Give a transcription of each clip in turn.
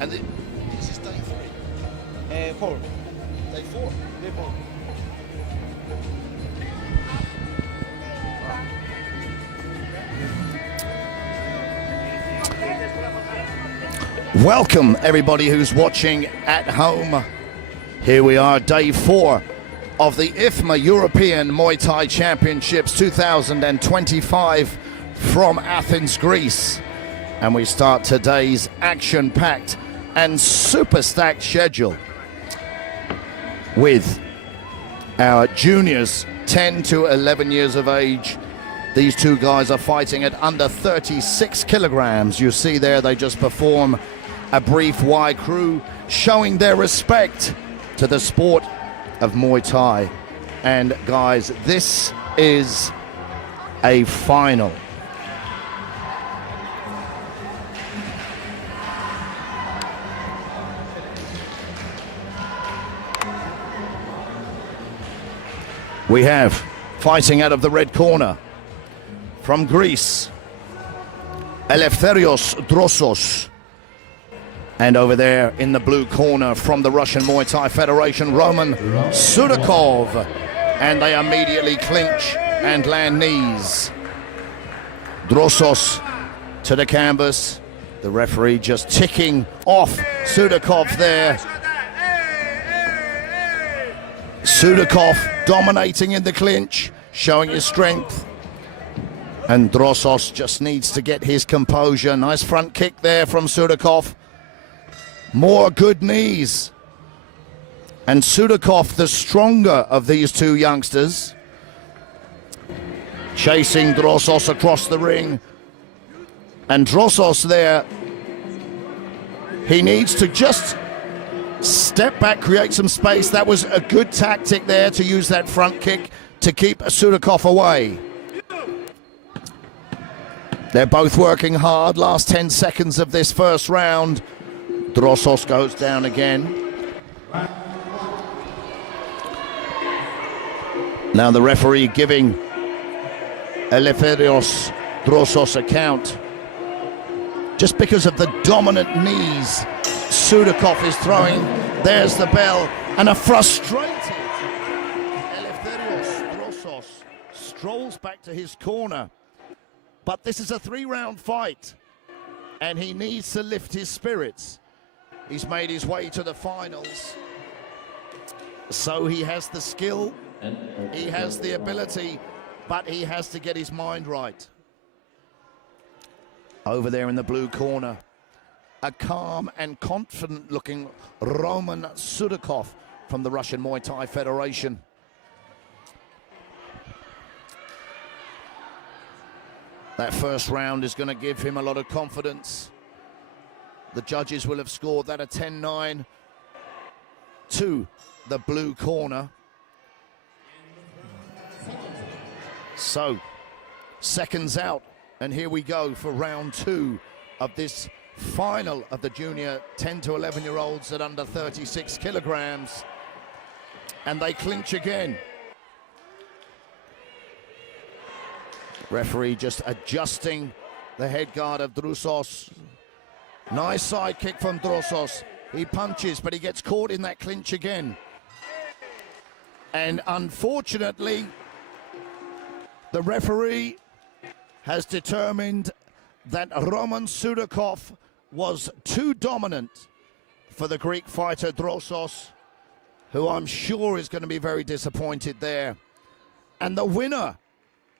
And this is day 3? 4. Day 4? Day 4. Welcome everybody who's watching at home. Here we are, day 4 of the IFMA European Muay Thai Championships 2025 from Athens, Greece. And we start today's action-packed and super stacked schedule with our juniors 10 to 11 years of age. These two guys are fighting at under 36 kilograms. You see there they just perform a brief Y crew showing their respect to the sport of Muay Thai. And guys, this is a final. We have fighting out of the red corner from Greece, Eleftherios Drosos. And over there in the blue corner from the Russian Muay Thai Federation, Roman Sudakov. And they immediately clinch and land knees. Drosos to the canvas. The referee just ticking off Sudakov there. Sudakov dominating in the clinch, showing his strength. And Drosos just needs to get his composure. Nice front kick there from Sudakov. More good knees. And Sudakov, the stronger of these two youngsters, chasing Drosos across the ring. And Drosos there, he needs to just step back, create some space. That was a good tactic there to use that front kick to keep Sudakov away. They're both working hard. Last 10 seconds of this first round. Drosos goes down again. Now the referee giving Eleftherios Drosos a count. Just because of the dominant knees Sudakov is throwing. There's the bell, and a frustrated Eleftherios Drosos strolls back to his corner. But this is a 3-round fight, and he needs to lift his spirits. He's made his way to the finals, so he has the skill, he has the ability, but he has to get his mind right. Over there in the blue corner, a calm and confident-looking Roman Sudakov from the Russian Muay Thai Federation. That first round is going to give him a lot of confidence. The judges will have scored that a 10-9 to the blue corner. So, seconds out, and here we go for round 2 of this final of the junior 10 to 11-year-olds at under 36 kilograms. And they clinch again. Referee just adjusting the head guard of Drosos. Nice side kick from Drosos. He punches, but he gets caught in that clinch again. And unfortunately, the referee has determined that Roman Sudakov was too dominant for the Greek fighter Drosos, who I'm sure is going to be very disappointed there. And the winner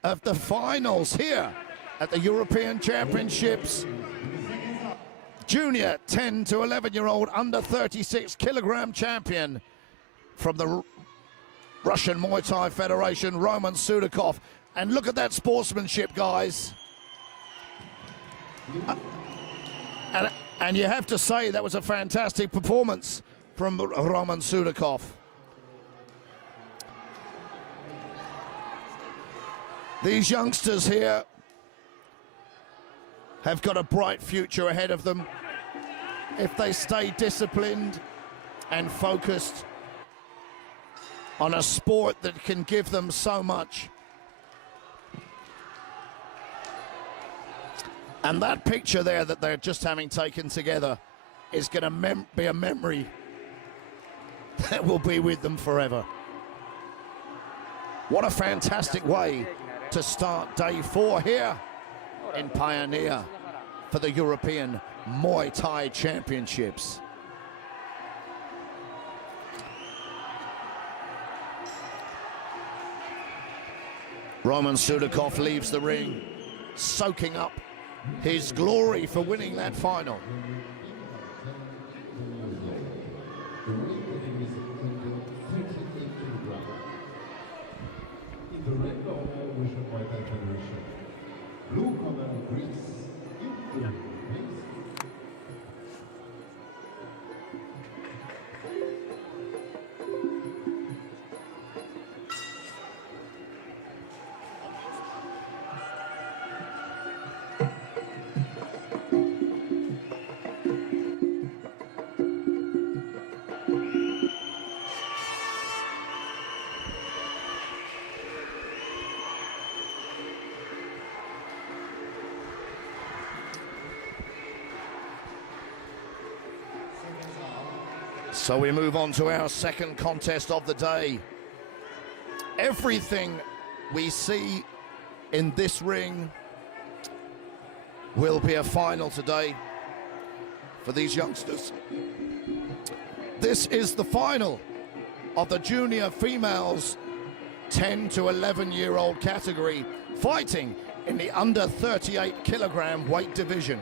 of the finals here at the European Championships, junior 10 to 11-year-old under 36 kilogram champion from the Russian Muay Thai Federation, Roman Sudakov. And look at that sportsmanship, guys. And you have to say that was a fantastic performance from Roman Sudakov. These youngsters here have got a bright future ahead of them if they stay disciplined and focused on a sport that can give them so much. And that picture there that they're just having taken together is going to be a memory that will be with them forever. What a fantastic way to start day 4 here in Peania for the European Muay Thai Championships. Roman Sudakov leaves the ring, soaking up his glory for winning that final. In the red corner, Russian Muaythai Federation. Blue corner, Greece. So we move on to our second contest of the day. Everything we see in this ring will be a final today for these youngsters. This is the final of the junior females 10 to 11-year-old category, fighting in the under 38 kilogram weight division.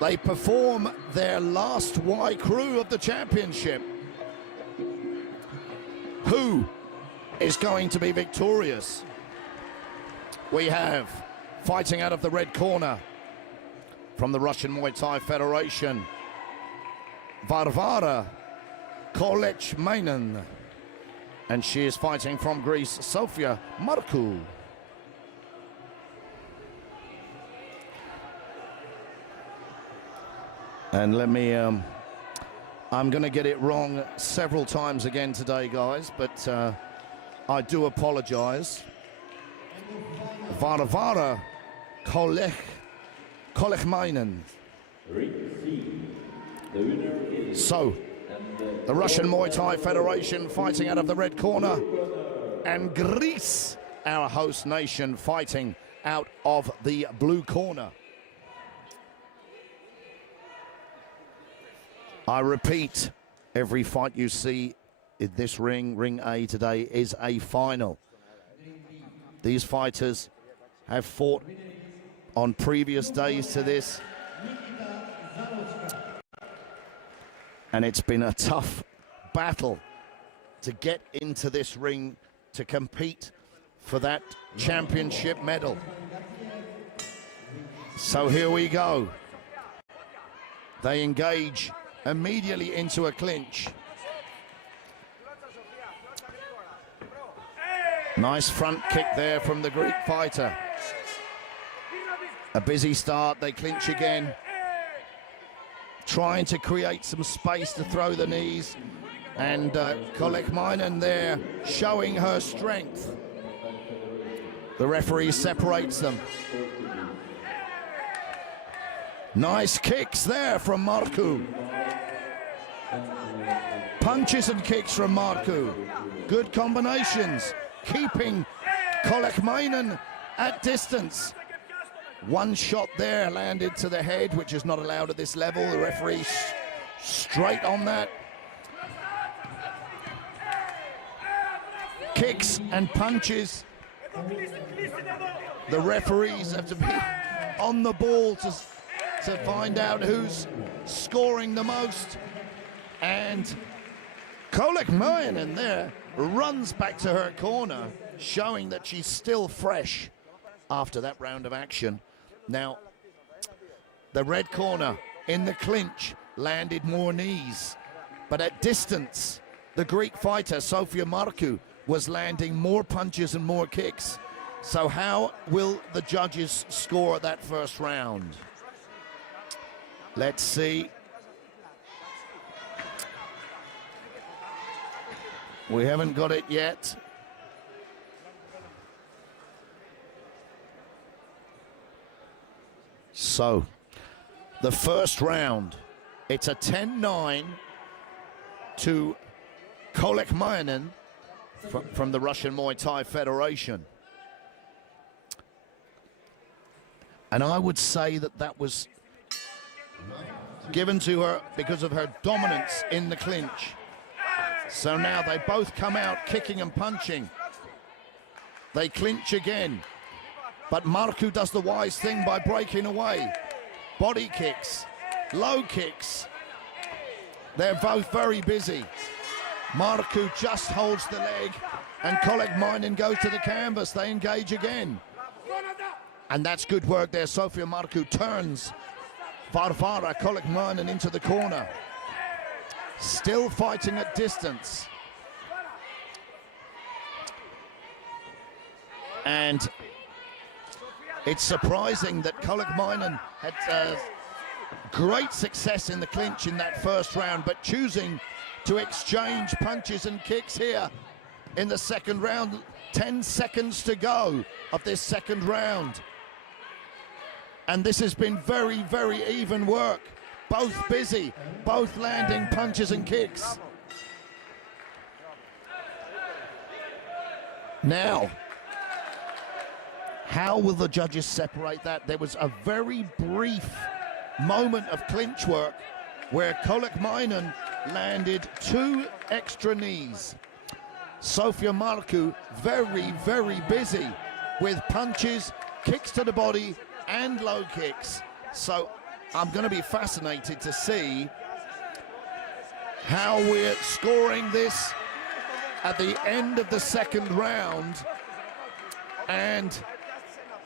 They perform their last Y crew of the championship. Who is going to be victorious? We have, fighting out of the red corner from the Russian Muay Thai Federation, Varvara Kolechmainen, and she is fighting from Greece, Sofia Marku. And let me, I'm going to get it wrong several times again today, guys, but I do apologize. Varvara Kolechmainen. So, the Russian Muay Thai Federation fighting out of the red corner, and Greece, our host nation, fighting out of the blue corner. I repeat, every fight you see in this ring, Ring A today, is a final. These fighters have fought on previous days to this, and it's been a tough battle to get into this ring to compete for that championship medal. So here we go. They engage immediately into a clinch. Nice front kick there from the Greek fighter. A busy start, they clinch again. Trying to create some space to throw the knees. And Kolechmainen there showing her strength. The referee separates them. Nice kicks there from Marku. Punches and kicks from Marku. Good combinations, keeping Kolechmainen at distance. One shot there landed to the head, which is not allowed at this level. The referee straight on that. Kicks and punches. The referees have to be on the ball to find out who's scoring the most. And Kolechmainen there runs back to her corner, showing that she's still fresh after that round of action. Now, the red corner in the clinch landed more knees, but at distance, the Greek fighter, Sofia Marku, was landing more punches and more kicks. So how will the judges score that first round? Let's see. We haven't got it yet. So, the first round, it's a 10-9 to Kolekmainen from the Russian Muay Thai Federation. And I would say that that was given to her because of her dominance in the clinch. So now they both come out kicking and punching. They clinch again. But Marku does the wise thing by breaking away. Body kicks, low kicks. They're both very busy. Marku just holds the leg and Kolekmainen goes to the canvas. They engage again. And that's good work there. Sofia Marku turns Varvara Kolekmainen into the corner. Still fighting at distance. And it's surprising that Kolekmainen had great success in the clinch in that first round, but choosing to exchange punches and kicks here in the second round. 10 seconds to go of this second round. And this has been very, very even work. Both busy, both landing punches and kicks. Now, how will the judges separate that? There was a very brief moment of clinch work where Kolekmainen landed 2 extra knees. Sofia Marku very, very busy with punches, kicks to the body, and low kicks. So I'm going to be fascinated to see how we're scoring this at the end of the second round. And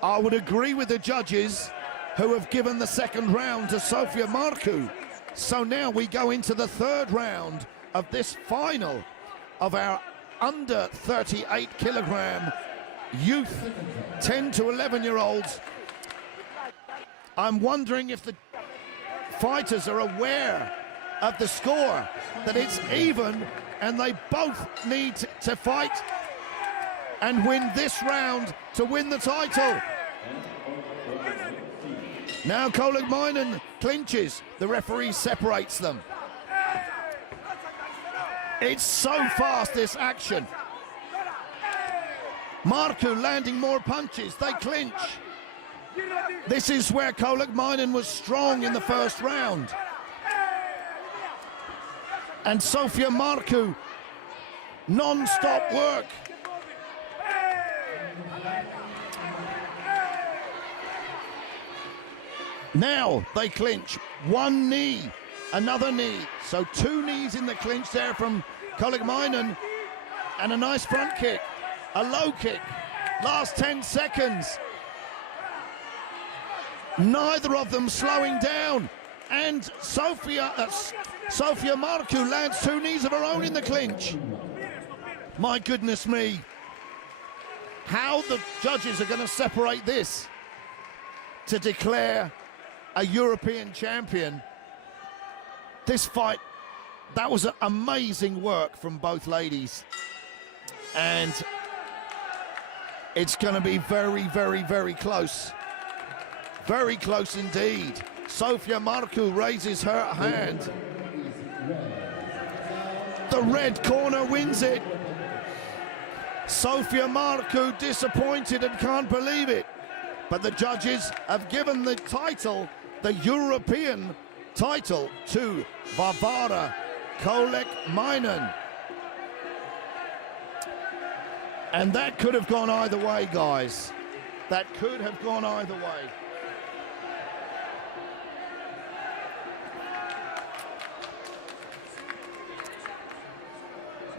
I would agree with the judges who have given the second round to Sofia Marku. So now we go into the third round of this final of our under 38 kilogram youth 10 to 11-year-olds. I'm wondering if the fighters are aware of the score, that it's even and they both need to fight and win this round to win the title. Now Kolekmainen clinches, the referee separates them. It's so fast, this action. Marku landing more punches, they clinch. This is where Kolekmainen was strong in the first round. And Sofia Marku, non-stop work. Now they clinch, 1 knee, another knee. So 2 knees in the clinch there from Kolekmainen, and a nice front kick, a low kick, last 10 seconds. Neither of them slowing down, and Sofia Marku lands 2 knees of her own in the clinch. My goodness me, how the judges are going to separate this to declare a European champion. This fight, that was amazing work from both ladies, and it's going to be very, very, very close. Very close indeed. Sofia Marku raises her hand. The red corner wins it. Sofia Marku disappointed and can't believe it. But the judges have given the title, the European title, to Varvara Kolekmainen. And that could have gone either way, guys. That could have gone either way.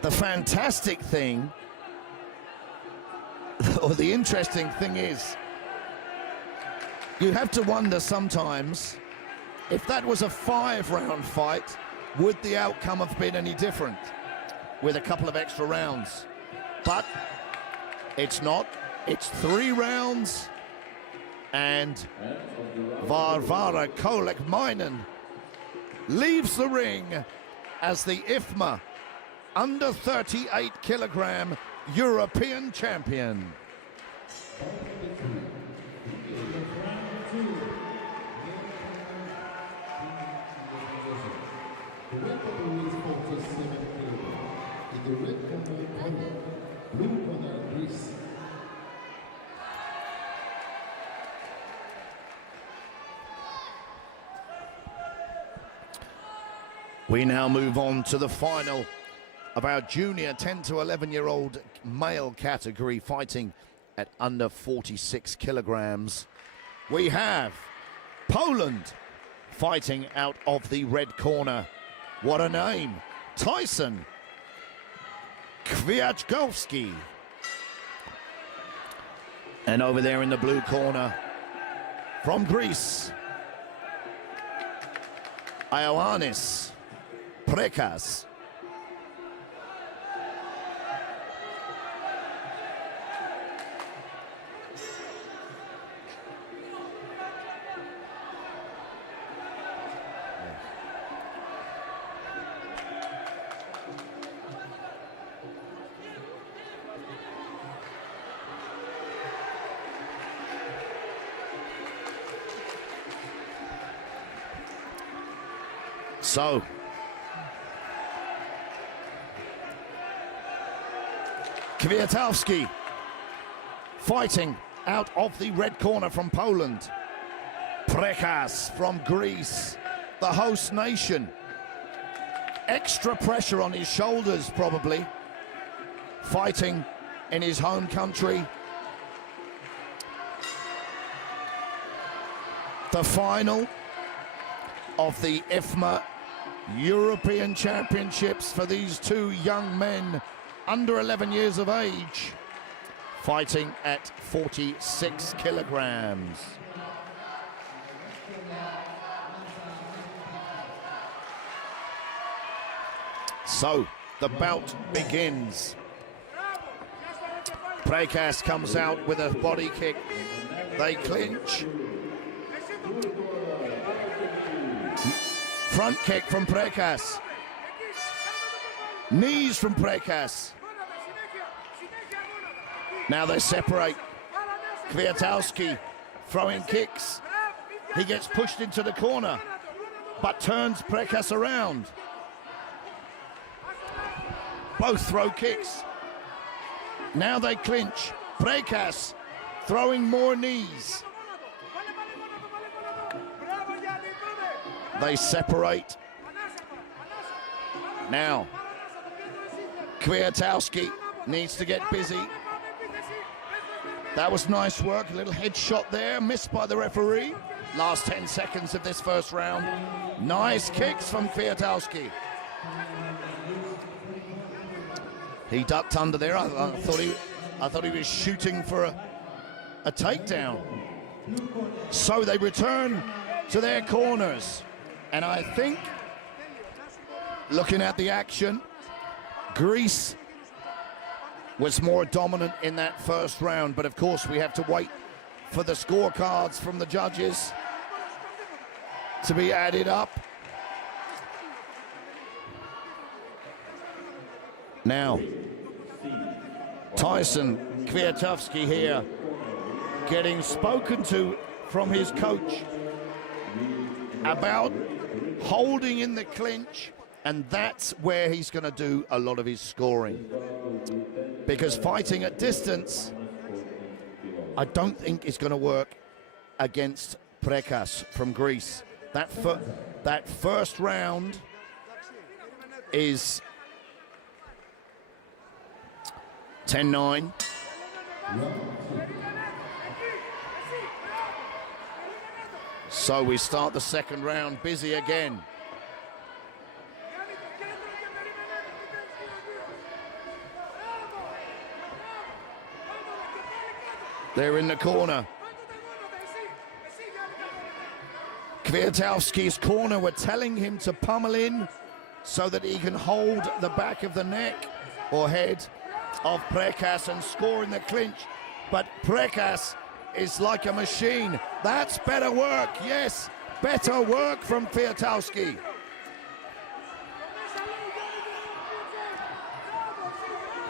The fantastic thing, or the interesting thing is, you have to wonder sometimes, if that was a 5-round fight, would the outcome have been any different with a couple of extra rounds? But it's not. It's 3 rounds, and Varvara Kolek-Mainen leaves the ring as the IFMA under 38 kilogram European champion. We now move on to the final of our junior 10 to 11-year-old male category, fighting at under 46 kilograms. We have Poland fighting out of the red corner. What a name, Tyson Kwiatkowski. And over there in the blue corner, from Greece, Ioannis Prekas. So, Kwiatkowski fighting out of the red corner from Poland. Prekas from Greece, the host nation. Extra pressure on his shoulders probably, fighting in his home country. The final of the IFMA European Championships for these two young men under 11 years of age, fighting at 46 kilograms. So the bout begins. Prekas comes out with a body kick. They clinch. Front kick from Prekas. Knees from Prekas. Now they separate. Kwiatkowski throwing kicks. He gets pushed into the corner, but turns Prekas around. Both throw kicks. Now they clinch. Prekas throwing more knees. They separate. Now, Kwiatkowski needs to get busy. That was nice work, a little headshot there, missed by the referee. Last 10 seconds of this first round. Nice kicks from Kwiatkowski. He ducked under there. I thought he was shooting for a takedown. So they return to their corners. And I think, looking at the action, Greece was more dominant in that first round, but of course we have to wait for the scorecards from the judges to be added up. Now, Tyson Kwiatkowski here, getting spoken to from his coach about holding in the clinch, and that's where he's going to do a lot of his scoring. Because fighting at distance, I don't think is going to work against Prekas from Greece. That first round is 10-9. So we start the second round busy again. They're in the corner. Kwiatkowski's corner were telling him to pummel in so that he can hold the back of the neck or head of Prekas and score in the clinch. but Prekas is like a machine. That's better work, yes, better work from Kwiatkowski.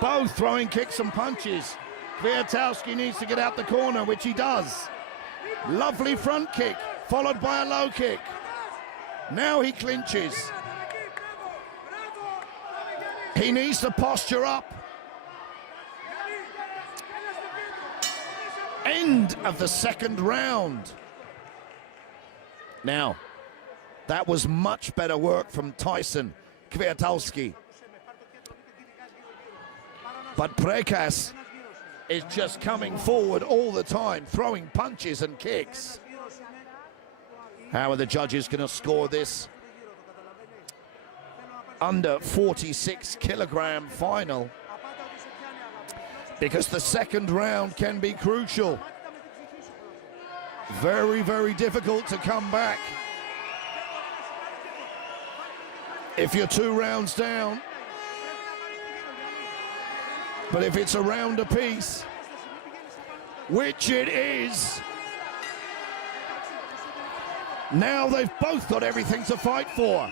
Both throwing kicks and punches. Kwiatkowski needs to get out the corner, which he does. Lovely front kick, followed by a low kick. Now he clinches. He needs to posture up. End of the second round. Now, that was much better work from Tyson Kwiatkowski. But Prekas is just coming forward all the time, throwing punches and kicks. How are the judges going to score this under 46 kilogram final? Because the second round can be crucial. Very, very difficult to come back. If you're 2 rounds down, but if it's a round apiece, which it is, now they've both got everything to fight for.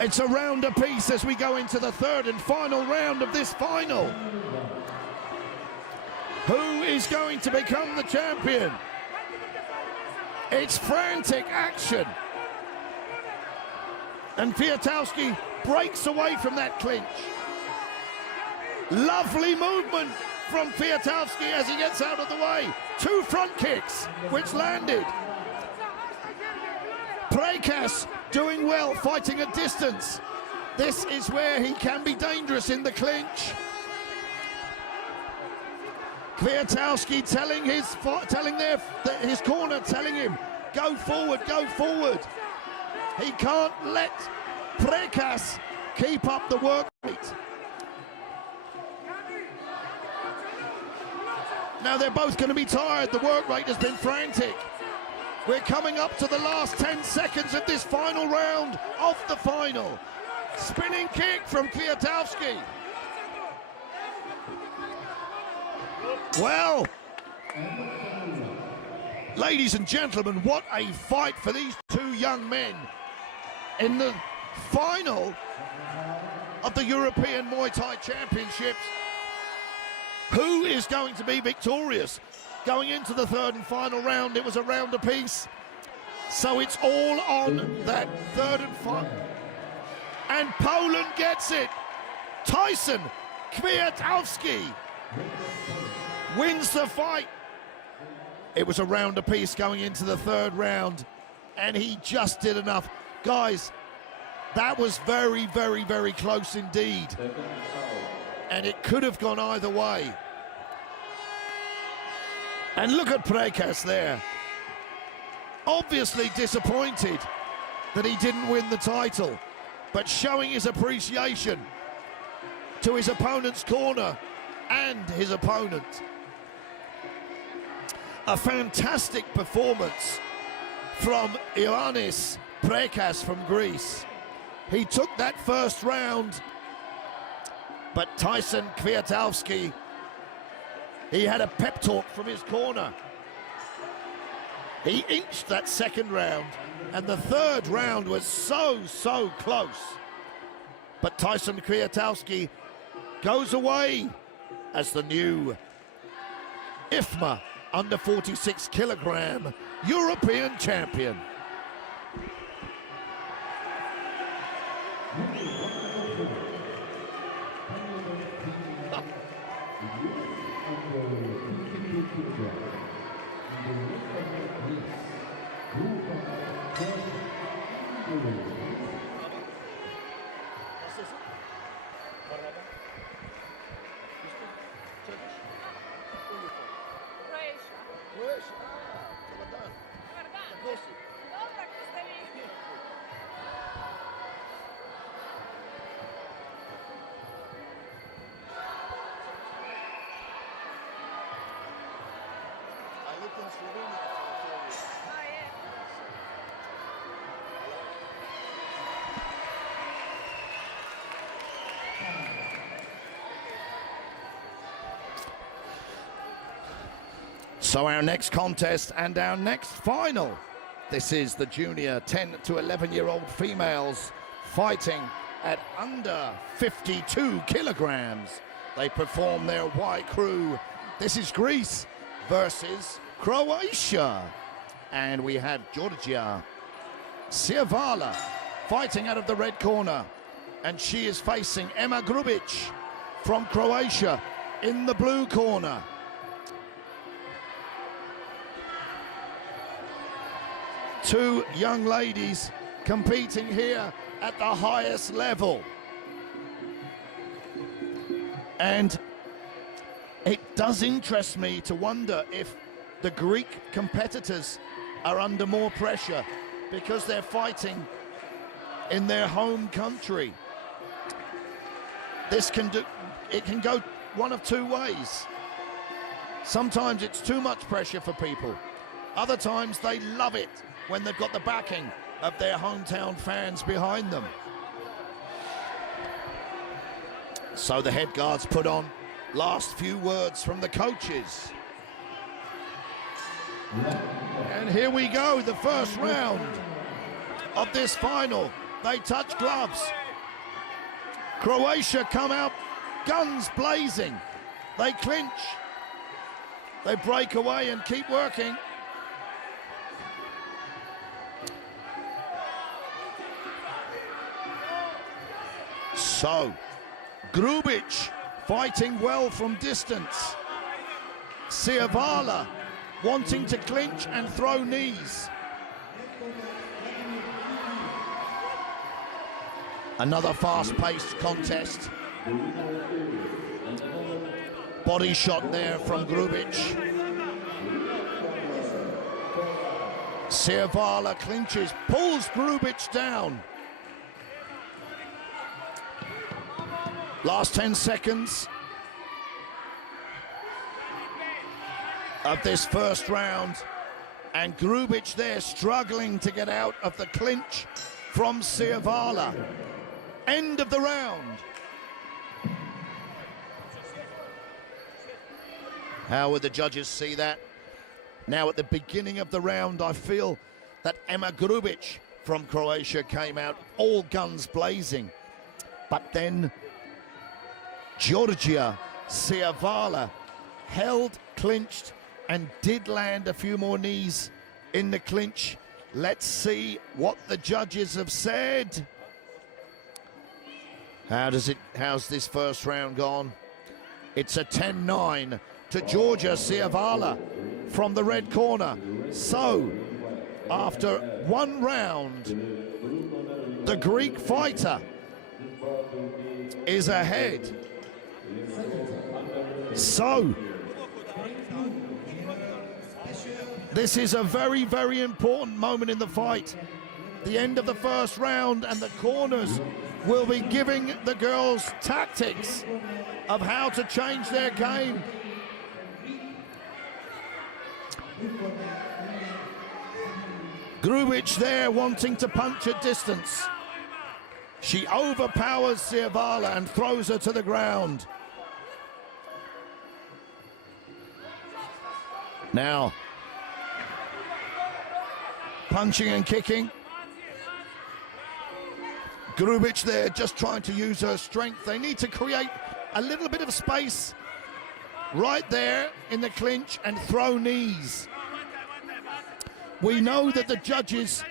It's a round apiece as we go into the third and final round of this final. Who is going to become the champion? It's frantic action. And Kwiatkowski breaks away from that clinch. Lovely movement from Kwiatkowski as he gets out of the way. 2 front kicks, which landed. Prekas doing well, fighting at distance. This is where he can be dangerous in the clinch. Kwiatkowski telling his corner, telling him, go forward, go forward. He can't let Prekas keep up the work rate. Now they're both going to be tired. The work rate has been frantic. We're coming up to the last 10 seconds of this final round of the final. Spinning kick from Kwiatkowski. Well, ladies and gentlemen, what a fight for these 2 young men in the final of the European Muay Thai Championships. Who is going to be victorious? Going into the third and final round, it was a round apiece. So it's all on that third and final. And Poland gets it. Tyson Kwiatkowski wins the fight. It was a round apiece going into the third round, and he just did enough. Guys, that was very, very, very close indeed. And it could have gone either way. And look at Prekas there. Obviously disappointed that he didn't win the title, but showing his appreciation to his opponent's corner and his opponent. A fantastic performance from Ioannis Prekas from Greece. He took that first round, but Tyson Kwiatkowski, he had a pep talk from his corner. He inched that second round, and the third round was so close. But Tyson Kwiatkowski goes away as the new IFMA under 46 kilogram European champion. So our next contest and our next final. This is the junior 10 to 11-year-old females fighting at under 52 kilograms. They perform their Y crew. This is Greece versus Croatia. And we have Georgia Siervala fighting out of the red corner. And she is facing Emma Grubic from Croatia in the blue corner. Two young ladies competing here at the highest level. And it does interest me to wonder if the Greek competitors are under more pressure because they're fighting in their home country. It can go one of two ways. Sometimes it's too much pressure for people. Other times they love it when they've got the backing of their hometown fans behind them. So the head guards put on. Last few words from the coaches. And here we go, the first round of this final. They touch gloves. Croatia come out, guns blazing. They clinch. They break away and keep working. So, Grubic fighting well from distance. Siervala wanting to clinch and throw knees. Another fast-paced contest. Body shot there from Grubic. Siervala clinches, pulls Grubic down. Last 10 seconds of this first round, and Grubic there struggling to get out of the clinch from Siervala. End of the round. How would the judges see that? Now at the beginning of the round, I feel that Emma Grubic from Croatia came out all guns blazing. But then Georgia Siervala held, clinched, and did land a few more knees in the clinch. Let's see what the judges have said. How's this first round gone? It's a 10-9 to Georgia Siervala from the red corner. So, after one round, the Greek fighter is ahead. So, this is a very, very important moment in the fight. The end of the first round, and the corners will be giving the girls tactics of how to change their game. Grubic there wanting to punch at distance. She overpowers Siervala and throws her to the ground. Now, punching and kicking. Grubic there just trying to use her strength. They need to create a little bit of space right there in the clinch and throw knees. We know that the judges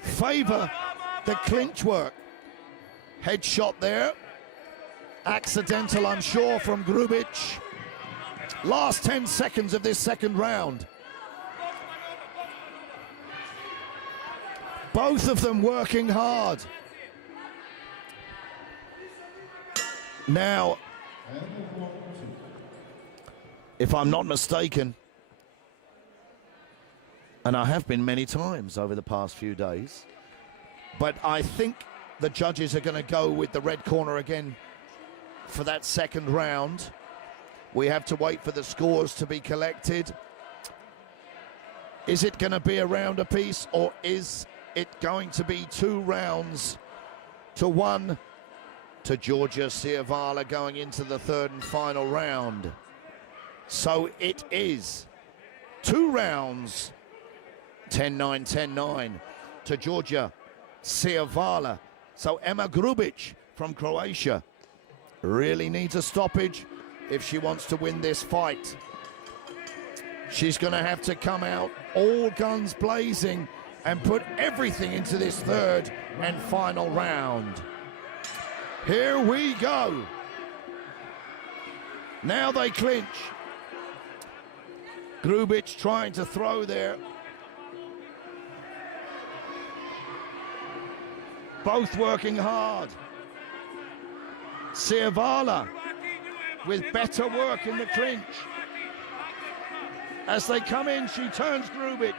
favor the clinch work. Headshot there. Accidental, I'm sure, from Grubic. Last 10 seconds of this second round. Both of them working hard. Now, if I'm not mistaken, and I have been many times over the past few days, but I think the judges are going to go with the red corner again for that second round. We have to wait for the scores to be collected. Is it going to be a round apiece, or is it going to be 2 rounds to 1 to Georgia Siervala going into the third and final round? So it is 2 rounds, 10-9, 10-9 to Georgia Ciavala. So Emma Grubic from Croatia really needs a stoppage if she wants to win this fight. She's going to have to come out all guns blazing and put everything into this 3rd and final round. Here we go. Now they clinch. Grubic trying to throw there. Both working hard. Ciavala with better work in the clinch. As they come in, she turns Grubic.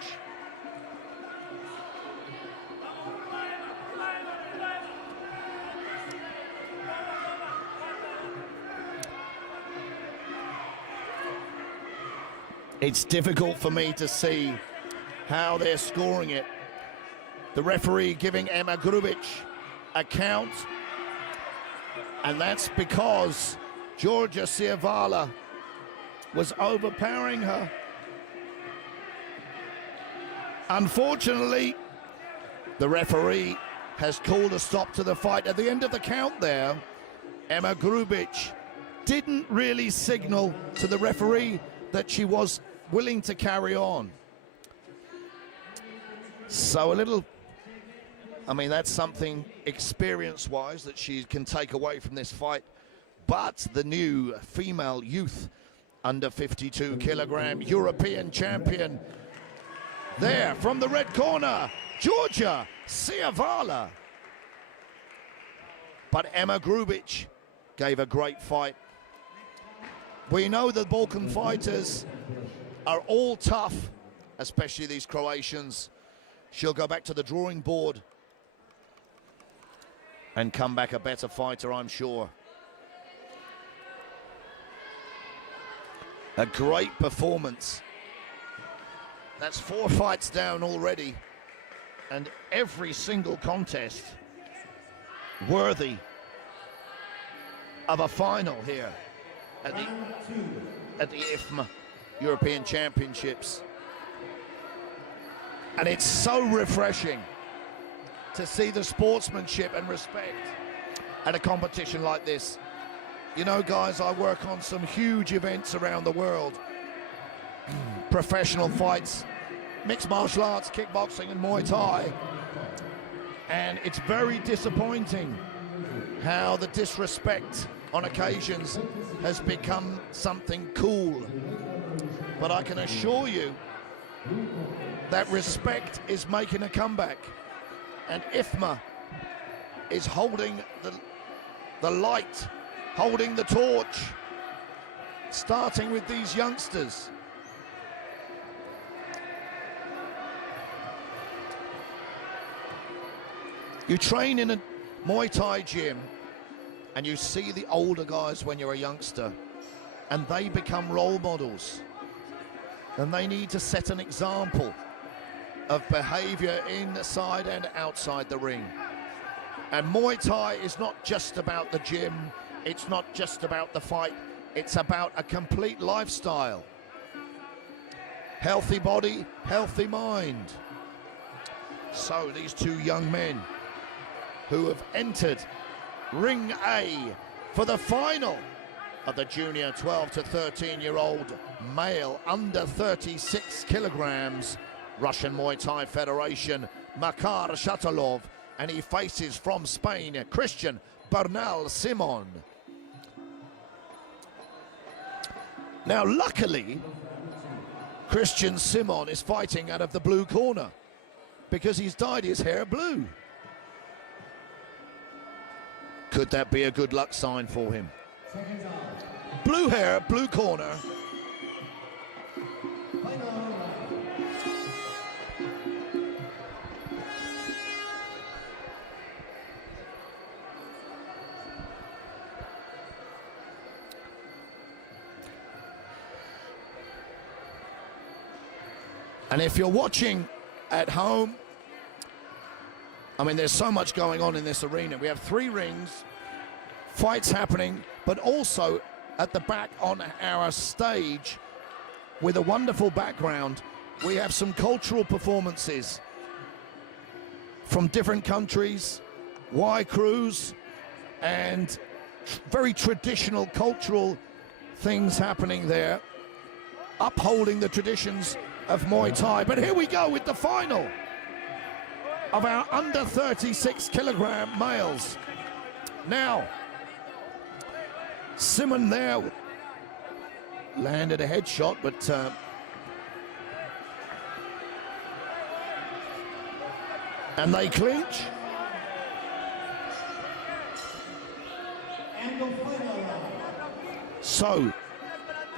It's difficult for me to see how they're scoring it. The referee giving Emma Grubic a count, and that's because Georgia Ciavala was overpowering her. Unfortunately, the referee has called a stop to the fight. At the end of the count there, Emma Grubic didn't really signal to the referee that she was willing to carry on. So a little, I mean, that's something experience-wise that she can take away from this fight. But the new female youth under 52 kilogram European champion there from the red corner, Georgia Ciavala. But Emma Grubic gave a great fight. We know that Balkan fighters are all tough, especially these Croatians. She'll go back to the drawing board and come back a better fighter, I'm sure. A great performance. That's 4 fights down already, and every single contest worthy of a final here at the IFMA European Championships. And it's so refreshing to see the sportsmanship and respect at a competition like this. You know, guys, I work on some huge events around the world. Professional fights, mixed martial arts, kickboxing and Muay Thai. And it's very disappointing how the disrespect on occasions has become something cool. But I can assure you that respect is making a comeback. And IFMA is holding the light, holding the torch, starting with these youngsters. You train in a Muay Thai gym and you see the older guys when you're a youngster, and they become role models. And they need to set an example of behavior inside and outside the ring. And Muay Thai is not just about the gym, it's not just about the fight, it's about a complete lifestyle. Healthy body, healthy mind. So these 2 young men who have entered Ring A for the final of the junior 12 to 13-year-old male under 36 kilograms Russian Muay Thai Federation, Makar Shatalov, and he faces from Spain, Christian Bernal Simon. Now, luckily, Christian Simon is fighting out of the blue corner because he's dyed his hair blue. Could that be a good luck sign for him? Blue hair, blue corner. And if you're watching at home, I mean, there's so much going on in this arena. We have 3 rings, fights happening, but also at the back on our stage, with a wonderful background. We have some cultural performances from different countries, Y crews, and very traditional cultural things happening there, upholding the traditions of Muay Thai. But here we go with the final of our under 36 kilogram males. Now, Simon there landed a headshot, but and they clinch. So,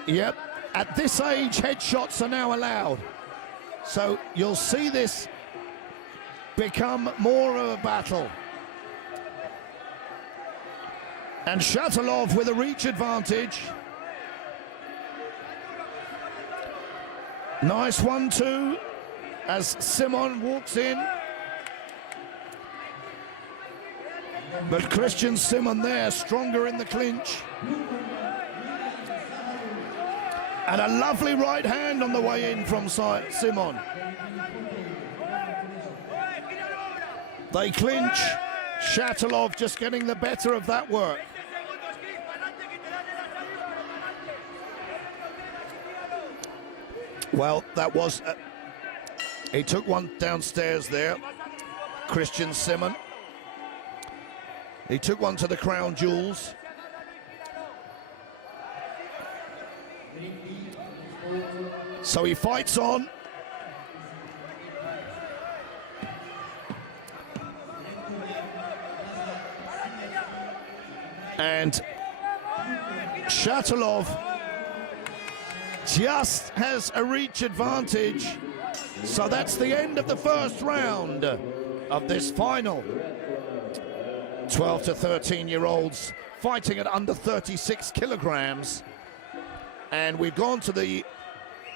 yep, at this age, headshots are now allowed. So you'll see this become more of a battle. And Shatilov with a reach advantage. Nice 1-2 as Simon walks in. But Christian Simon there, stronger in the clinch. And a lovely right hand on the way in from Simon. They clinch. Shatilov just getting the better of that work. Well, that was... he took one downstairs there, Christian Simon. He took one to the crown jewels. So he fights on. And Shatilov just has a reach advantage. So that's the end of the first round of this final. 12 to 13-year-olds fighting at under 36 kilograms. And we've gone to the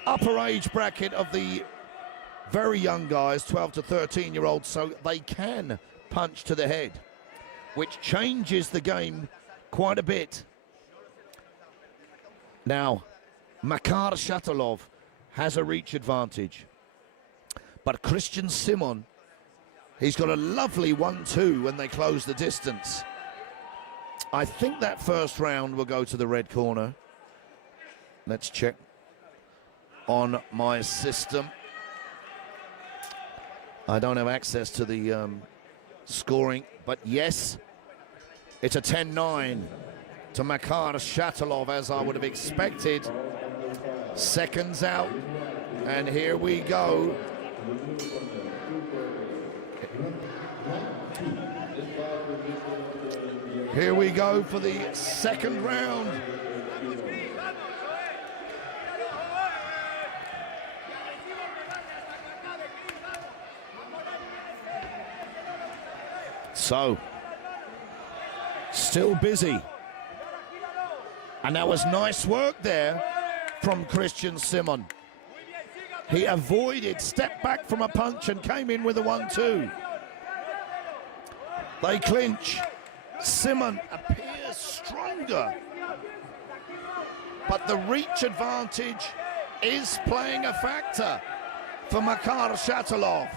upper age bracket of the very young guys, 12 to 13-year-olds, so they can punch to the head, which changes the game quite a bit. Now, Makar Shatilov has a reach advantage, but Christian Simon, he's got a lovely 1-2 when they close the distance. I think that first round will go to the red corner. Let's check on my system. I don't have access to the scoring, but yes, it's a 10-9 to Makar Shatilov, as I would have expected. Seconds out, and here we go. Here we go for the second round. So, still busy. And that was nice work there from Christian Simon. He avoided, stepped back from a punch and came in with a 1-2. They clinch. Simon appears stronger, but the reach advantage is playing a factor for Makar Shatilov.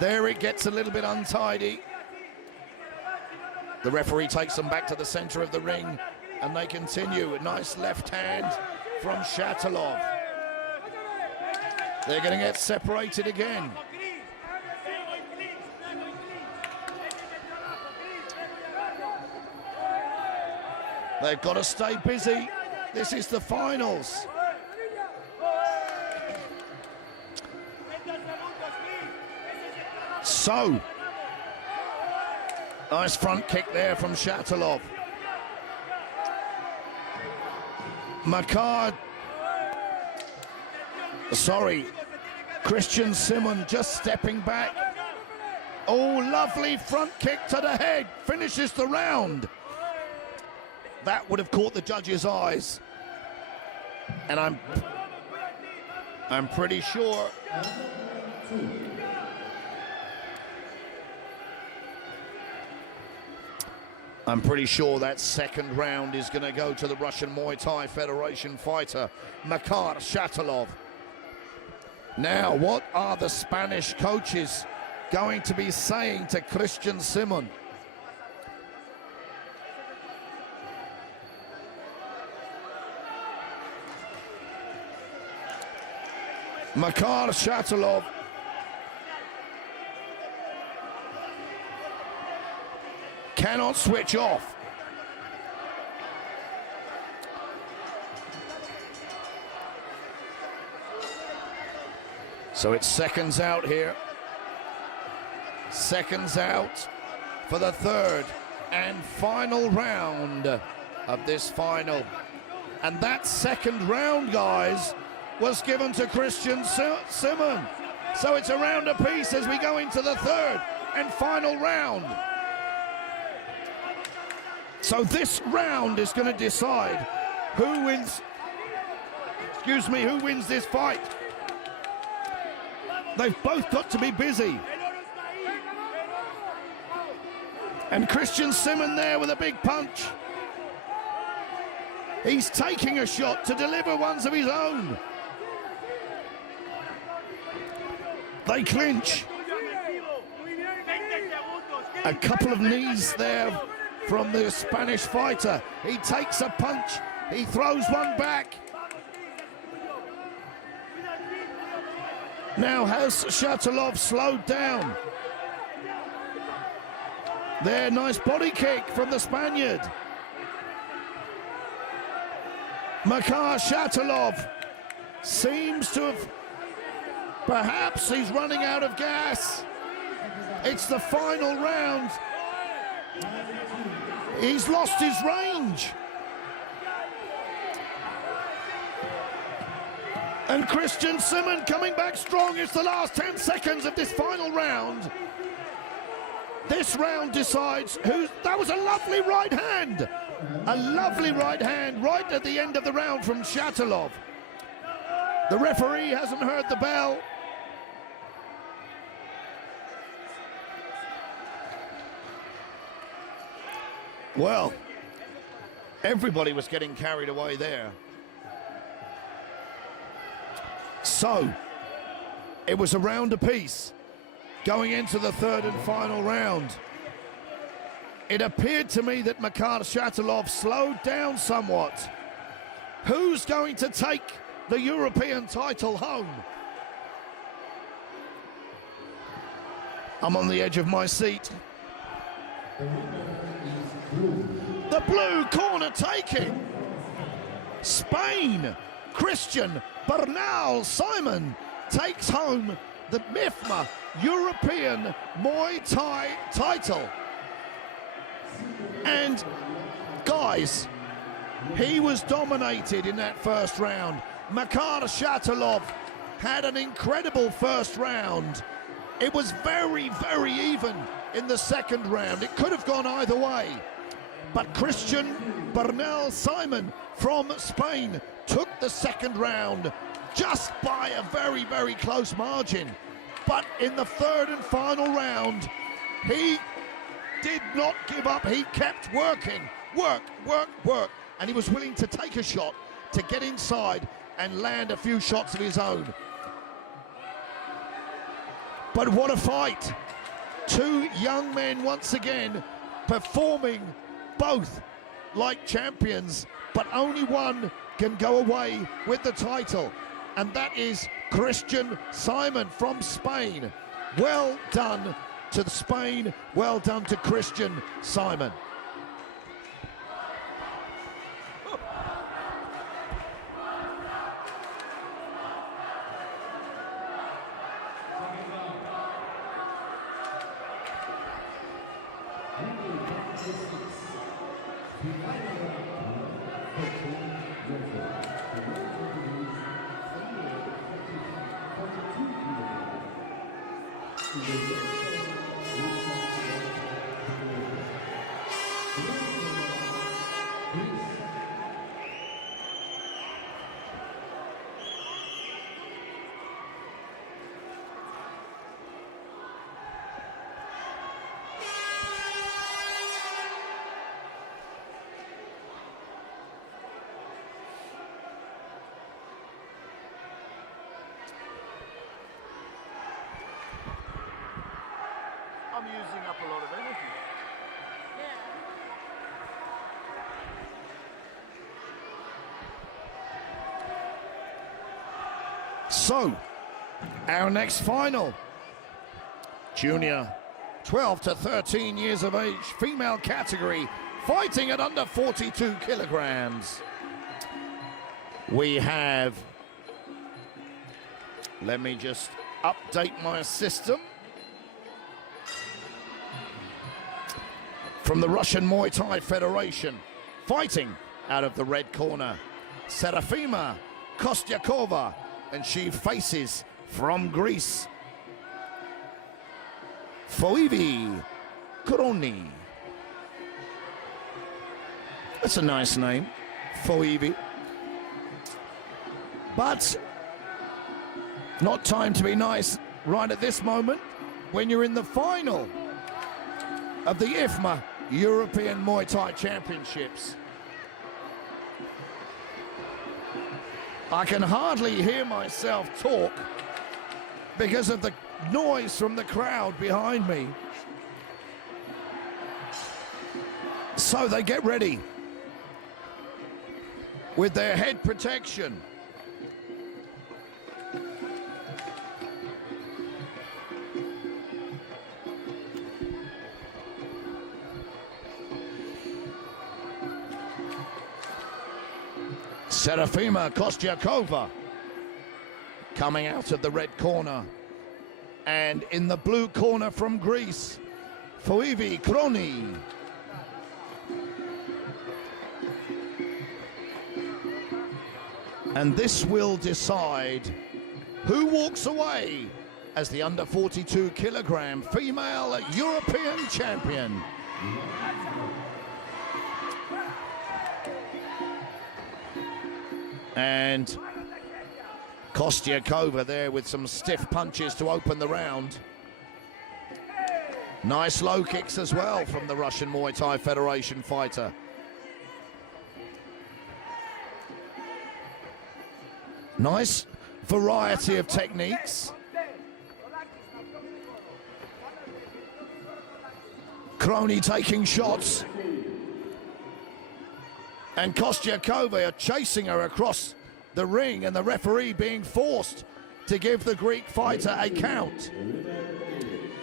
There it gets a little bit untidy. The referee takes them back to the center of the ring, and they continue. A nice left hand from Shatilov. They're going to get separated again. They've got to stay busy. This is the finals. So, nice front kick there from Shatilov. Christian Simon just stepping back. Oh, lovely front kick to the head. Finishes the round. That would have caught the judge's eyes. And I'm pretty sure I'm pretty sure that second round is going to go to the Russian Muay Thai Federation fighter, Makar Shatilov. Now, what are the Spanish coaches going to be saying to Christian Simon? Makar Shatilov cannot switch off. So it's seconds out here. Seconds out for the third and final round of this final. And that second round, guys, was given to Christian Simon. So it's a round apiece as we go into the third and final round. So this round is going to decide who wins, who wins this fight. They've both got to be busy. And Christian Simon there with a big punch. He's taking a shot to deliver ones of his own. They clinch. A couple of knees there from the Spanish fighter. He takes a punch. He throws one back. Now has Shatilov slowed down? There, nice body kick from the Spaniard. Makar Shatilov seems to have, perhaps he's running out of gas. It's the final round. He's lost his range. And Christian Simon coming back strong. It's the last 10 seconds of this final round. This round decides who. That was a lovely right hand. A lovely right hand right at the end of the round from Shatilov. The referee hasn't heard the bell. Well, everybody was getting carried away there. So, it was a round apiece going into the third and final round. It appeared to me that Makar Shatilov slowed down somewhat. Who's going to take the European title home? I'm on the edge of my seat. The blue corner taking. Spain, Christian Bernal Simon takes home the IFMA European Muay Thai title. And guys, he was dominated in that first round. Makar Shatilov had an incredible first round. It was very, very even in the second round. It could have gone either way. But Christian Bernal Simon from Spain took the second round just by a very, very close margin. But in the third and final round, he did not give up. He kept working, work. And he was willing to take a shot to get inside and land a few shots of his own. But what a fight. Two young men once again performing both like champions, but only one can go away with the title, and that is Christian Simon from Spain. Well done to Spain, well done to Christian Simon. So, our next final, junior 12 to 13 years of age, female category, fighting at under 42 kilograms. We have, let me just update my system. From the Russian Muay Thai Federation, fighting out of the red corner, Serafima Kostyakova, and she faces from Greece, Foivi Kroni. That's a nice name, Foivi. But not time to be nice right at this moment when you're in the final of the IFMA European Muay Thai Championships. I can hardly hear myself talk because of the noise from the crowd behind me. So they get ready with their head protection. Serafima Kostyakova coming out of the red corner, and in the blue corner from Greece, Foivi Kroni. And this will decide who walks away as the under 42 kilogram female European champion. And Kostyakova there with some stiff punches to open the round. Nice low kicks as well from the Russian Muay Thai Federation fighter. Nice variety of techniques. Kroni taking shots. And Kostyakova are chasing her across the ring, and the referee being forced to give the Greek fighter a count.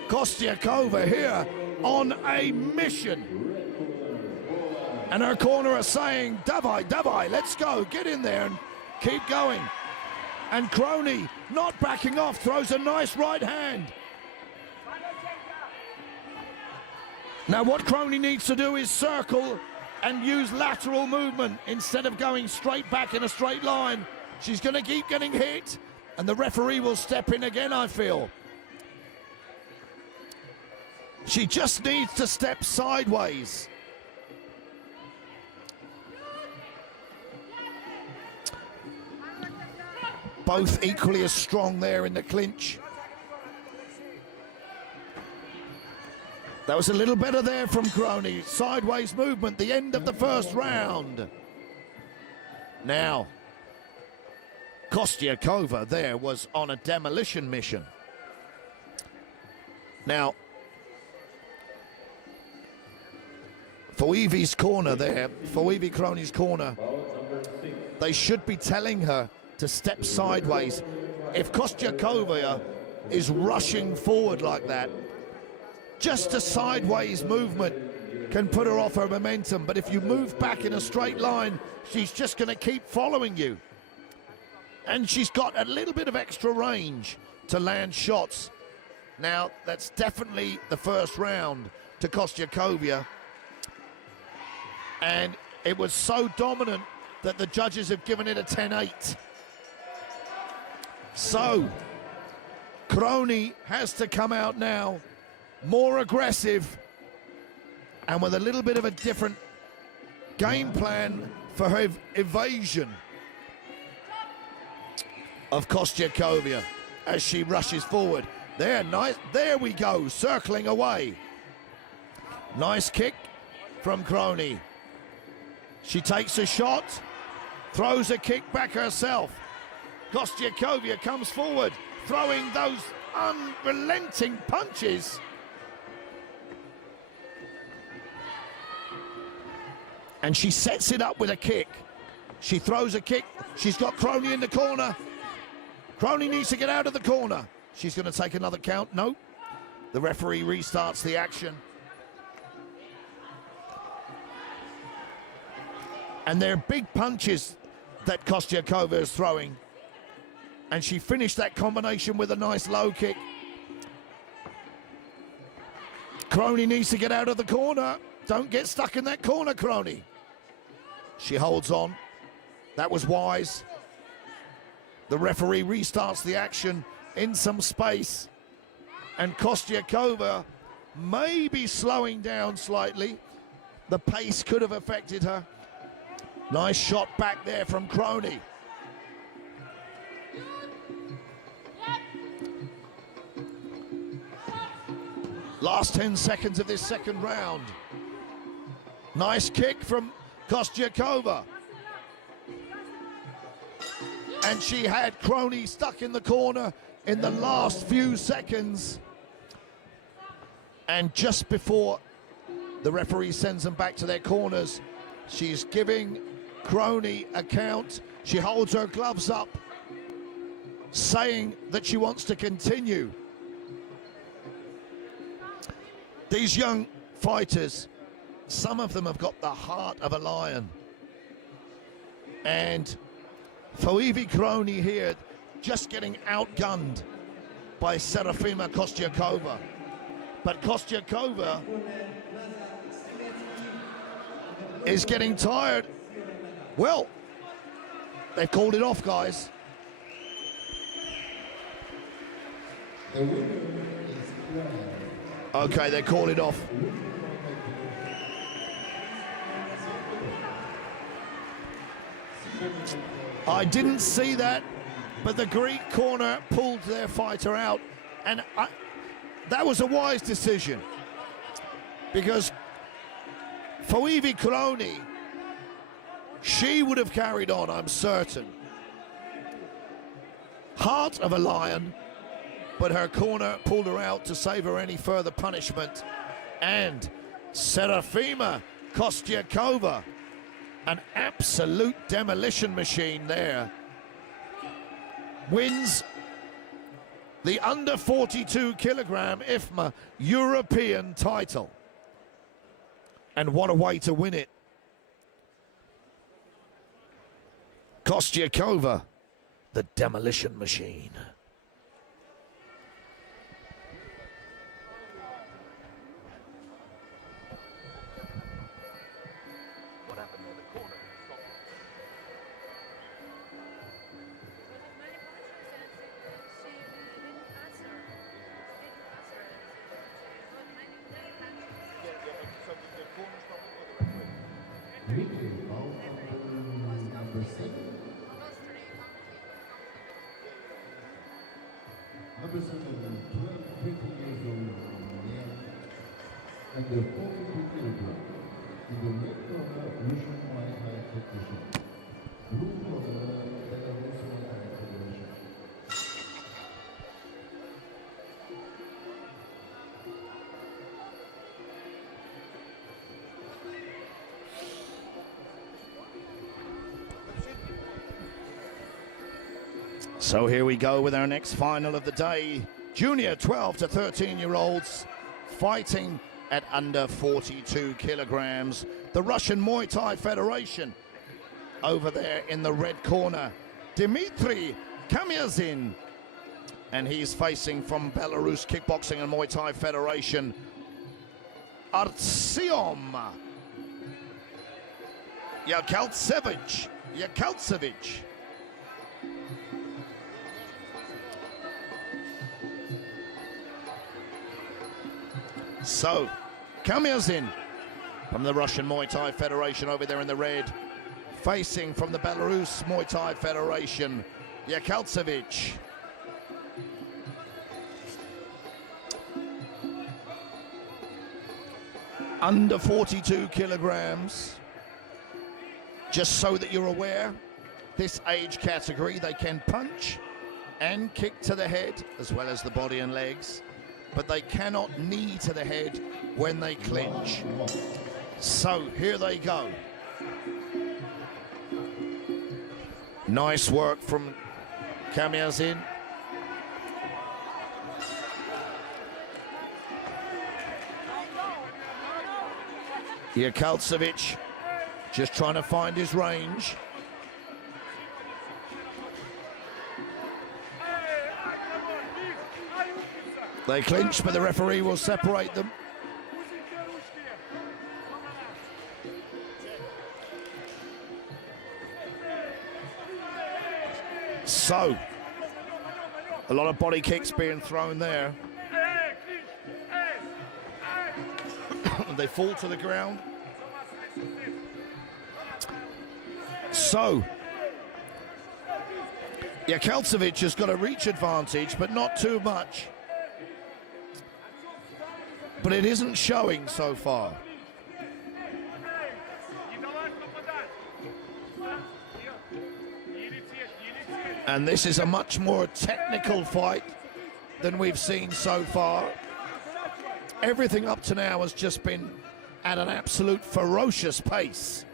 Kostyakova here on a mission. And her corner are saying, Davai, Davai, let's go, get in there and keep going. And Kroni, not backing off, throws a nice right hand. Now what Kroni needs to do is circle and use lateral movement instead of going straight back in a straight line. She's going to keep getting hit, and the referee will step in again, I feel. She just needs to step sideways. Both equally as strong there in the clinch. That was a little better there from Kroni. Sideways movement, the end of the first round. Now, Kostyakova there was on a demolition mission. Now, Foivi's corner there, Foivi Kroni's corner, they should be telling her to step sideways. If Kostyakova is rushing forward like that, just a sideways movement can put her off her momentum, but if you move back in a straight line, she's just going to keep following you. And she's got a little bit of extra range to land shots. Now, that's definitely the first round to Kostyakova. And it was so dominant that the judges have given it a 10-8. So, Kroni has to come out now more aggressive and with a little bit of a different game plan for her evasion of Kostyakova as she rushes forward. There, nice, there we go, circling away. Nice kick from Kroni. She takes a shot, throws a kick back herself. Kostyakova comes forward, throwing those unrelenting punches. And she sets it up with a kick. She throws a kick. She's got Kroni in the corner. Crony needs to get out of the corner. She's going to take another count. No. The referee restarts the action. And they're big punches that Kostyakova is throwing. And she finished that combination with a nice low kick. Crony needs to get out of the corner. Don't get stuck in that corner, Crony. She holds on. That was wise. The referee restarts the action in some space. And Kostyakova may be slowing down slightly. The pace could have affected her. Nice shot back there from Crony. Last 10 seconds of this second round. Nice kick from Kostyakova. And she had Crony stuck in the corner in the last few seconds. And just before the referee sends them back to their corners, she's giving Crony a count. She holds her gloves up, saying that she wants to continue. These young fighters, some of them have got the heart of a lion. And Foivi Crony here just getting outgunned by Serafima Kostyakova. But Kostyakova is getting tired. Well, they've called it off, guys. Okay, they called it off. I didn't see that, but the Greek corner pulled their fighter out, and that was a wise decision, because Foivi Crony, she would have carried on, I'm certain. Heart of a lion, but her corner pulled her out to save her any further punishment. And Serafima Kostyakova, an absolute demolition machine there, wins the under 42 kilogram IFMA European title. And what a way to win it. Kostyakova, the demolition machine. Number 7, 12, 15 years old, and the 42 kilogram in the red corner, Russian Muaythai Championship. Blue corner, Belarus Muaythai Federation. So here we go with our next final of the day. Junior 12 to 13-year-olds fighting at under 42 kilograms. The Russian Muay Thai Federation over there in the red corner. Dmitry Kamyazin. And he's facing from Belarus Kickboxing and Muay Thai Federation, Artyom Yakaltsevich. So, Kamyazin from the Russian Muay Thai Federation over there in the red, facing from the Belarus Muay Thai Federation, Yakaltsevich. Under 42 kilograms. Just so that you're aware, this age category, they can punch and kick to the head, as well as the body and legs, but they cannot knee to the head when they clinch. So here they go. Nice work from Peania's in. Yakalcevic just trying to find his range. They clinch, but the referee will separate them. So, a lot of body kicks being thrown there. They fall to the ground. So, Yakalcevic has got a reach advantage, but not too much. But it isn't showing so far. And this is a much more technical fight than we've seen so far. Everything up to now has just been at an absolute ferocious pace.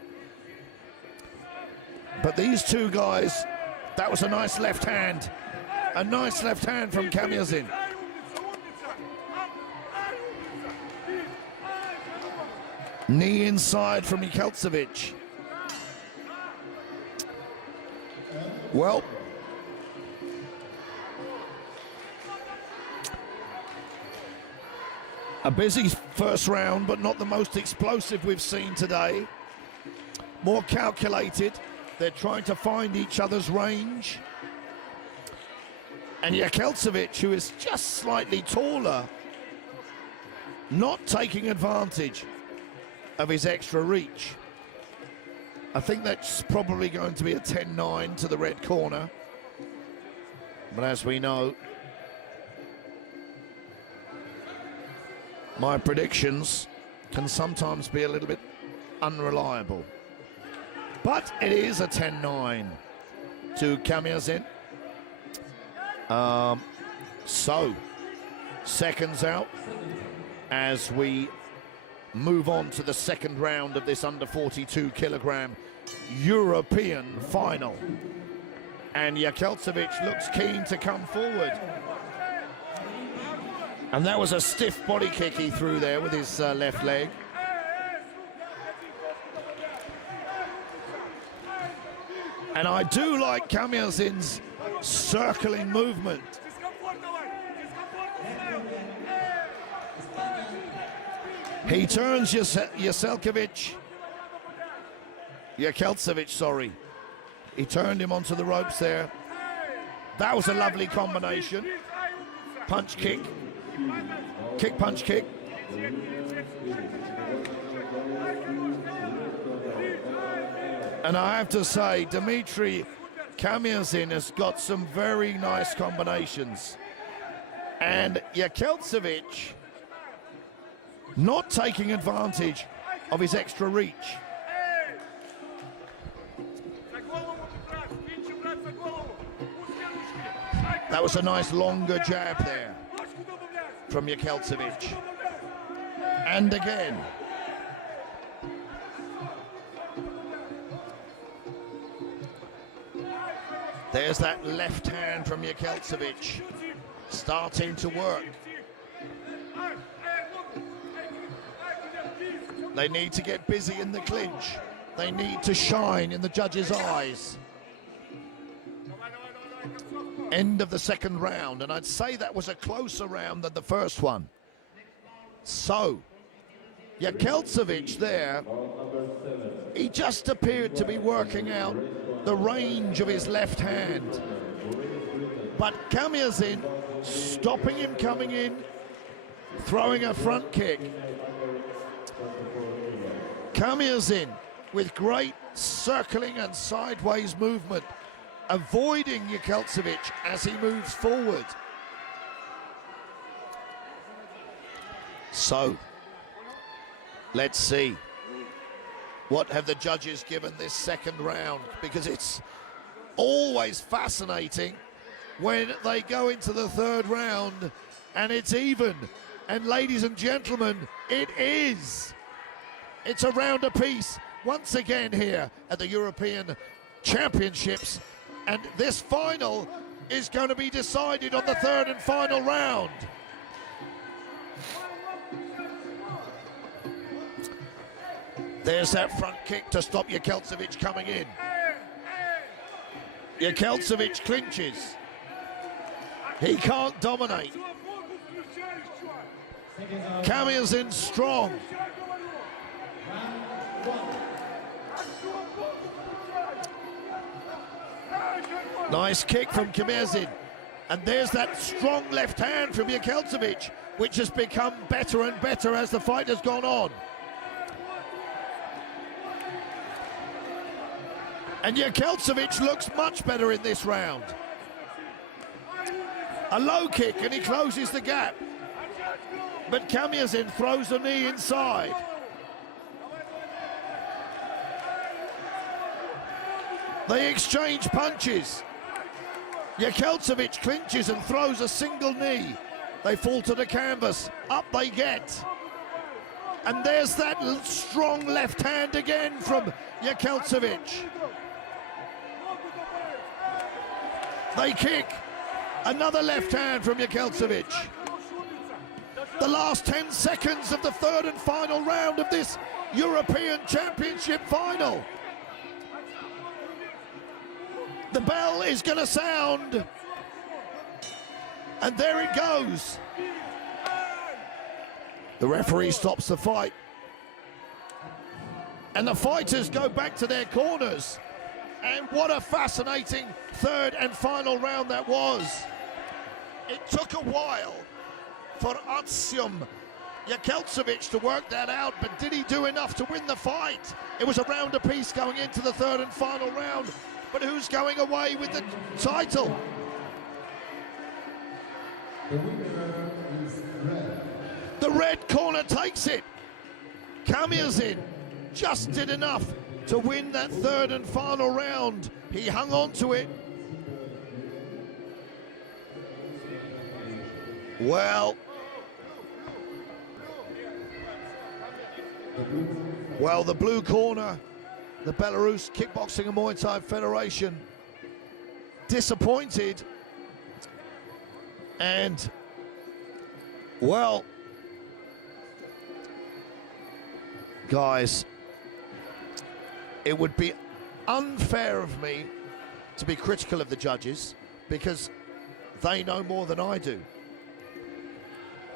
But these two guys, that was a nice left hand. A nice left hand from Peania. Knee inside from Yakalcevic. Well, a busy first round, but not the most explosive we've seen today. More calculated. They're trying to find each other's range. And Yakalcevic, who is just slightly taller, not taking advantage of his extra reach. I think that's probably going to be a 10-9 to the red corner. But as we know, my predictions can sometimes be a little bit unreliable. But it is a 10-9 to Peania. So, seconds out as we move on to the second round of this under 42 kilogram European final. And Yakalcevic looks keen to come forward. And that was a stiff body kick he threw there with his left leg. And I do like Peania's circling movement. He turns Yakalcevic, sorry. He turned him onto the ropes there. That was a lovely combination. Punch kick. Kick, punch, kick. And I have to say, Dimitri Peania has got some very nice combinations. And Yakalcevic not taking advantage of his extra reach. That was a nice longer jab there from Yakalcevic. And again. There's that left hand from Yakalcevic starting to work. They need to get busy in the clinch. They need to shine in the judges' eyes. End of the second round, and I'd say that was a closer round than the first one. So, Yakalcevic there, he just appeared to be working out the range of his left hand. But Peania stopping him coming in, throwing a front kick. Peania with great circling and sideways movement, avoiding Yakalcevic as he moves forward. So, let's see. What have the judges given this second round? Because it's always fascinating when they go into the third round and it's even. And ladies and gentlemen, it is. It's a round apiece once again here at the European Championships. And this final is going to be decided on the third and final round. There's that front kick to stop Jakelcevic coming in. Jakelcevic clinches. He can't dominate. Peania strong. Nice kick from Peania. And there's that strong left hand from Jakelcevic, which has become better and better as the fight has gone on. And Jakelcevic looks much better in this round. A low kick and he closes the gap. But Peania throws the knee inside. They exchange punches. Jakelcevic clinches and throws a single knee. They fall to the canvas. Up they get. And there's that strong left hand again from Jakelcevic. They kick. Another left hand from Jakelcevic. The last 10 seconds of the third and final round of this European Championship final. The bell is going to sound. And there it goes. The referee stops the fight. And the fighters go back to their corners. And what a fascinating third and final round that was. It took a while for Jakelcevic to work that out, but did he do enough to win the fight? It was a round apiece going into the third and final round, but who's going away with the title? The winner is red. The red corner takes it. Peania just did enough to win that third and final round. He hung on to it. Well, the blue corner, the Belarus Kickboxing and Muay Thai Federation, disappointed. And, well, guys, it would be unfair of me to be critical of the judges because they know more than I do.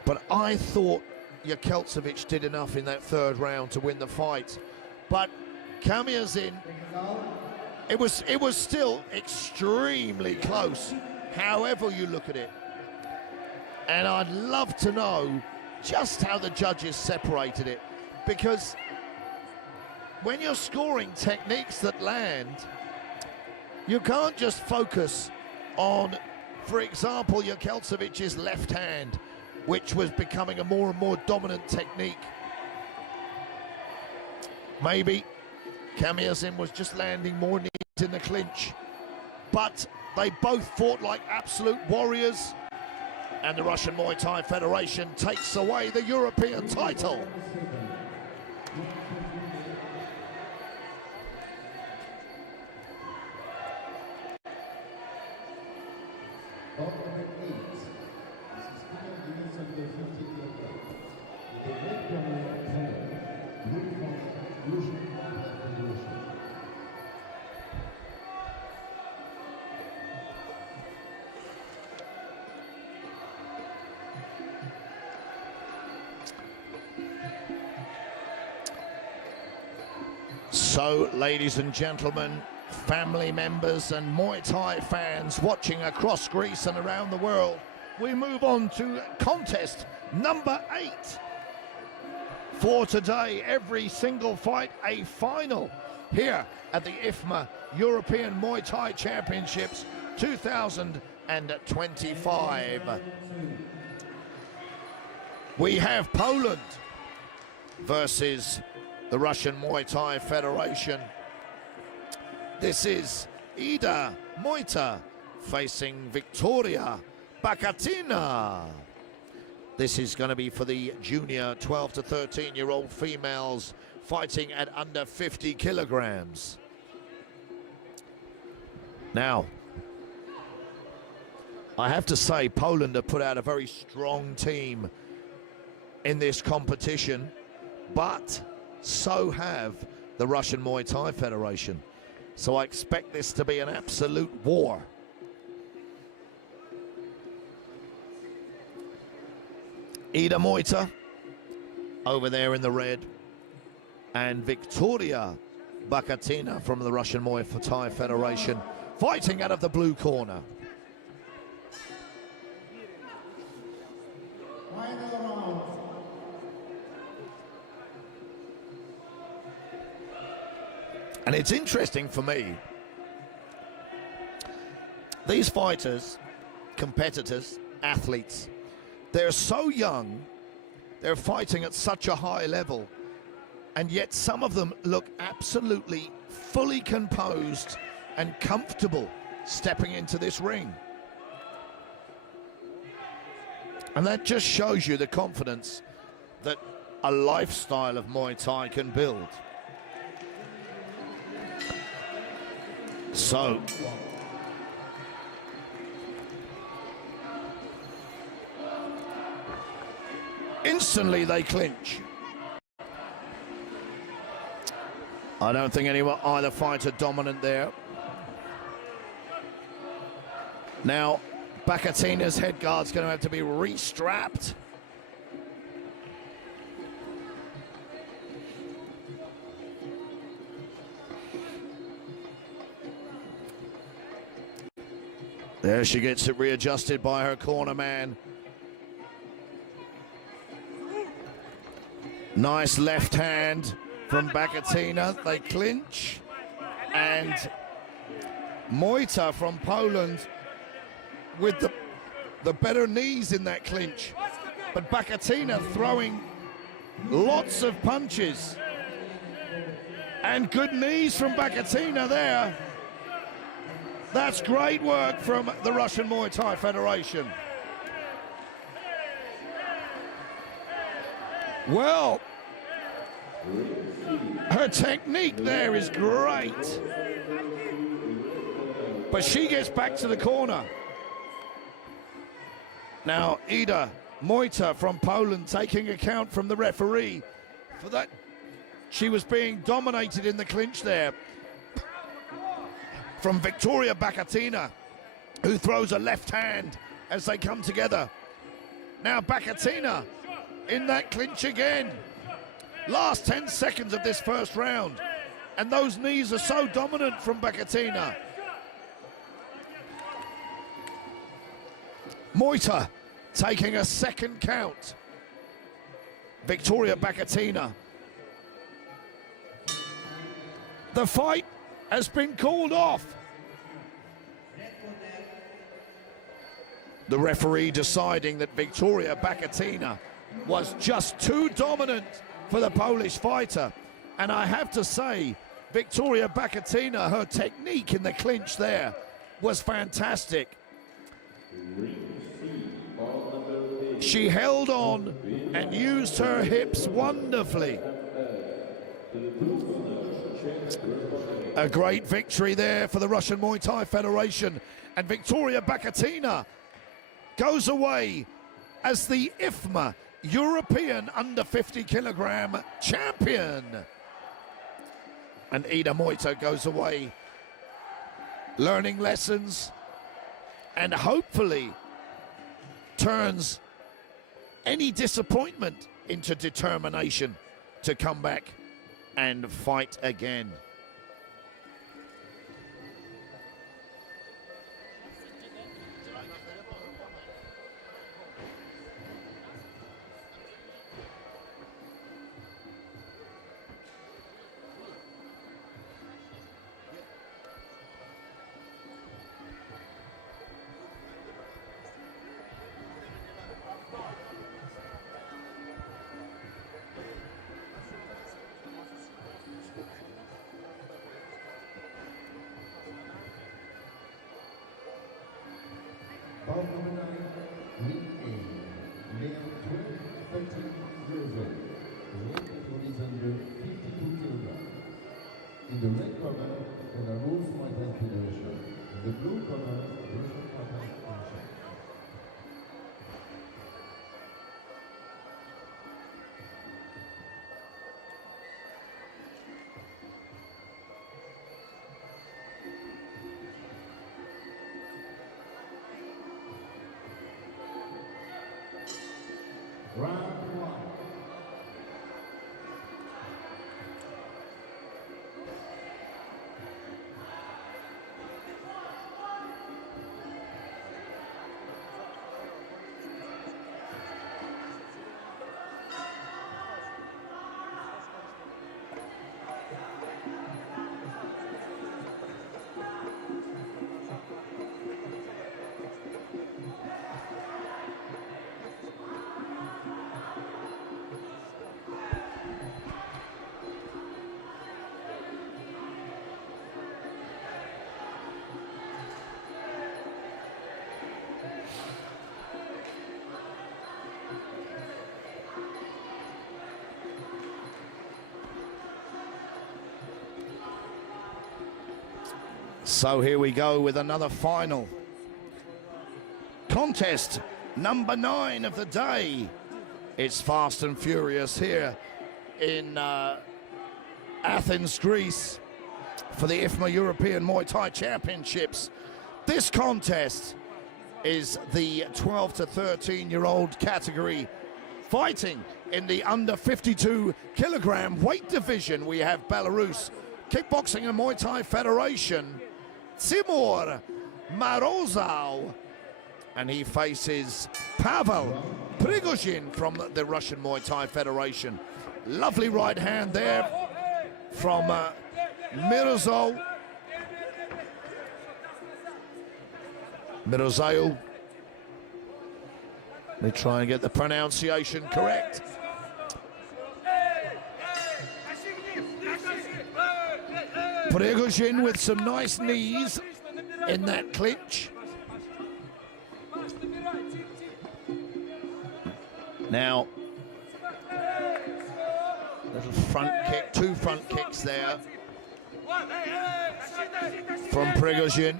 But I thought Jakelcevic did enough in that third round to win the fight. But Peania, it was still extremely close, however you look at it. And I'd love to know just how the judges separated it, because when you're scoring techniques that land, you can't just focus on, for example, Jakelcevic's left hand, which was becoming a more and more dominant technique. Maybe Peania was just landing more knees in the clinch, but they both fought like absolute warriors, and the Russian Muay Thai Federation takes away the European title. So, ladies and gentlemen, family members and Muay Thai fans watching across Greece and around the world, we move on to contest number 8. For today, every single fight a final here at the IFMA European Muay Thai Championships 2025. We have Poland versus the Russian Muay Thai Federation. This is Ida Moita facing Victoria Bakatina. This is going to be for the junior 12 to 13-year-old females fighting at under 50 kilograms. Now, I have to say, Poland have put out a very strong team in this competition, but so have the Russian Muay Thai Federation. So I expect this to be an absolute war. Ida Moita over there in the red, and Victoria Bakatina from the Russian Muay Thai Federation fighting out of the blue corner. And it's interesting for me, these fighters, competitors, athletes, they're so young, they're fighting at such a high level, and yet some of them look absolutely fully composed and comfortable stepping into this ring. And that just shows you the confidence that a lifestyle of Muay Thai can build. So, instantly they clinch. I don't think either fighter dominant there. Now, Bakatina's head guard's going to have to be re-strapped. There she gets it readjusted by her corner man. Nice left hand from Bakatina. They clinch. And Moita from Poland with the better knees in that clinch. But Bakatina throwing lots of punches. And good knees from Bakatina there. That's great work from the Russian Muay Thai Federation. Well, her technique there is great. But she gets back to the corner. Now, Ida Moita from Poland taking account from the referee for that. She was being dominated in the clinch there from Victoria Bakatina, who throws a left hand as they come together. Now Bakatina in that clinch again. Last 10 seconds of this first round, and those knees are so dominant from Bakatina. Moita taking a second count. Victoria Bakatina. The fight has been called off. The referee deciding that Victoria Bakatina was just too dominant for the Polish fighter. And I have to say, Victoria Bakatina, her technique in the clinch there was fantastic. She held on and used her hips wonderfully. A great victory there for the Russian Muay Thai Federation, and Victoria Bakatina goes away as the IFMA European under 50 kilogram champion. And Ida Moita goes away learning lessons and hopefully turns any disappointment into determination to come back and fight again. Bout number 9, Ring A, male 12, 13 years old. The weight category is under 52 kilograms. In the red corner, Belarus Muay Thai Federation. In the blue corner, Russian Muay Thai Championships. Round one. So here we go with another final. Contest number 9 of the day. It's fast and furious here in Athens, Greece for the IFMA European Muay Thai Championships. This contest is the 12 to 13-year-old category. Fighting in the under 52 kilogram weight division, we have Belarus Kickboxing and Muay Thai Federation, Timur Marozov, and he faces Pavel Prigozhin from the Russian Muay Thai Federation. Lovely right hand there from Mirozov. Let me try and get the pronunciation correct. Prigozhin with some nice knees in that clinch. Now, little front kick, 2 front kicks there from Prigozhin.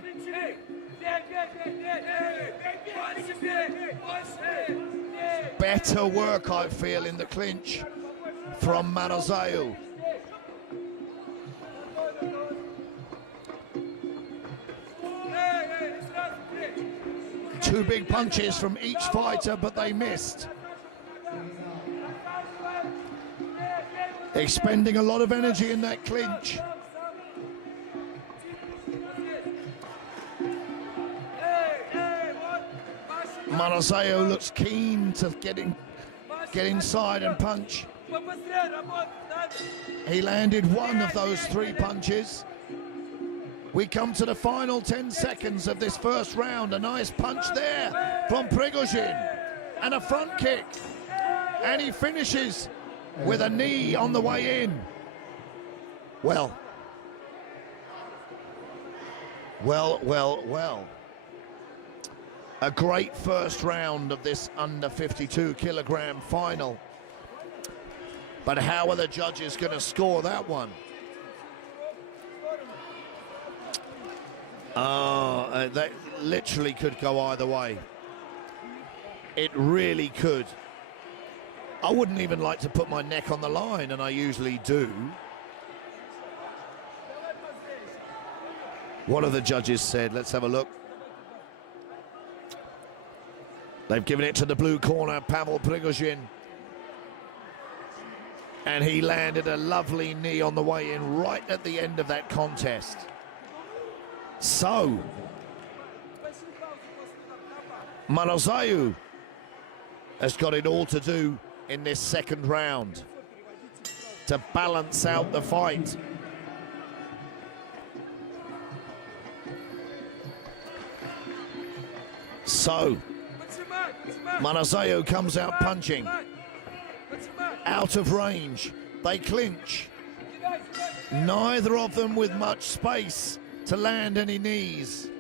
Better work, I feel, in the clinch from Marozov. Two big punches from each fighter, but they missed. Expending a lot of energy in that clinch. Marozov looks keen to get inside and punch. He landed 1 of those 3 punches. We come to the final 10 seconds of this first round. A nice punch there from Prigozhin and a front kick. And he finishes with a knee on the way in. Well. A great first round of this under 52 kilogram final. But how are the judges going to score that one? That literally could go either way. It really could. I wouldn't even like to put my neck on the line, and I usually do. What have the judges said? Let's have a look. They've given it to the blue corner, Pavel Prigozhin. And he landed a lovely knee on the way in right at the end of that contest. So, Marozov has got it all to do in this second round to balance out the fight. So, Marozov comes out punching. Out of range. They clinch. Neither of them with much space to land any knees.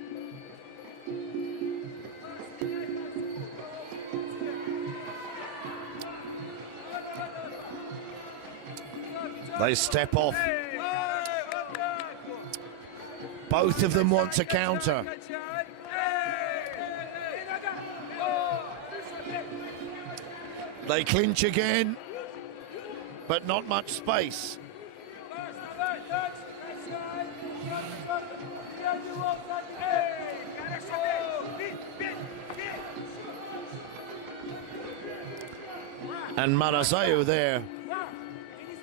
They step off. Both of them want to counter. They clinch again, but not much space. And Marazeu there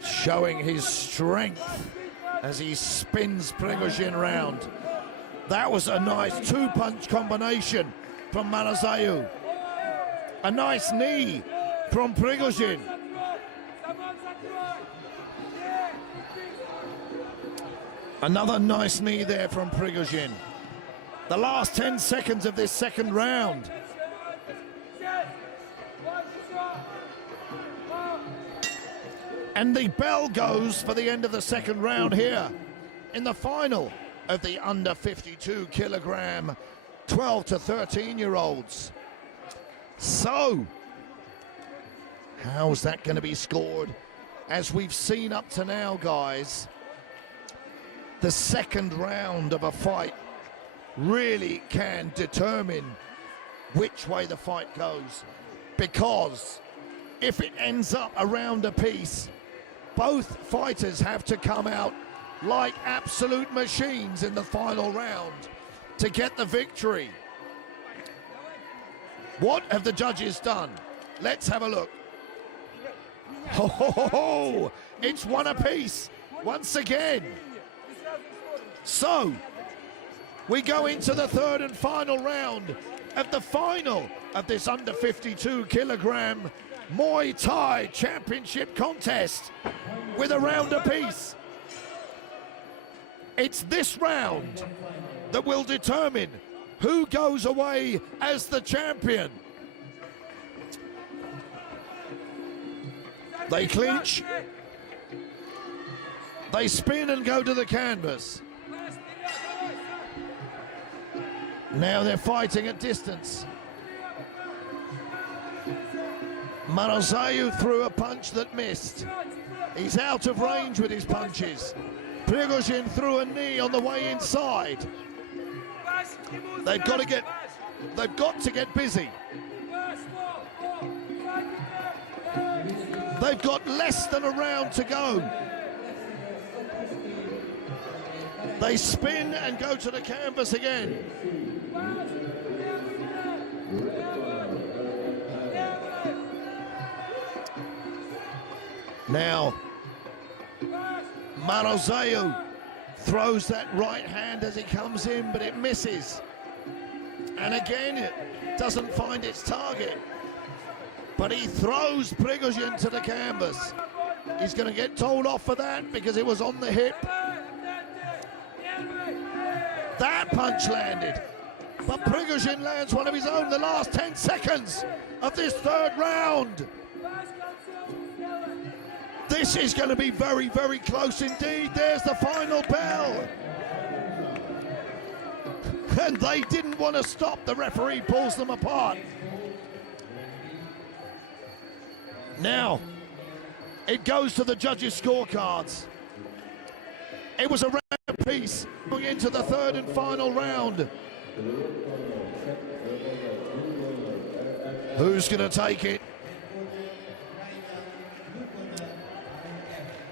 showing his strength as he spins Prigozhin round. That was a nice two-punch combination from Marazeu. A nice knee from Prigozhin. Another nice knee there from Prigozhin. The last 10 seconds of this second round. And the bell goes for the end of the second round here in the final of the under 52 kilogram 12 to 13-year-olds. So, how's that going to be scored? As we've seen up to now, guys, the second round of a fight really can determine which way the fight goes, because if it ends up a round apiece, both fighters have to come out like absolute machines in the final round to get the victory. What have the judges done? Let's have a look. Ho, ho, ho, ho. It's one apiece once again. So, we go into the third and final round of the final of this under 52 kilogram Muay Thai Championship contest with a round apiece. It's this round that will determine who goes away as the champion. They clinch, they spin and go to the canvas. Now they're fighting at distance. Marazeu threw a punch that missed. He's out of range with his punches. Prigozhin threw a knee on the way inside. They've got to get busy. They've got less than a round to go. They spin and go to the canvas again. Now, Marazeu throws that right hand as he comes in, but it misses. And again, it doesn't find its target. But he throws Prigozhin to the canvas. He's going to get told off for that because it was on the hip. That punch landed. But Prigozhin lands one of his own the last 10 seconds of this third round. This is going to be very, very close indeed. There's the final bell. And they didn't want to stop. The referee pulls them apart. Now, it goes to the judges' scorecards. It was a round apiece going into the third and final round. Who's going to take it?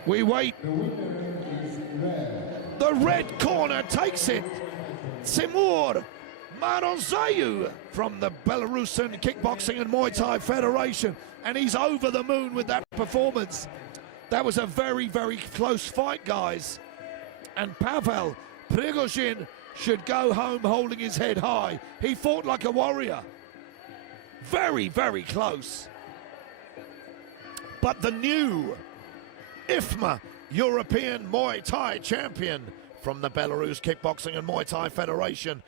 We wait. The red corner takes it. Timur Marazeu from the Belarusian Kickboxing and Muay Thai Federation. And he's over the moon with that performance. That was a very, very close fight, guys. And Pavel Prigozhin should go home holding his head high. He fought like a warrior. Very, very close. But the new IFMA European Muay Thai champion from the Belarus Kickboxing and Muay Thai Federation.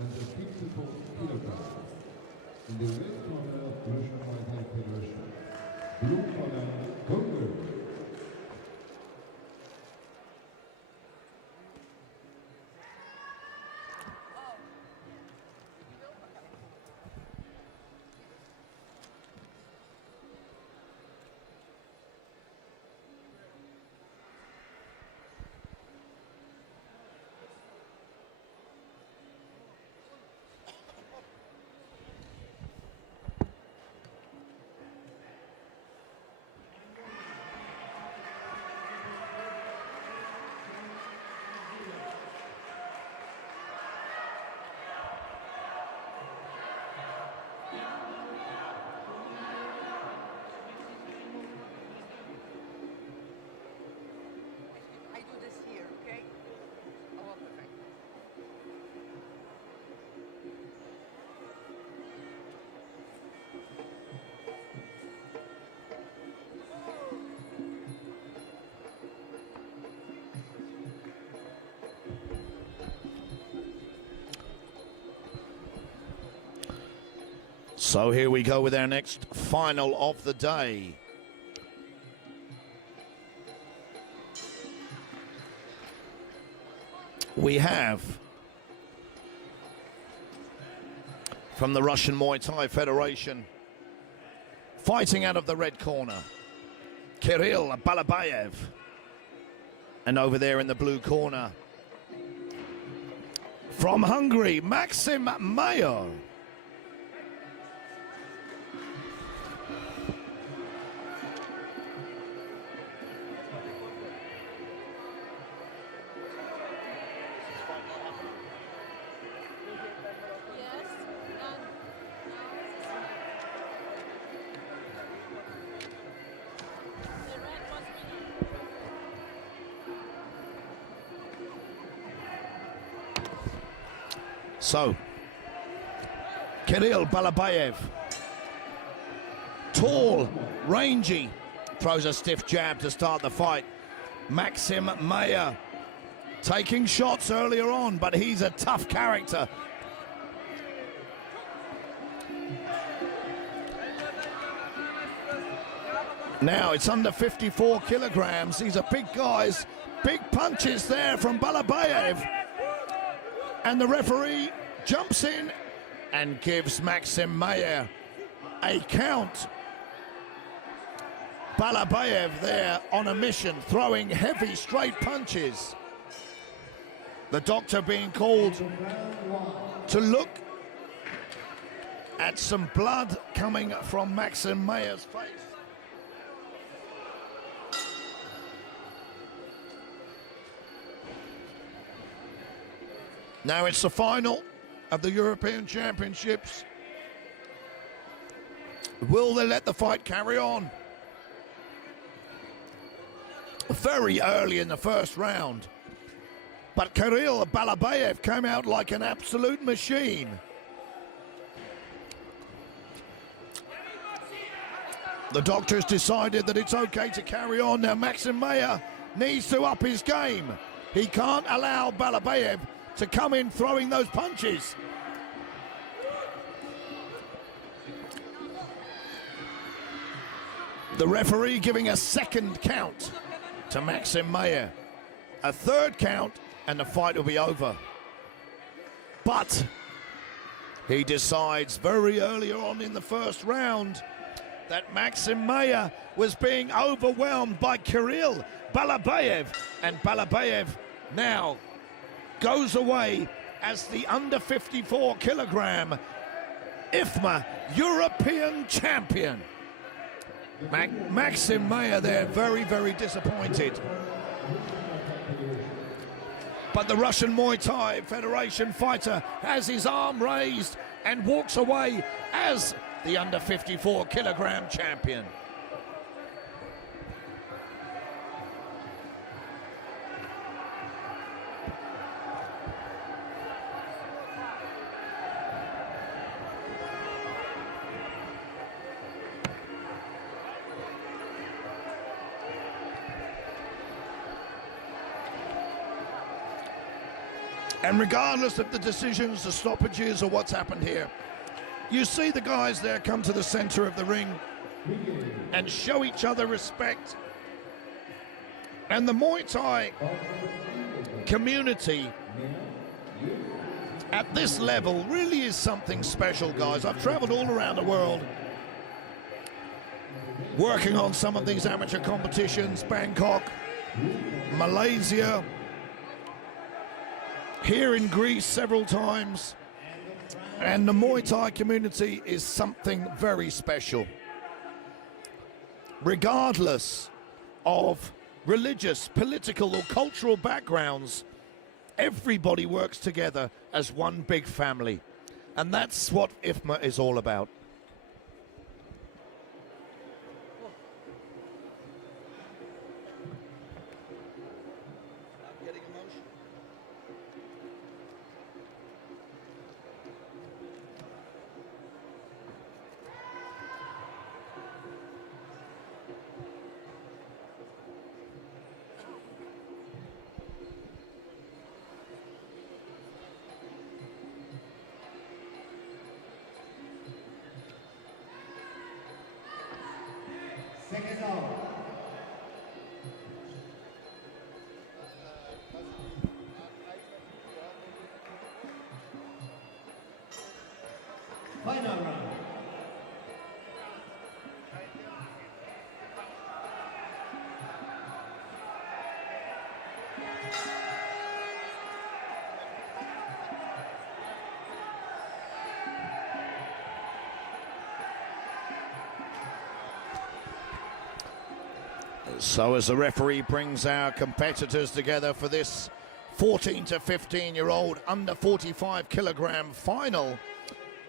Under 54 kilograms. In the red corner, Russian Muay Thai Federation. Blue corner, Congo. I do this here, okay? Oh, perfect. So here we go with our next final of the day. We have from the Russian Muay Thai Federation, fighting out of the red corner, Kirill Balabayev. And over there in the blue corner, from Hungary, Maxim Mayer. So, Kirill Balabayev, tall, rangy, throws a stiff jab to start the fight. Maxim Mayer taking shots earlier on, but he's a tough character. Now it's under 54 kilograms. These are big guys, big punches there from Balabayev. And the referee jumps in and gives Maxim Mayer a count. Balabayev there on a mission, throwing heavy straight punches. The doctor being called to look at some blood coming from Maxim Mayer's face. Now it's the final of the European Championships. Will they let the fight carry on? Very early in the first round, but Kirill Balabayev came out like an absolute machine. The doctors decided that it's okay to carry on. Now Maxim Mayer needs to up his game. He can't allow Balabayev to come in throwing those punches. The referee giving a second count to Maxim Mayer. A third count and the fight will be over. But he decides very early on in the first round that Maxim Mayer was being overwhelmed by Kirill Balabayev, and Balabayev now goes away as the under 54 kilogram IFMA European champion. Maxim Mayer there, very, very disappointed. But the Russian Muay Thai Federation fighter has his arm raised and walks away as the under 54 kilogram champion. And regardless of the decisions, the stoppages, or what's happened here, you see the guys there come to the center of the ring and show each other respect. And the Muay Thai community at this level really is something special, guys. I've traveled all around the world working on some of these amateur competitions, Bangkok, Malaysia, here in Greece several times, and the Muay Thai community is something very special. Regardless of religious, political or cultural backgrounds, everybody works together as one big family, and that's what IFMA is all about. I'm getting emotional. Seconds out. Final round. So as the referee brings our competitors together for this 14 to 15-year-old under 45 kilogram final,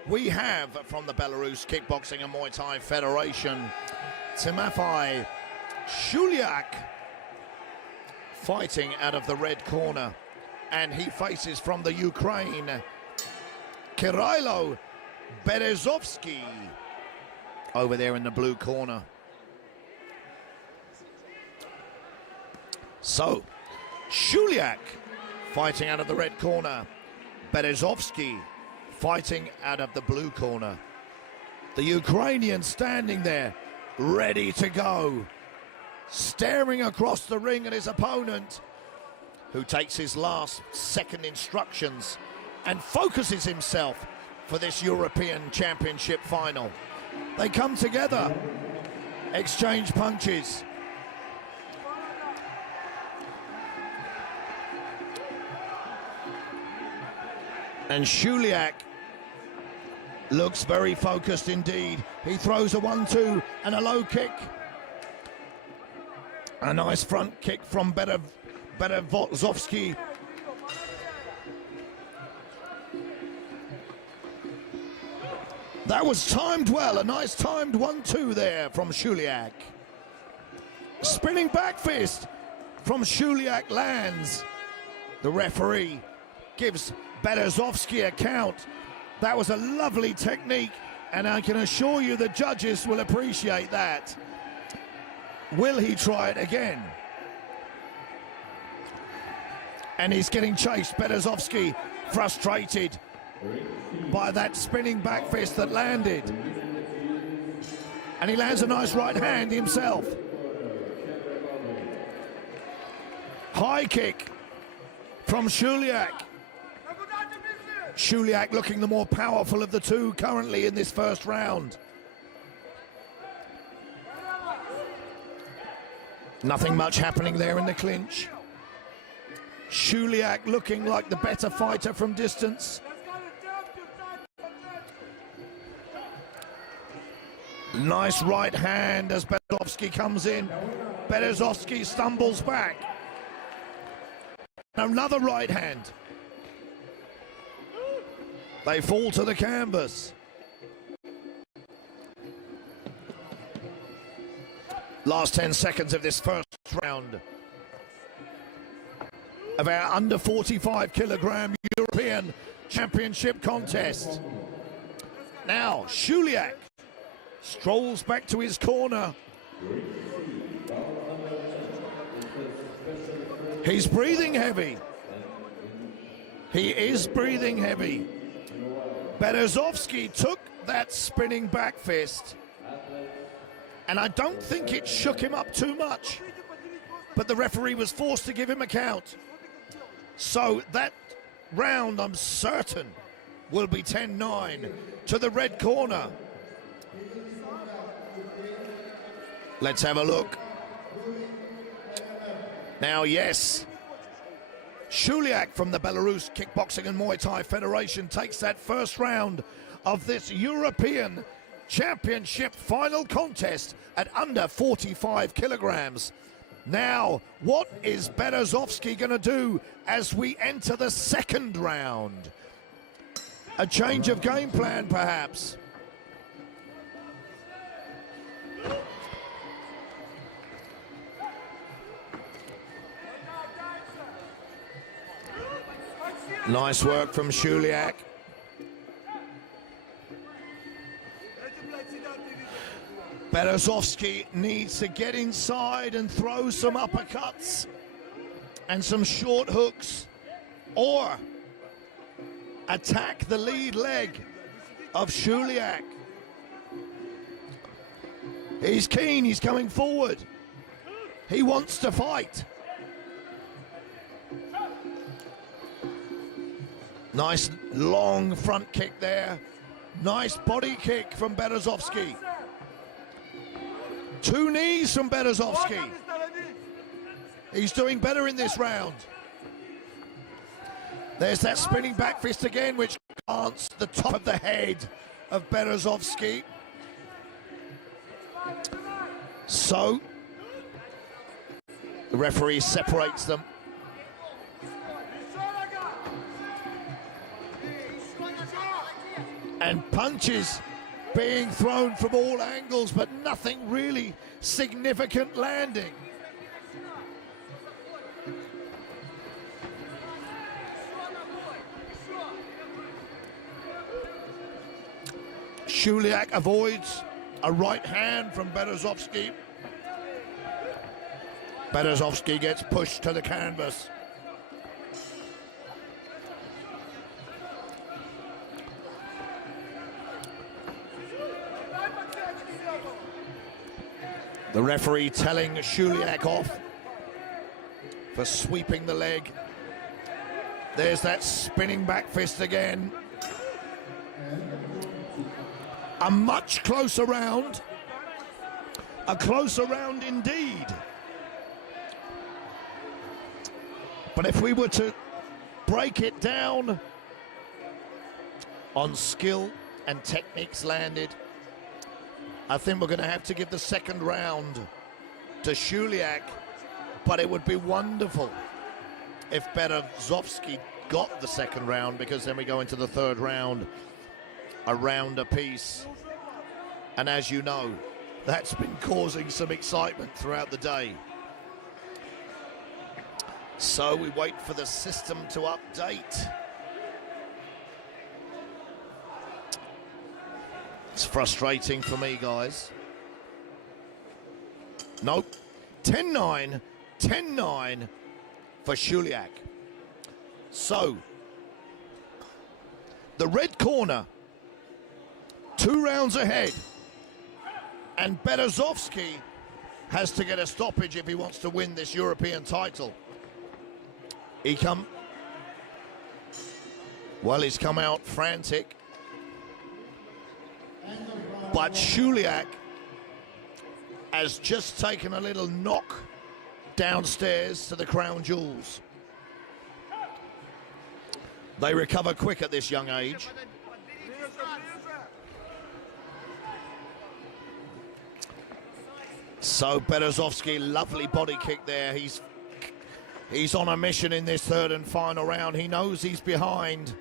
we have from the Belarus Kickboxing and Muay Thai Federation, Timofey Shuliak fighting out of the red corner, and he faces from the Ukraine, Kiriilo Berezovsky over there in the blue corner. So, Shuliak fighting out of the red corner, Berezovsky fighting out of the blue corner. The Ukrainian standing there, ready to go, staring across the ring at his opponent, who takes his last second instructions and focuses himself for this European Championship final. They come together, exchange punches. And Shuliak looks very focused indeed. He throws a 1-2 and a low kick. A nice front kick from Berezovsky. That was timed well, a nice timed 1-2 there from Shuliak. Spinning back fist from Shuliak lands. The referee gives Berezovsky a count. That was a lovely technique, and I can assure you the judges will appreciate that. Will he try it again? And he's getting chased. Berezovsky frustrated by that spinning back fist that landed. And he lands a nice right hand himself. High kick from Shuliak. Shuliak looking the more powerful of the two currently in this first round. Nothing much happening there in the clinch. Shuliak looking like the better fighter from distance. Nice right hand as Berezovsky comes in. Berezovsky stumbles back. Another right hand. They fall to the canvas. Last 10 seconds of this first round of our under 45 kilogram European Championship contest. Now Shuliak strolls back to his corner. He's breathing heavy. He is breathing heavy. Berezovsky took that spinning back fist And I don't think it shook him up too much, but the referee was forced to give him a count. So that round, I'm certain, will be 10-9 to the red corner. Let's have a look. Now, yes, Shuliak from the Belarus Kickboxing and Muay Thai Federation takes that first round of this European Championship final contest at under 45 kilograms. Now, what is Berezovsky going to do as we enter the second round? A change of game plan, perhaps. Nice work from Shuliak. Berezovsky needs to get inside and throw some uppercuts and some short hooks, or attack the lead leg of Shuliak. He's keen, he's coming forward. He wants to fight. Nice long front kick there. Nice body kick from Berezovsky. Two knees from Berezovsky. He's doing better in this round. There's that spinning back fist again, which plants the top of the head of Berezovsky. So, the referee separates them. And punches being thrown from all angles, but nothing really significant landing. Shuliak avoids a right hand from Berezovsky. Berezovsky gets pushed to the canvas. The referee telling Shuliak off for sweeping the leg. There's that spinning back fist again. A much closer round. A closer round indeed. But if we were to break it down on skill and techniques landed, I think we're going to have to give the second round to Shuliak, but it would be wonderful if Berezovsky got the second round, because then we go into the third round, a round apiece. And as you know, that's been causing some excitement throughout the day. So we wait for the system to update. It's frustrating for me, guys. Nope. 10-9, 10-9 for Shuliak. So, the red corner, 2 rounds ahead. And Berezovsky has to get a stoppage if he wants to win this European title. He's come out frantic. But Shuliak has just taken a little knock downstairs to the crown jewels. They recover quick at this young age. So Berezovsky, lovely body kick there. He's on a mission in this third and final round. He knows he's behind.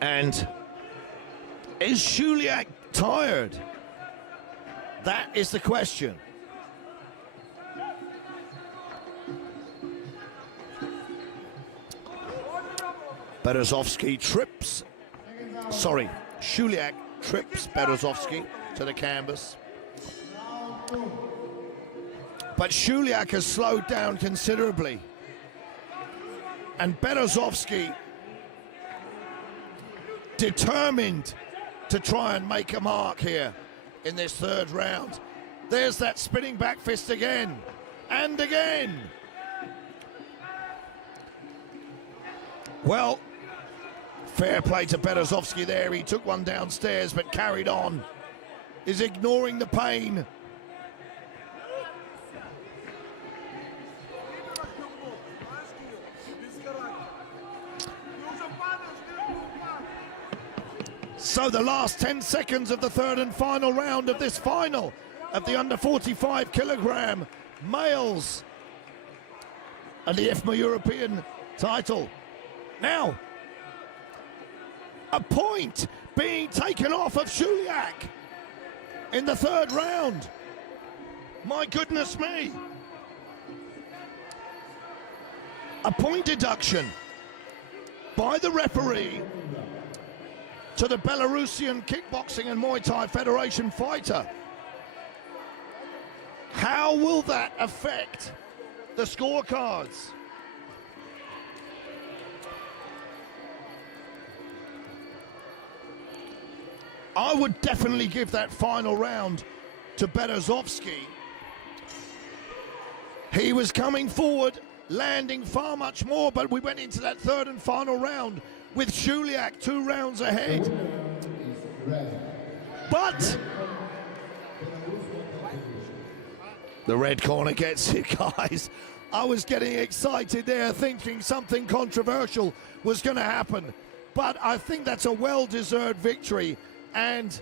And is Shuliak tired? That is the question. Berezovsky trips. Sorry, Shuliak trips Berezovsky to the canvas. But Shuliak has slowed down considerably. And Berezovsky determined to try and make a mark here in this third round. There's that spinning back fist again and again. Well, fair play to Berezovsky there. He took one downstairs but carried on. Is ignoring the pain. So the last 10 seconds of the third and final round of this final of the under 45 kilogram males and the IFMA European title. Now, a point being taken off of Shuliak in the third round. My goodness me. A point deduction by the referee to the Belarusian Kickboxing and Muay Thai Federation fighter. How will that affect the scorecards? I would definitely give that final round to Berezovsky. He was coming forward, landing far much more, but we went into that third and final round with Shuliak 2 rounds ahead. But the red corner gets it, guys. I was getting excited there, thinking something controversial was going to happen. But I think that's a well-deserved victory. And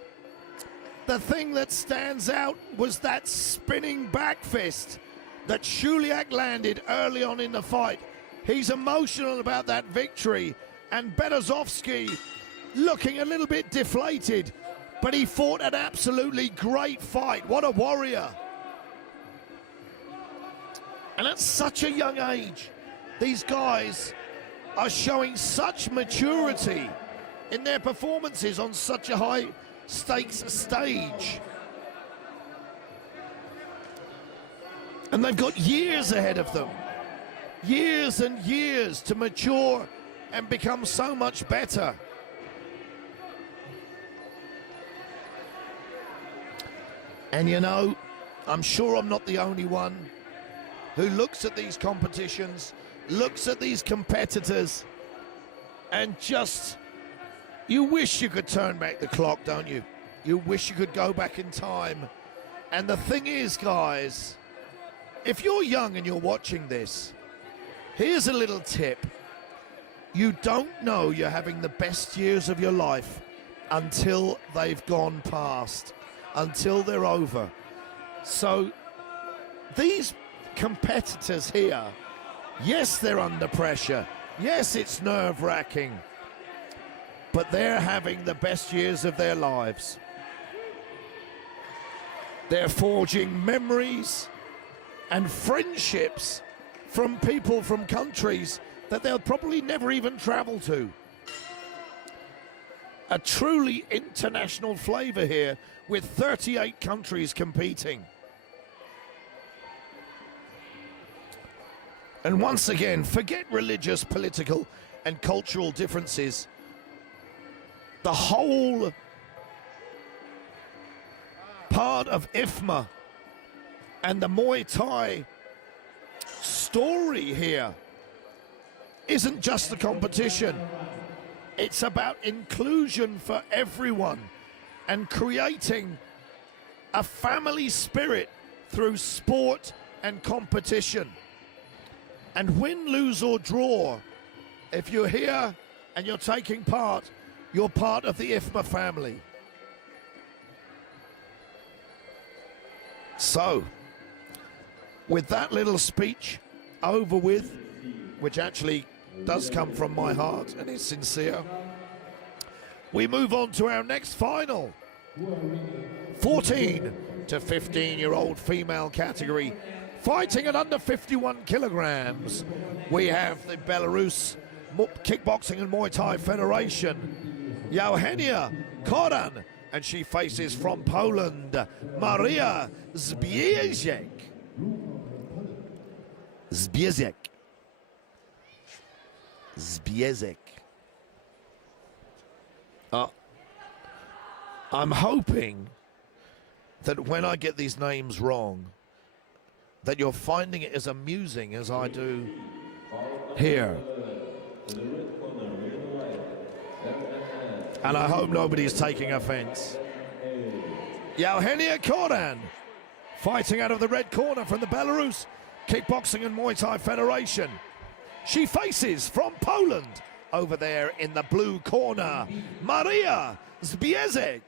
the thing that stands out was that spinning back fist that Shuliak landed early on in the fight. He's emotional about that victory. And Berezovsky looking a little bit deflated, but he fought an absolutely great fight. What a warrior. And at such a young age, these guys are showing such maturity in their performances on such a high stakes stage. And they've got years ahead of them. Years and years to mature and become so much better. And you know, I'm sure I'm not the only one who looks at these competitions, looks at these competitors, and just, you wish you could turn back the clock, don't you? You wish you could go back in time. And the thing is, guys, if you're young and you're watching this, here's a little tip. You don't know you're having the best years of your life until they've gone past, until they're over. So these competitors here, yes, they're under pressure. Yes, it's nerve-wracking. But they're having the best years of their lives. They're forging memories and friendships from people from countries that they'll probably never even travel to. A truly international flavor here with 38 countries competing. And once again, forget religious, political, and cultural differences. The whole part of IFMA and the Muay Thai story here isn't just the competition. It's about inclusion for everyone and creating a family spirit through sport and competition. And win, lose or draw, if you're here and you're taking part, you're part of the IFMA family. So, with that little speech over with, which actually does come from my heart and is sincere, we move on to our next final. 14 to 15-year-old female category, fighting at under 51 kilograms. We have the Belarus Kickboxing and Muay Thai Federation, Eugenia Koran, and she faces from Poland, Maria Zbieziek. Zbiezek. I'm hoping that when I get these names wrong, that you're finding it as amusing as I do here. And I hope nobody's taking offense. Eugenia Koran, fighting out of the red corner from the Belarus Kickboxing and Muay Thai Federation. She faces from Poland over there in the blue corner, Maria Zbiezek.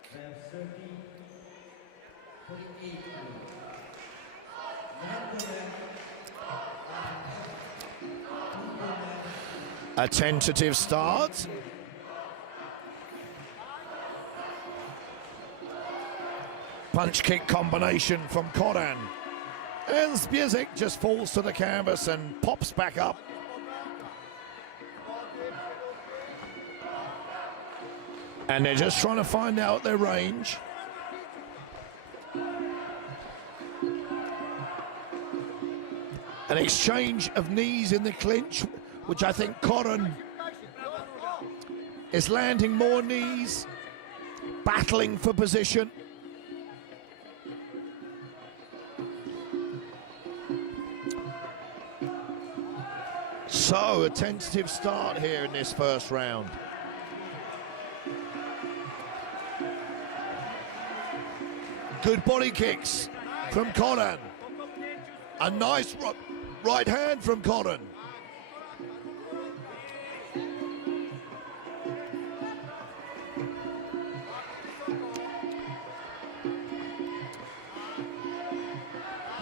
A tentative start. Punch-kick combination from Koran. And Zbiezek just falls to the canvas and pops back up. And they're just trying to find out their range. An exchange of knees in the clinch, which I think Koran is landing more knees, battling for position. So, a tentative start here in this first round. Good body kicks from Koran. A nice right hand from Koran.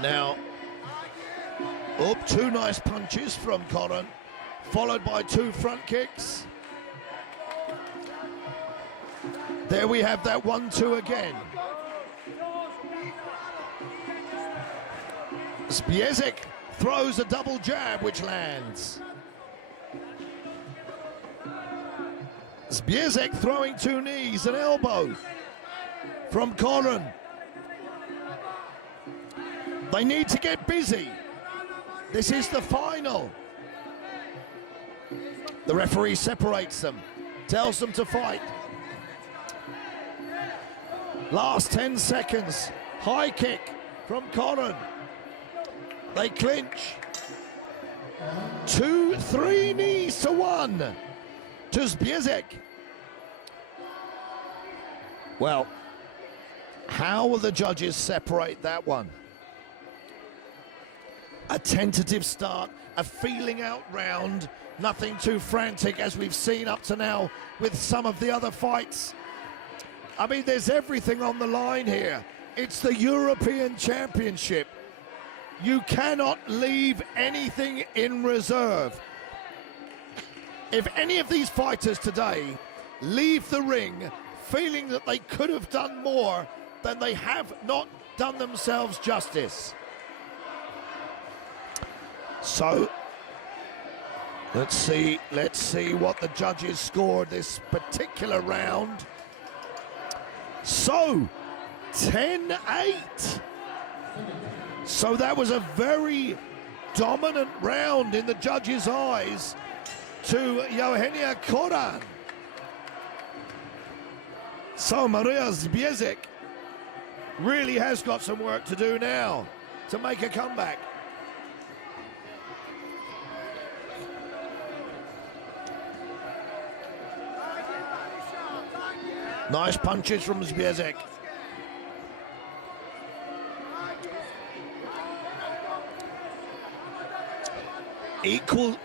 Now, two nice punches from Koran, followed by two front kicks. There we have that 1-2 again. Zbiezek throws a double jab which lands. Zbiezek throwing two knees, an elbow from Koran. They need to get busy. This is the final. The referee separates them, tells them to fight. Last 10 seconds, high kick from Koran. They clinch. 2-3 knees to 1 to Zbiezek. Well, how will the judges separate that one? A tentative start, a feeling out round, nothing too frantic as we've seen up to now with some of the other fights. I mean, there's everything on the line here. It's the European Championship. You cannot leave anything in reserve. If any of these fighters today leave the ring feeling that they could have done more, then they have not done themselves justice. So, let's see what the judges scored this particular round. So, 10-8. So that was a very dominant round in the judges' eyes to Eugenia Koran. So Maria Zbiezek really has got some work to do now to make a comeback. Nice punches from Zbiezek. Equal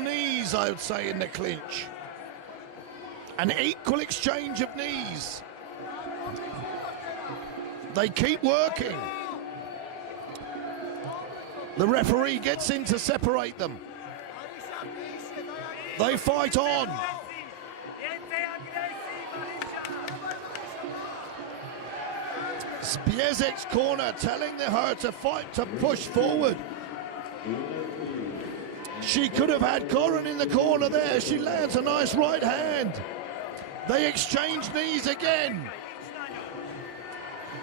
knees, I would say, in the clinch. An equal exchange of knees. They keep working. The referee gets in to separate them. They fight on. Zbiezek's corner telling her to fight, to push forward. She could have had Koran in the corner there. She lands a nice right hand. They exchange knees again.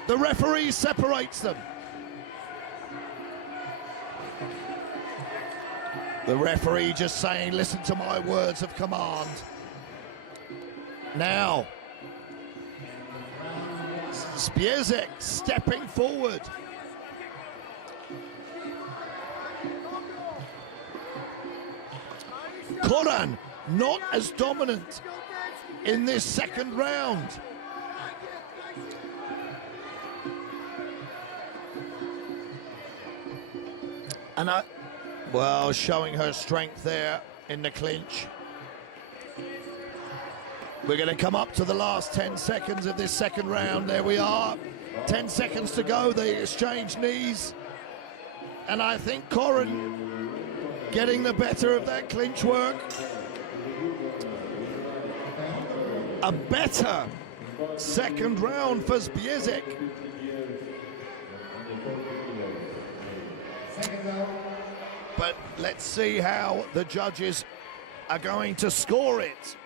The referee separates them. The referee just saying, listen to my words of command. Now, Zbierczek stepping forward. Koran not as dominant in this second round. And well, showing her strength there in the clinch. We're going to come up to the last 10 seconds of this second round. There we are. 10 seconds to go. They exchange knees. And I think Koran getting the better of that clinch work. A better second round for Zbierczek. But let's see how the judges are going to score it.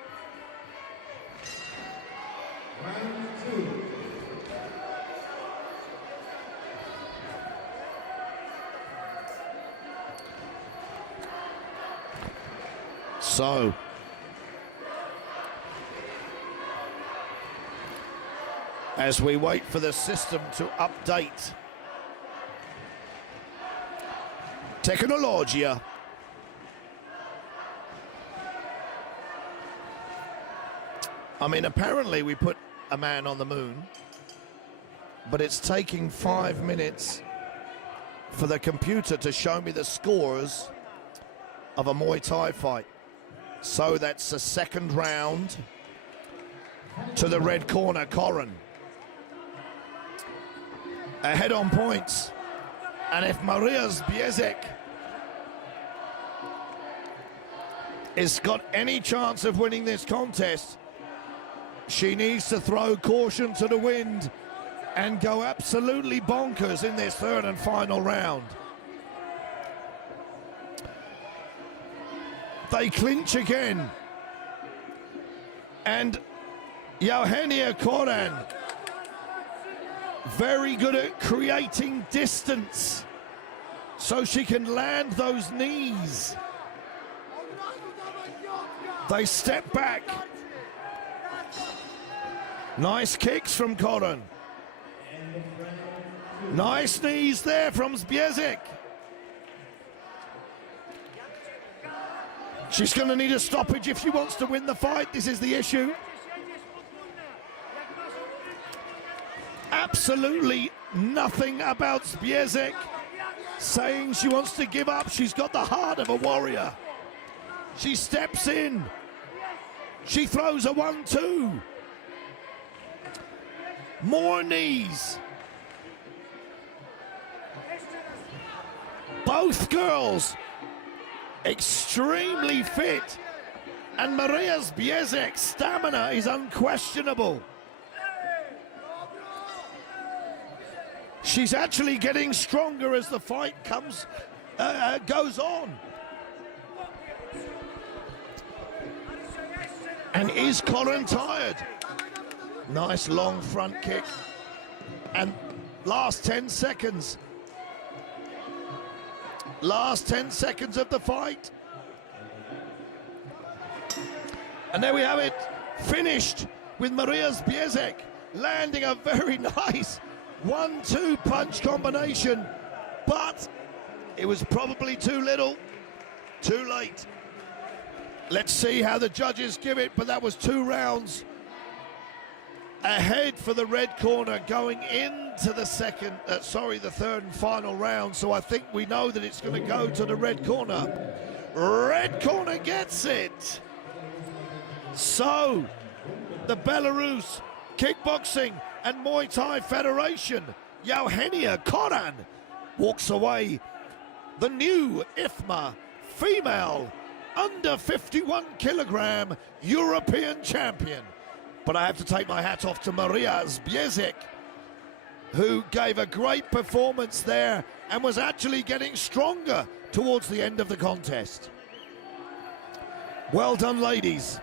So, as we wait for the system to update, Technologia. I mean, apparently we put a man on the moon, but it's taking 5 minutes for the computer to show me the scores of a Muay Thai fight. So that's the second round to the red corner, Koran. Ahead on points. And if Maria Zbierczek has got any chance of winning this contest, she needs to throw caution to the wind and go absolutely bonkers in this third and final round. They clinch again. And Eugenia Koran, very good at creating distance so she can land those knees. They step back. Nice kicks from Koran. Nice knees there from Zbierczek. She's going to need a stoppage if she wants to win the fight. This is the issue. Absolutely nothing about Zbierczek saying she wants to give up. She's got the heart of a warrior. She steps in. She throws a 1-2. More knees. Both girls extremely fit. And Maria Zbierczek's stamina is unquestionable. She's actually getting stronger as the fight goes on. And is Koran tired? Nice long front kick. And last 10 seconds. Last 10 seconds of the fight. And there we have it, finished with Maria Zbierczek landing a very nice 1-2 punch combination, but it was probably too little, too late. Let's see how the judges give it, but that was 2 rounds ahead for the red corner going into the third and final round. So I think we know that it's going to go to the red corner. Red corner gets it. So the Belarus Kickboxing and Muay Thai Federation, Eugenia Koran, walks away the new IFMA female under 51 kilogram European champion. But I have to take my hat off to Maria Zbierczek, who gave a great performance there and was actually getting stronger towards the end of the contest. Well done, ladies.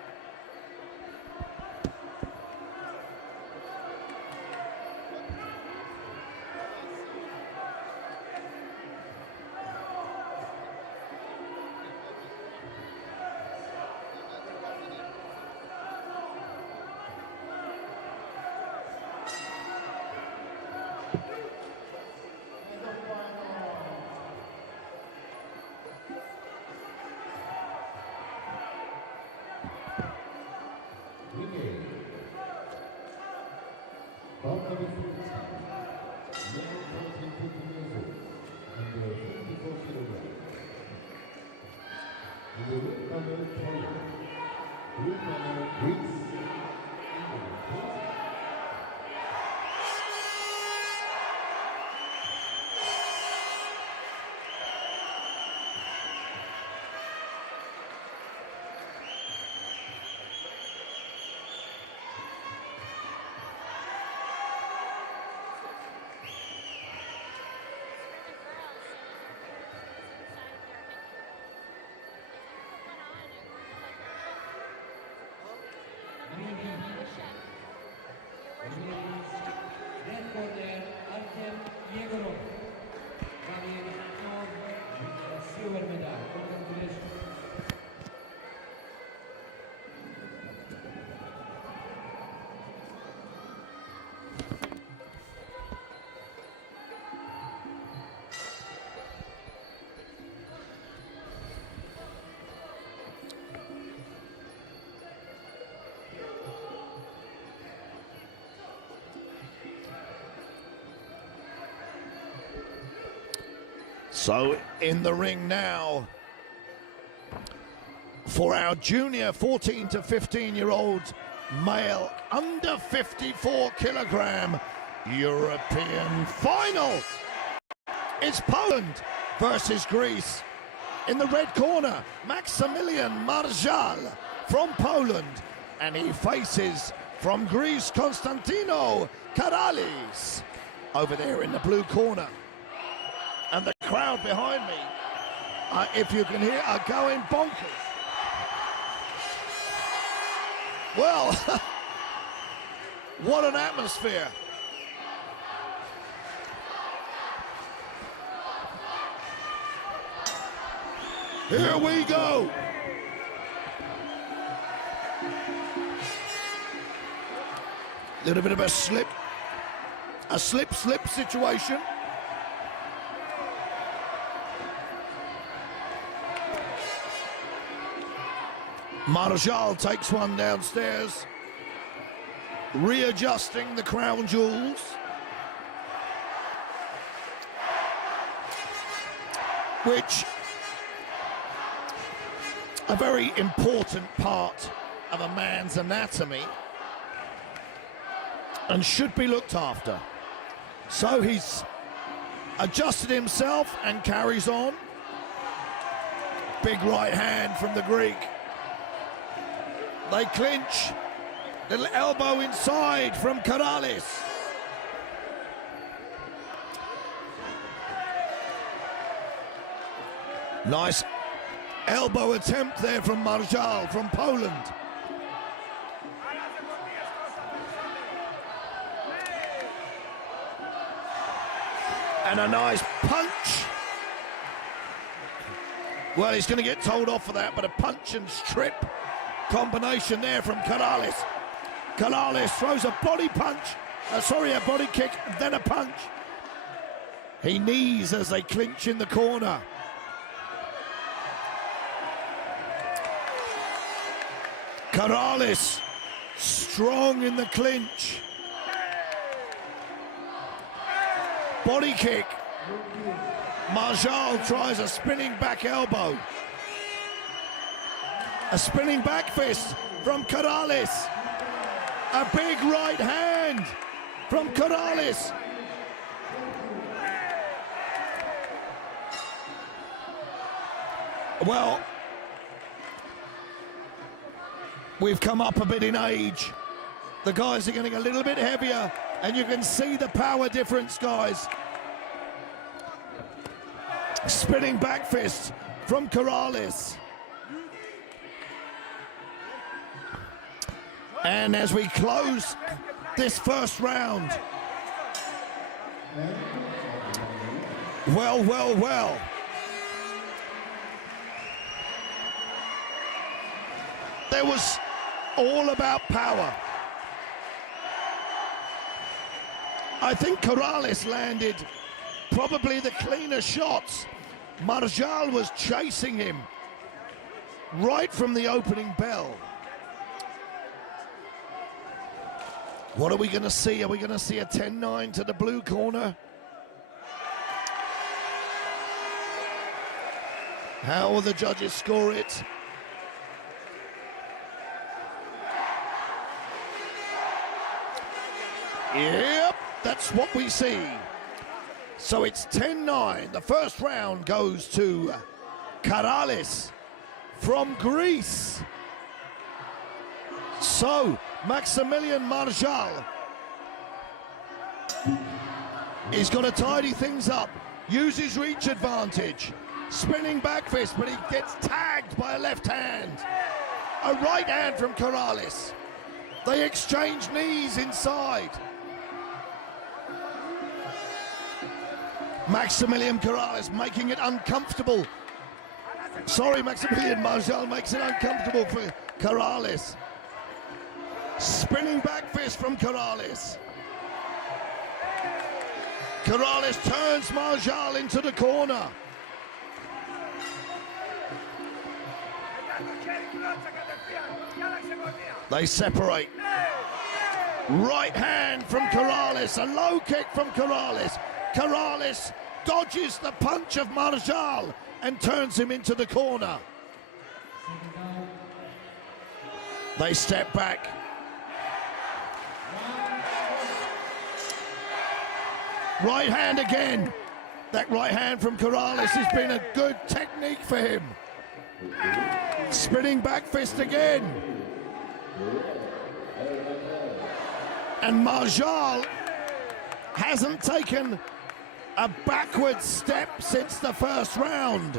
Silver medal. Congratulations. So in the ring now for our junior 14 to 15-year-old male under 54 kilogram European final. It's Poland versus Greece. In the red corner, Maximilian Marjal from Poland, and he faces from Greece Konstantino Karalis over there in the blue corner. And the crowd behind me, if you can hear, are going bonkers. Well, what an atmosphere. Here we go. Little bit of a slip situation. Marjal takes one downstairs, readjusting the crown jewels. Which, a very important part of a man's anatomy and should be looked after. So he's adjusted himself and carries on. Big right hand from the Greek. They clinch. Little elbow inside from Karalis. Nice elbow attempt there from Marjal from Poland. And a nice punch. Well, he's going to get told off for that, but a punch and strip combination there from Karalis. Karalis throws a body punch, a body kick, and then a punch. He knees as they clinch in the corner. Karalis strong in the clinch. Body kick. Marjal tries a spinning back elbow. A spinning back fist from Karalis. A big right hand from Karalis. Well, we've come up a bit in age. The guys are getting a little bit heavier, and you can see the power difference, guys. Spinning back fist from Karalis. And as we close this first round, well. There was all about power. I think Karalis landed probably the cleaner shots. Marjal was chasing him right from the opening bell. What are we going to see? Are we going to see a 10-9 to the blue corner? How will the judges score it? Yep, that's what we see. So it's 10-9. The first round goes to Karalis from Greece. So Maximilian Marjal is going to tidy things up, use his reach advantage. Spinning back fist, but he gets tagged by a left hand. A right hand from Karalis. They exchange knees inside. Maximilian Corrales making it uncomfortable. Sorry, Maximilian Marjal makes it uncomfortable for Corrales. Spinning back fist from Corrales. Corrales turns Marjal into the corner. They separate. Right hand from Corrales, a low kick from Corrales. Corrales dodges the punch of Marjal and turns him into the corner. They step back. Right hand again. That right hand from Corrales has been a good technique for him. Spinning back fist again. And Marjal hasn't taken a backward step since the first round.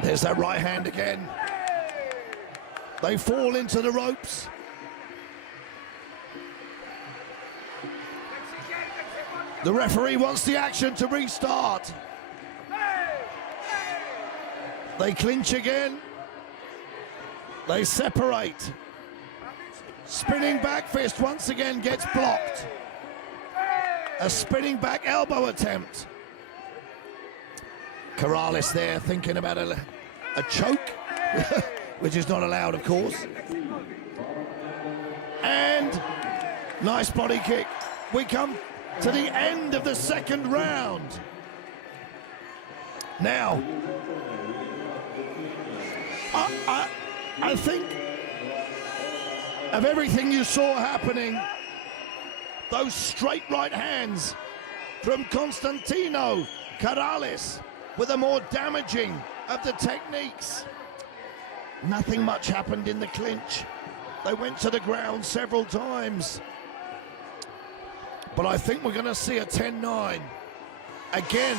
There's that right hand again. They fall into the ropes. The referee wants the action to restart. They clinch again. They separate. Spinning back fist once again gets blocked. A spinning back elbow attempt. Corrales there thinking about a choke, which is not allowed, of course. And nice body kick. We come to the end of the second round. Now, I think of everything you saw happening, those straight right hands from Constantino Corrales were the more damaging of the techniques. Nothing much happened in the clinch. They went to the ground several times. But I think we're going to see a 10-9 again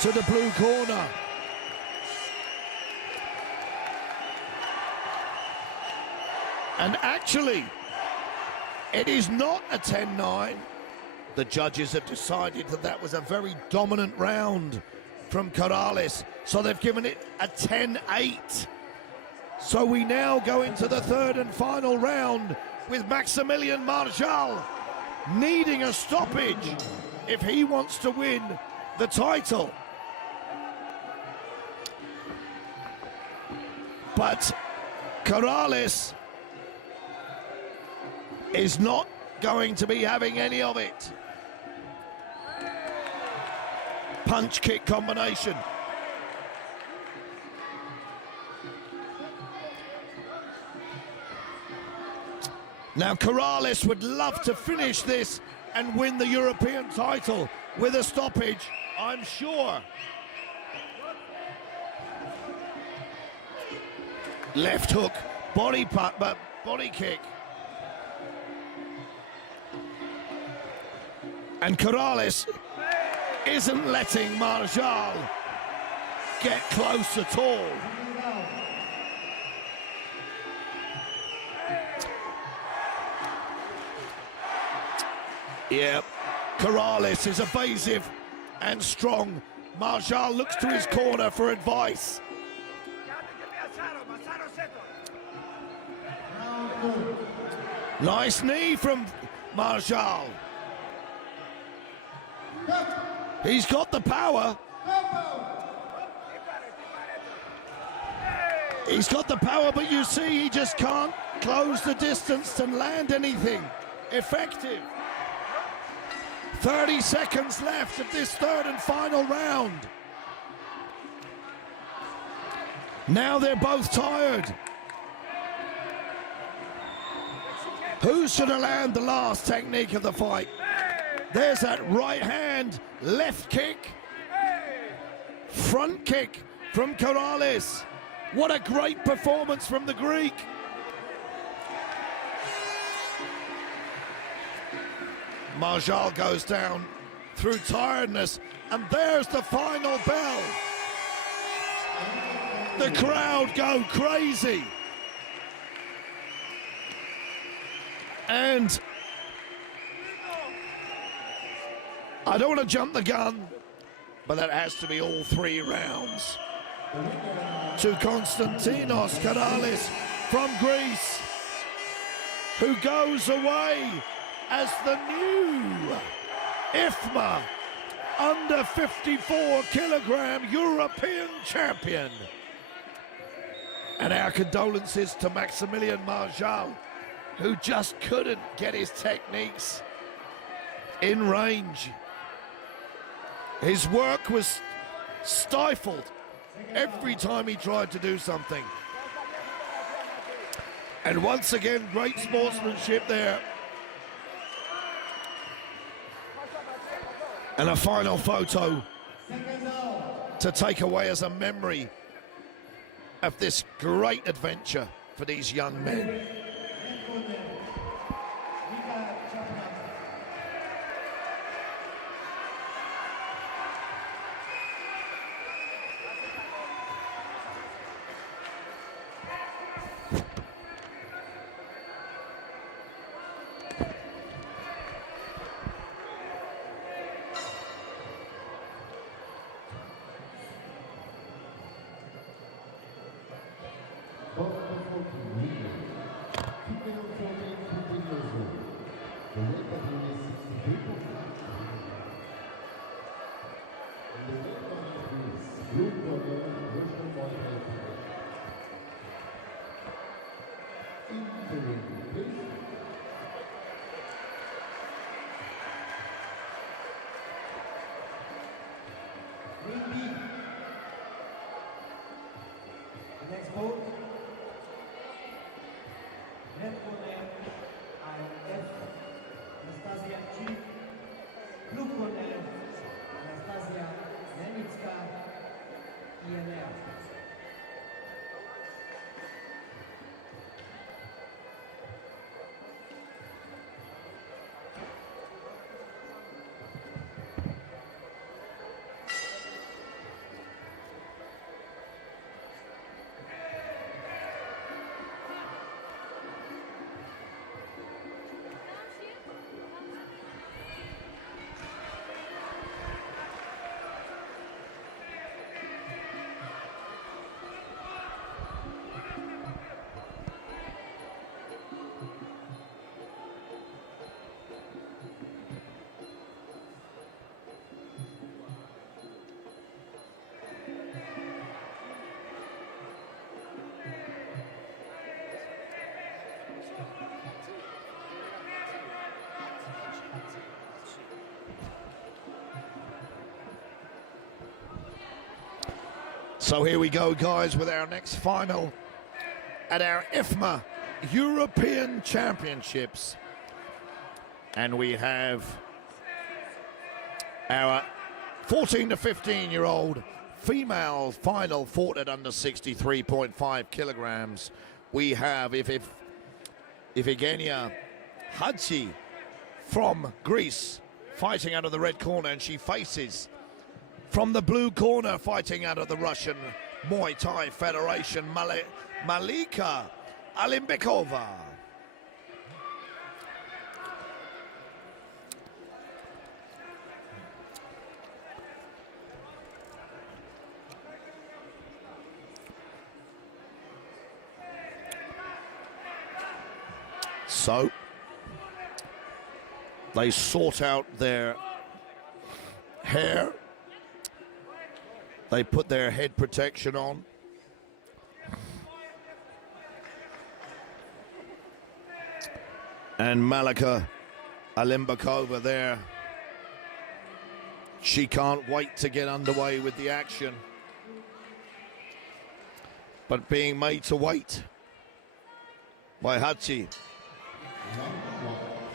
to the blue corner. And actually, it is not a 10-9. The judges have decided that that was a very dominant round from Corrales, so they've given it a 10-8. So we now go into the third and final round with Maximilian Marjal needing a stoppage if he wants to win the title. But Corrales is not going to be having any of it. Punch kick combination. Now Corrales would love to finish this and win the European title with a stoppage, I'm sure. Left hook, body kick. And Corrales isn't letting Marjal get close at all. Yep, Corrales is evasive and strong. Marjal looks to his corner for advice. Nice knee from Marjal. He's got the power. He's got the power, but you see he just can't close the distance and land anything effective. 30 seconds left of this third and final round. Now they're both tired. Who's going to land the last technique of the fight? There's that right hand, left kick, front kick from Corrales. What a great performance from the Greek. Marjal goes down through tiredness, and there's the final bell. The crowd go crazy. And I don't want to jump the gun, but that has to be all 3 rounds. To Konstantinos Karalis from Greece, who goes away as the new IFMA under 54 kilogram European champion. And our condolences to Maximilian Marjal, who just couldn't get his techniques in range. His work was stifled every time he tried to do something. And once again, great sportsmanship there. And a final photo to take away as a memory of this great adventure for these young men. Next bout, red corner, IF, Anastasia G, blue corner, Anastasia Nemitska, Peania. So here we go, guys, with our next final at our IFMA European Championships. And we have our 14 to 15-year-old female final fought at under 63.5 kilograms. We have Peania Hadji from Greece fighting out of the red corner, and she faces from the blue corner, fighting out of the Russian Muay Thai Federation, Malika Alimbekova. So they sort out their hair. They put their head protection on. And Malika Alimbekova there. She can't wait to get underway with the action. But being made to wait by Hadji.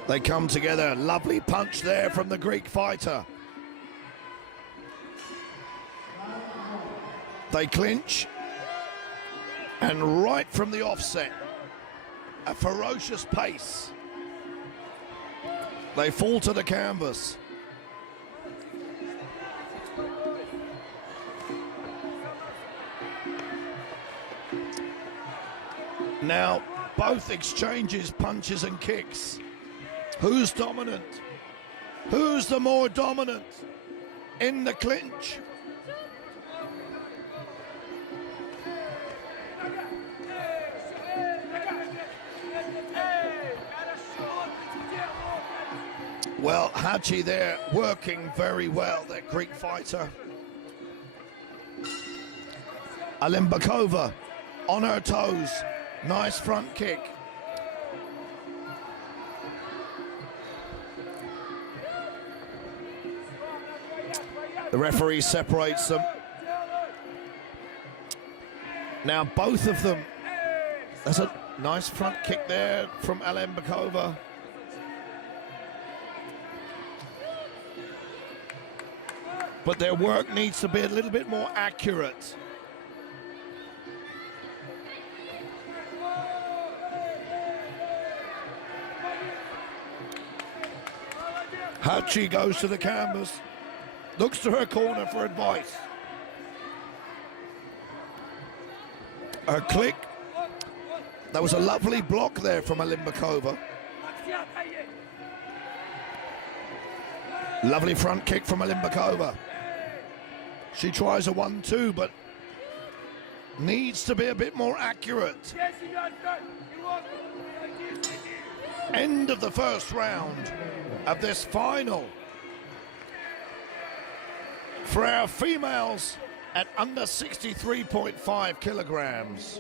They come together. Lovely punch there from the Greek fighter. They clinch, and right from the offset, a ferocious pace. They fall to the canvas. Now, both exchanges punches and kicks. Who's dominant? Who's the more dominant in the clinch? Well, Hadji there working very well, that Greek fighter. Alimbakova on her toes. Nice front kick. The referee separates them. Now both of them. There's a nice front kick there from Alimbakova. But their work needs to be a little bit more accurate. Hadji goes to the canvas, looks to her corner for advice. A click. That was a lovely block there from Alimbakova. Lovely front kick from Alimbakova. She tries a 1-2, but needs to be a bit more accurate. End of the first round of this final for our females at under 63.5 kilograms.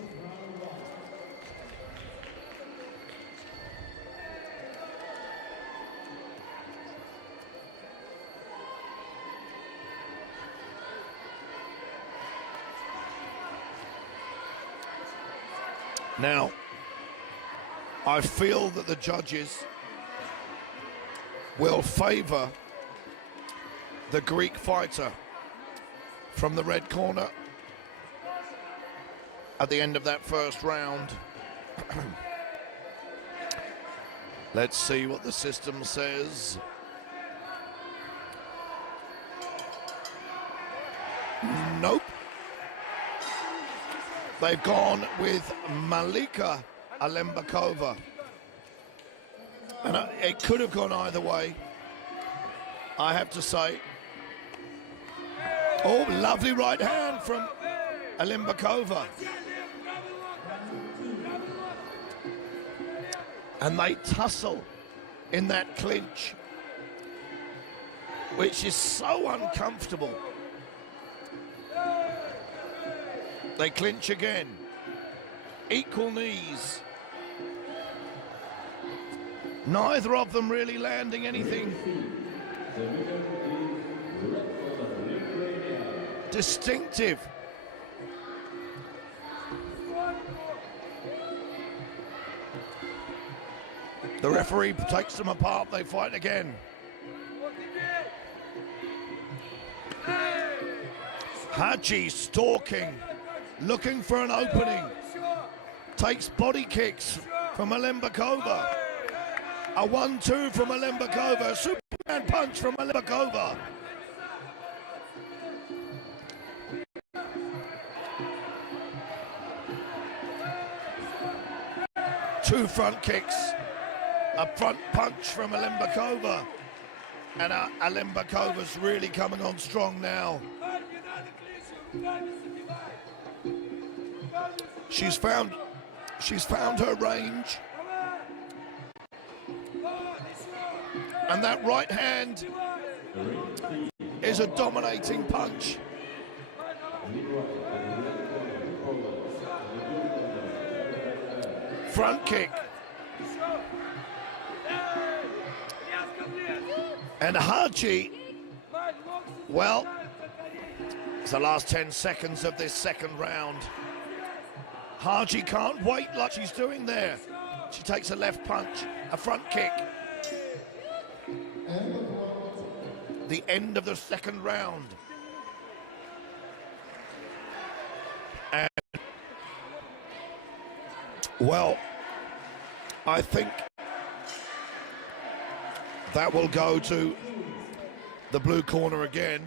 Now, I feel that the judges will favor the Greek fighter from the red corner at the end of that first round. Let's see what the system says. Nope. They've gone with Malika Alimbakova. And it could have gone either way, I have to say. Oh, lovely right hand from Alimbakova. And they tussle in that clinch, which is so uncomfortable. They clinch again. Equal knees. Neither of them really landing anything distinctive. The referee takes them apart. They fight again. Hadji stalking, looking for an opening. Takes body kicks from Alimbakova. A 1-2 from Alimbakova. A Superman punch from Alimbakova. Two front kicks. A front punch from Alimbakova. And Alimbakova's really coming on strong now. She's found her range. And that right hand is a dominating punch. Front kick. And Hadji, well, it's the last 10 seconds of this second round. Hadji can't wait like she's doing there. She takes a left punch, a front kick. The end of the second round. And, well, I think that will go to the blue corner again.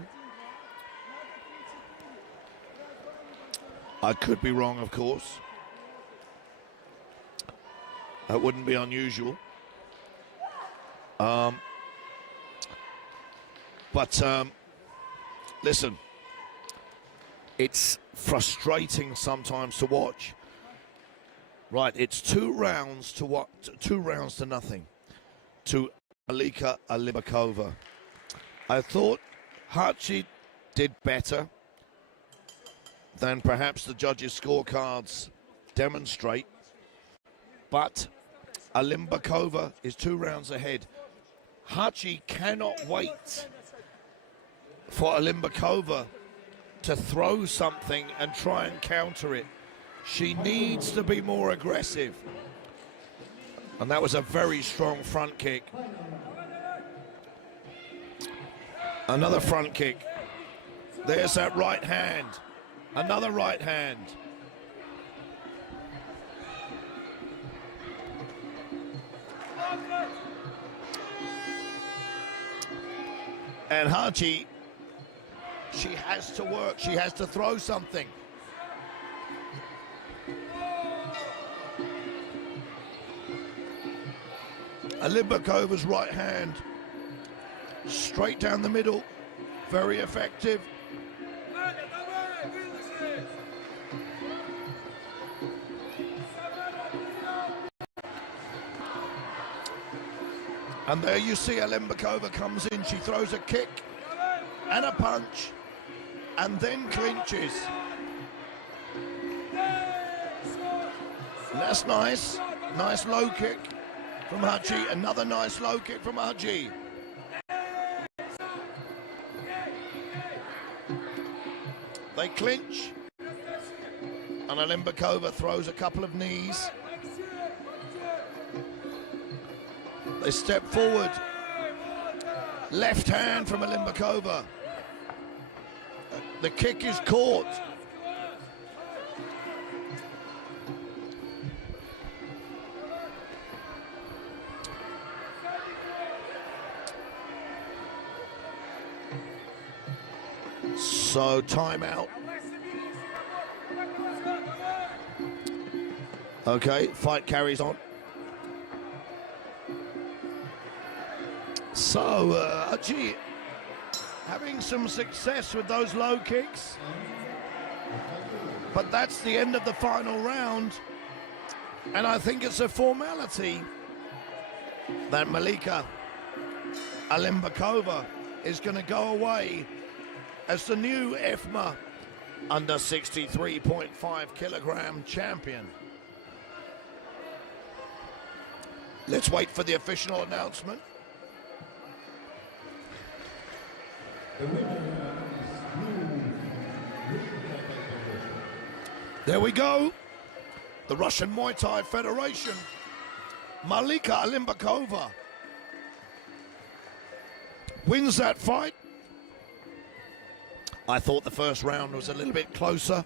I could be wrong, of course. That wouldn't be unusual. But listen, it's frustrating sometimes to watch. Right, it's 2 rounds to what? 2 rounds to nothing to Malika Alimbakova. I thought Hachi did better than perhaps the judges' scorecards demonstrate, but Alimbakova is 2 rounds ahead. Hachi cannot wait for Alimbakova to throw something and try and counter it. She needs to be more aggressive. And that was a very strong front kick. Another front kick. There's that right hand. Another right hand. And Hachi, she has to work. She has to throw something. Alimbakova's right hand, straight down the middle, very effective. And there you see Alimbakova comes in, she throws a kick and a punch and then clinches. And that's nice, nice low kick from Hachi, another nice low kick from Hachi. They clinch, and Alimbakova throws a couple of knees. They step forward. Left hand from Alimbakova. The kick is caught. So timeout. Okay, fight carries on. So, Hachi having some success with those low kicks. But that's the end of the final round. And I think it's a formality that Malika Alimbakova is going to go away as the new IFMA under 63.5 kilogram champion. Let's wait for the official announcement. There we go. The Russian Muay Thai Federation, Malika Alimbakova, wins that fight. I thought the first round was a little bit closer,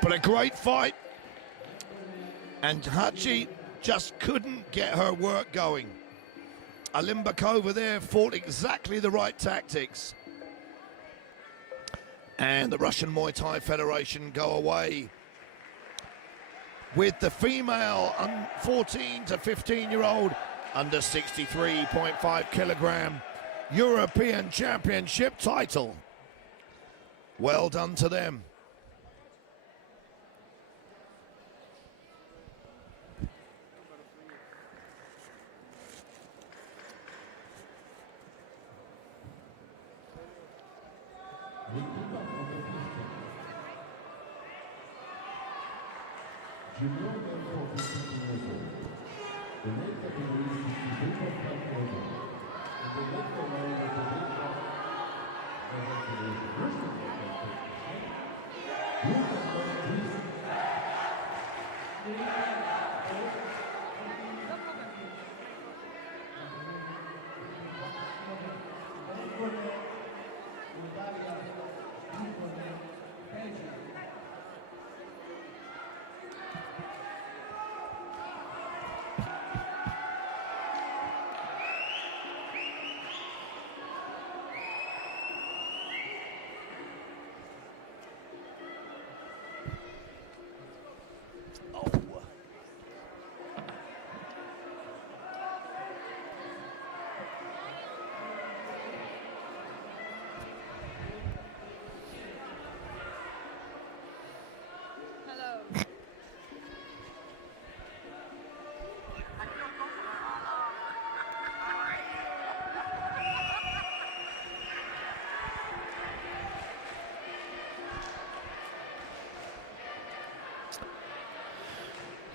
but a great fight. And Hachi just couldn't get her work going. Alimbakova there fought exactly the right tactics. And the Russian Muay Thai Federation go away with the female 14 to 15-year-old under 63.5 kilogram European Championship title. Well done to them.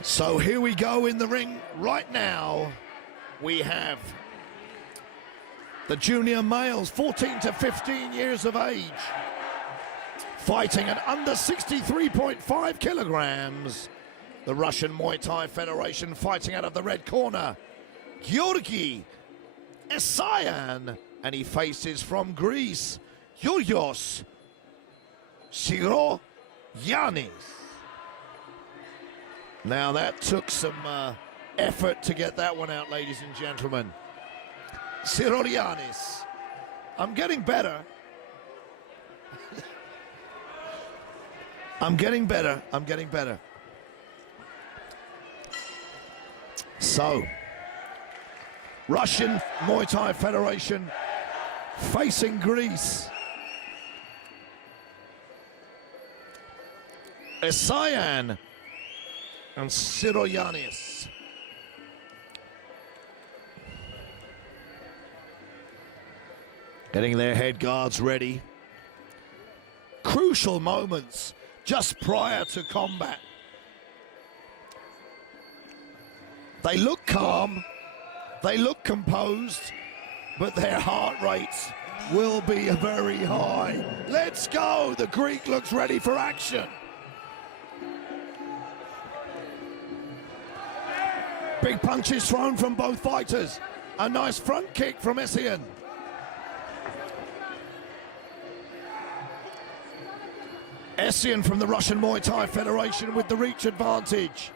So here we go in the ring right now. We have the junior males, 14 to 15 years of age, fighting at under 63.5 kilograms. The Russian Muay Thai Federation fighting out of the red corner, Georgi Esayan, and he faces from Greece, Yurios Siroyanis. Now that took some effort to get that one out, ladies and gentlemen. Siroyanis. I'm getting better. I'm getting better. I'm getting better. So, Russian Muay Thai Federation facing Greece. Esayan and Siroyanis. Getting their head guards ready. Crucial moments just prior to combat. They look calm, they look composed, but their heart rates will be very high. Let's go! The Greek looks ready for action. Big punches thrown from both fighters. A nice front kick from Esayan. Esayan from the Russian Muay Thai Federation with the reach advantage.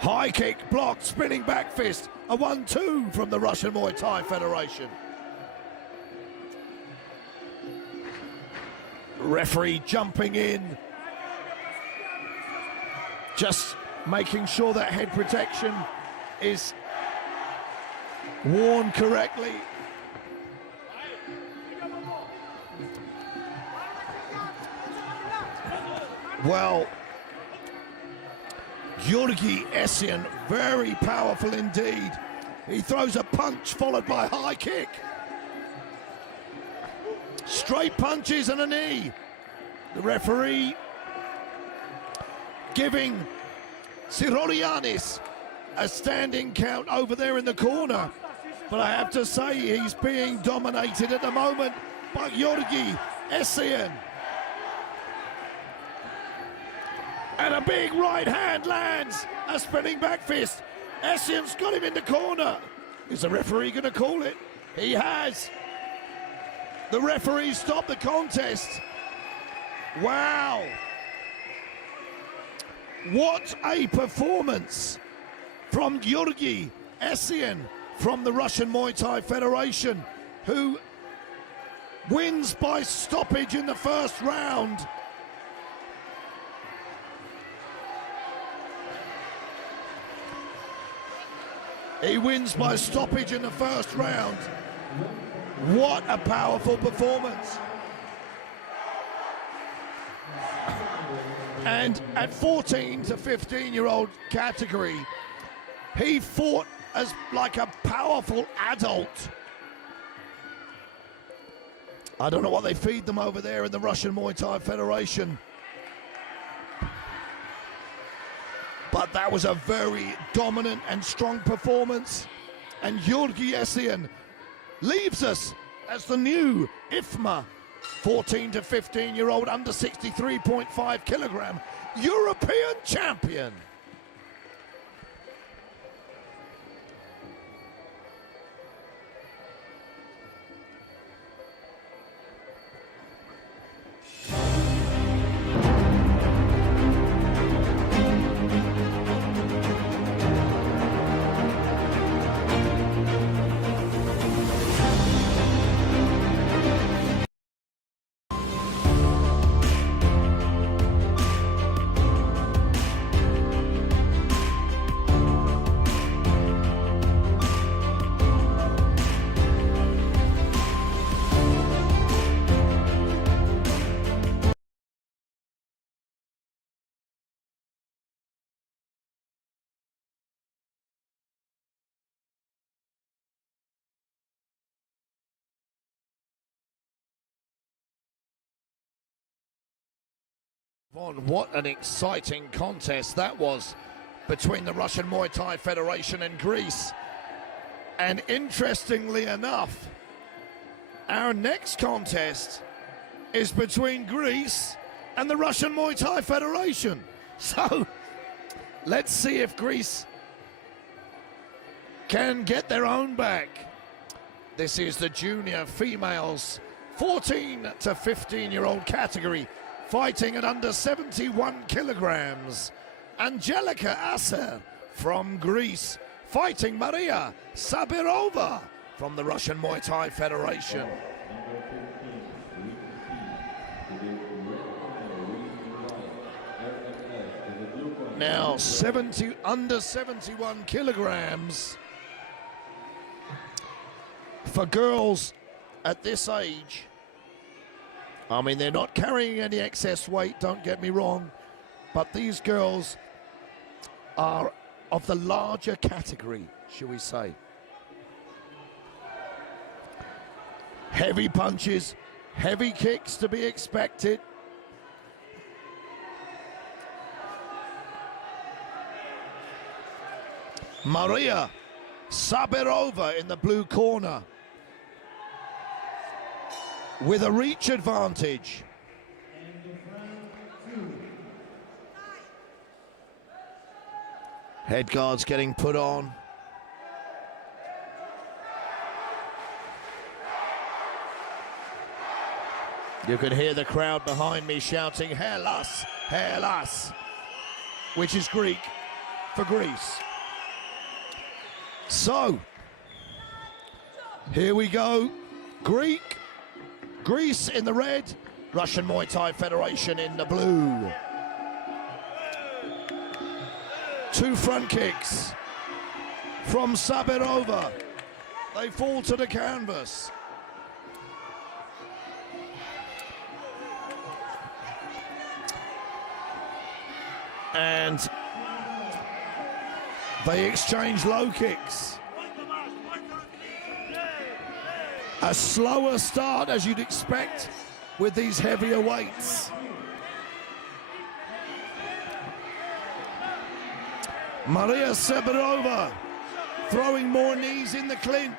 High kick, blocked, spinning back fist. A 1-2 from the Russian Muay Thai Federation. Referee jumping in. Just making sure that head protection is worn correctly. Well, Georgi Esayan, very powerful indeed. He throws a punch followed by a high kick. Straight punches and a knee. The referee giving Siroyanis a standing count over there in the corner. But I have to say, he's being dominated at the moment by Georgi Esayan. And a big right hand lands, a spinning back fist. Esayan's got him in the corner. Is the referee going to call it? He has. The referee stopped the contest. Wow. What a performance from Georgi Esayan from the Russian Muay Thai Federation, who wins by stoppage in the first round. He wins by stoppage in the first round. What a powerful performance. And at 14 to 15-year-old category, he fought as like a powerful adult. I don't know what they feed them over there in the Russian Muay Thai Federation. But that was a very dominant and strong performance. And Georgi Esayan leaves us as the new IFMA 14 to 15-year-old under 63.5 kilogram European champion. What an exciting contest that was between the Russian Muay Thai Federation and Greece. And interestingly enough, our next contest is between Greece and the Russian Muay Thai Federation. So let's see if Greece can get their own back. This is the junior females 14 to 15-year-old category, fighting at under 71 kilograms. Angelica Aser from Greece, fighting Maria Sabirova from the Russian Muay Thai Federation. Now under 71 kilograms for girls at this age. I mean, they're not carrying any excess weight, don't get me wrong, but these girls are of the larger category, shall we say. Heavy punches, heavy kicks to be expected. Maria Sabirova in the blue corner with a reach advantage. Head guards getting put on. You can hear the crowd behind me shouting, Hellas, Hellas, which is Greek for Greece. So, here we go. Greece in the red, Russian Muay Thai Federation in the blue. Two front kicks from Sabirova. They fall to the canvas. And they exchange low kicks. A slower start, as you'd expect with these heavier weights. Maria Sabirova throwing more knees in the clinch.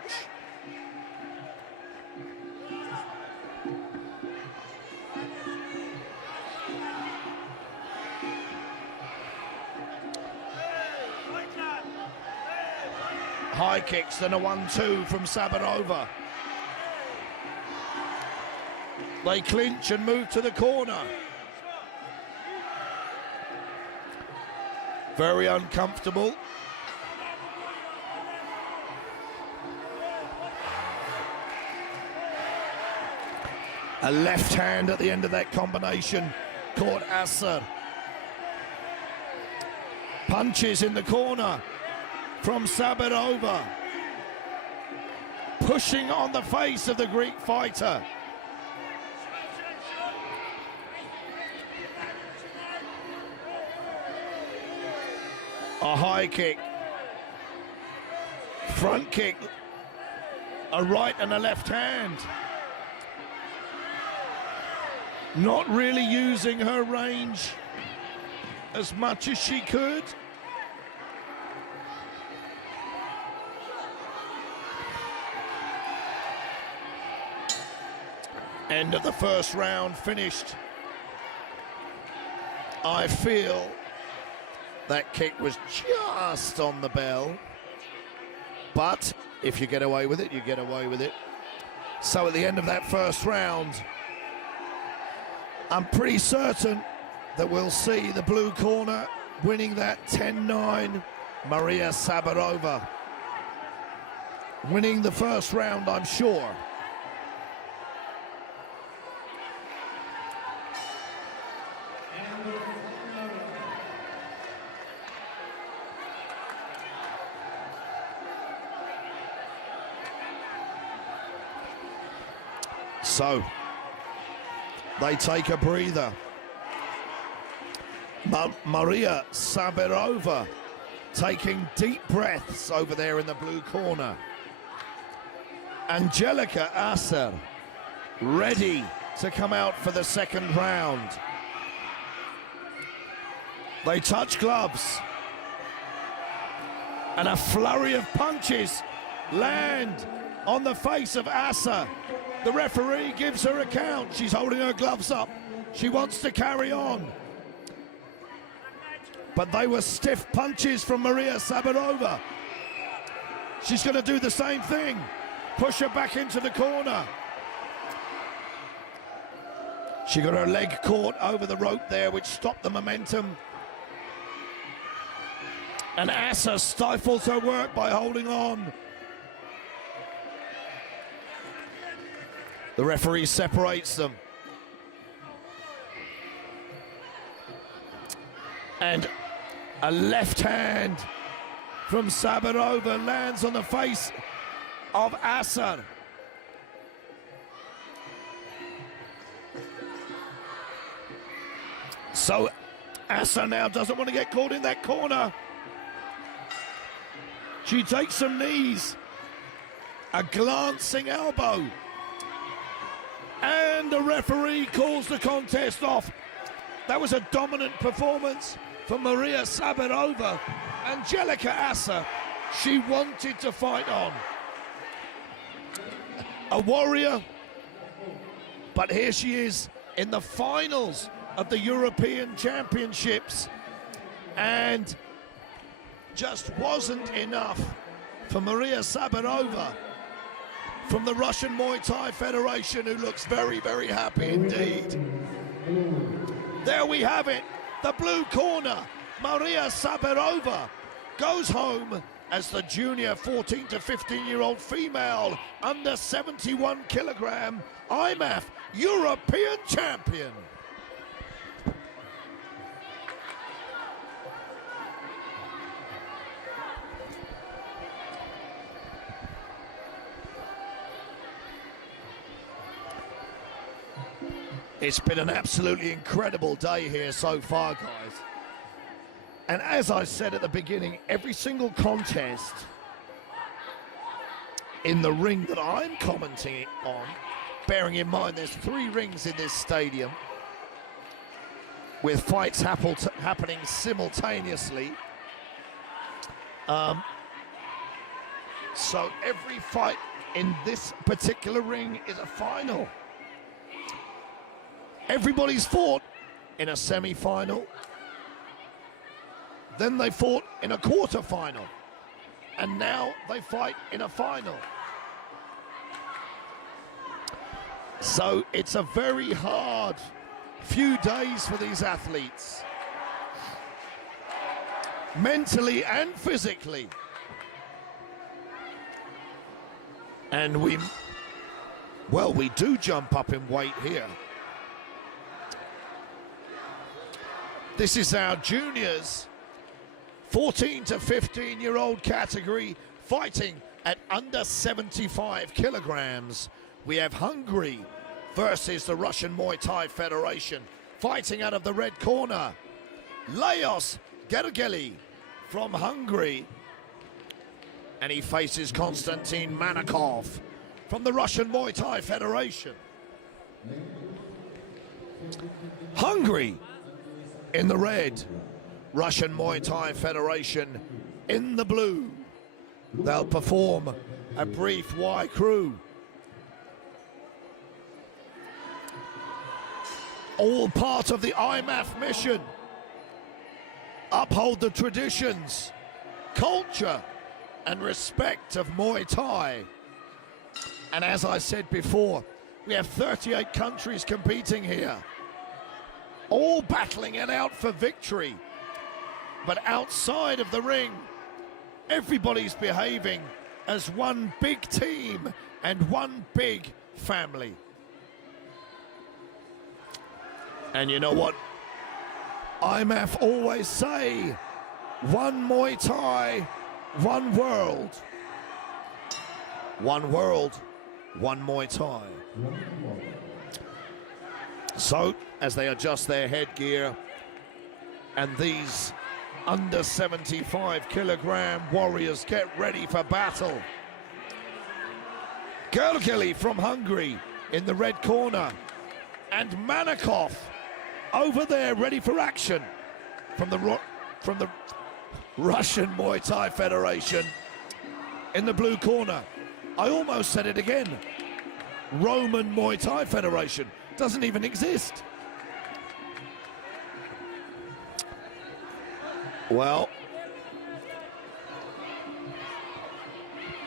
High kicks and a 1-2 from Sabirova. They clinch and move to the corner. Very uncomfortable. A left hand at the end of that combination caught Aser. Punches in the corner from Sabirova. Pushing on the face of the Greek fighter. A high kick, front kick, a right and a left hand. Not really using her range as much as she could. End of the first round finished. I feel that kick was just on the bell, but if you get away with it, you get away with it. So at the end of that first round, I'm pretty certain that we'll see the blue corner winning that 10-9, Maria Sabirova. Winning the first round, I'm sure. So, they take a breather. Maria Sabirova taking deep breaths over there in the blue corner. Angelica Aser ready to come out for the second round. They touch gloves. And a flurry of punches land on the face of Asa. The referee gives her a count. She's holding her gloves up. She wants to carry on. But they were stiff punches from Maria Saburova. She's going to do the same thing. Push her back into the corner. She got her leg caught over the rope there, which stopped the momentum. And Asa stifles her work by holding on. The referee separates them. And a left hand from Saburova lands on the face of Asa. So Asa now doesn't want to get caught in that corner. She takes some knees, a glancing elbow, and the referee calls the contest off. That was a dominant performance for Maria Saburova. Angelica Asa, she wanted to fight on. A warrior, but here she is in the finals of the European Championships, and just wasn't enough for Maria Saburova from the Russian Muay Thai Federation, who looks very, very happy indeed. There we have it, the blue corner, Maria Saburova goes home as the junior 14 to 15-year-old female under 71 kilogram IFMA European champion. It's been an absolutely incredible day here so far, guys. And as I said at the beginning, every single contest in the ring that I'm commenting on, bearing in mind there's 3 rings in this stadium with fights happening simultaneously. So every fight in this particular ring is a final. Everybody's fought in a semi-final, then they fought in a quarter-final, and now they fight in a final. So it's a very hard few days for these athletes, mentally and physically. And we do jump up in weight here. This is our juniors, 14 to 15-year-old category, fighting at under 75 kilograms. We have Hungary versus the Russian Muay Thai Federation. Fighting out of the red corner, Lajos Gergely from Hungary. And he faces Konstantin Manakov from the Russian Muay Thai Federation. Hungary in the red, Russian Muay Thai Federation in the blue. They'll perform a brief Y crew. All part of the IMAF mission. Uphold the traditions, culture, and respect of Muay Thai. And as I said before, we have 38 countries competing here, all battling it out for victory. But outside of the ring, everybody's behaving as one big team and one big family. And you know what IMAF always say, one Muay Thai, one world. One world, one Muay Thai. So, as they adjust their headgear, and these under 75 kilogram warriors get ready for battle. Gergely from Hungary in the red corner, and Manakov over there ready for action. from the Russian Muay Thai Federation in the blue corner. I almost said it again. Roman Muay Thai Federation doesn't even exist. Well,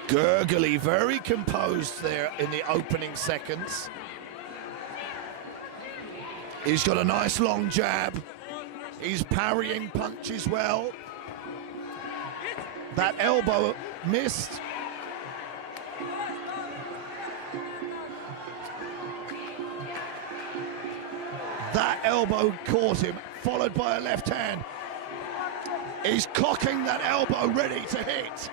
Gurgly very composed there in the opening seconds. He's got a nice long jab. He's parrying punches well. That elbow missed. That elbow caught him, followed by a left hand. He's cocking that elbow, ready to hit.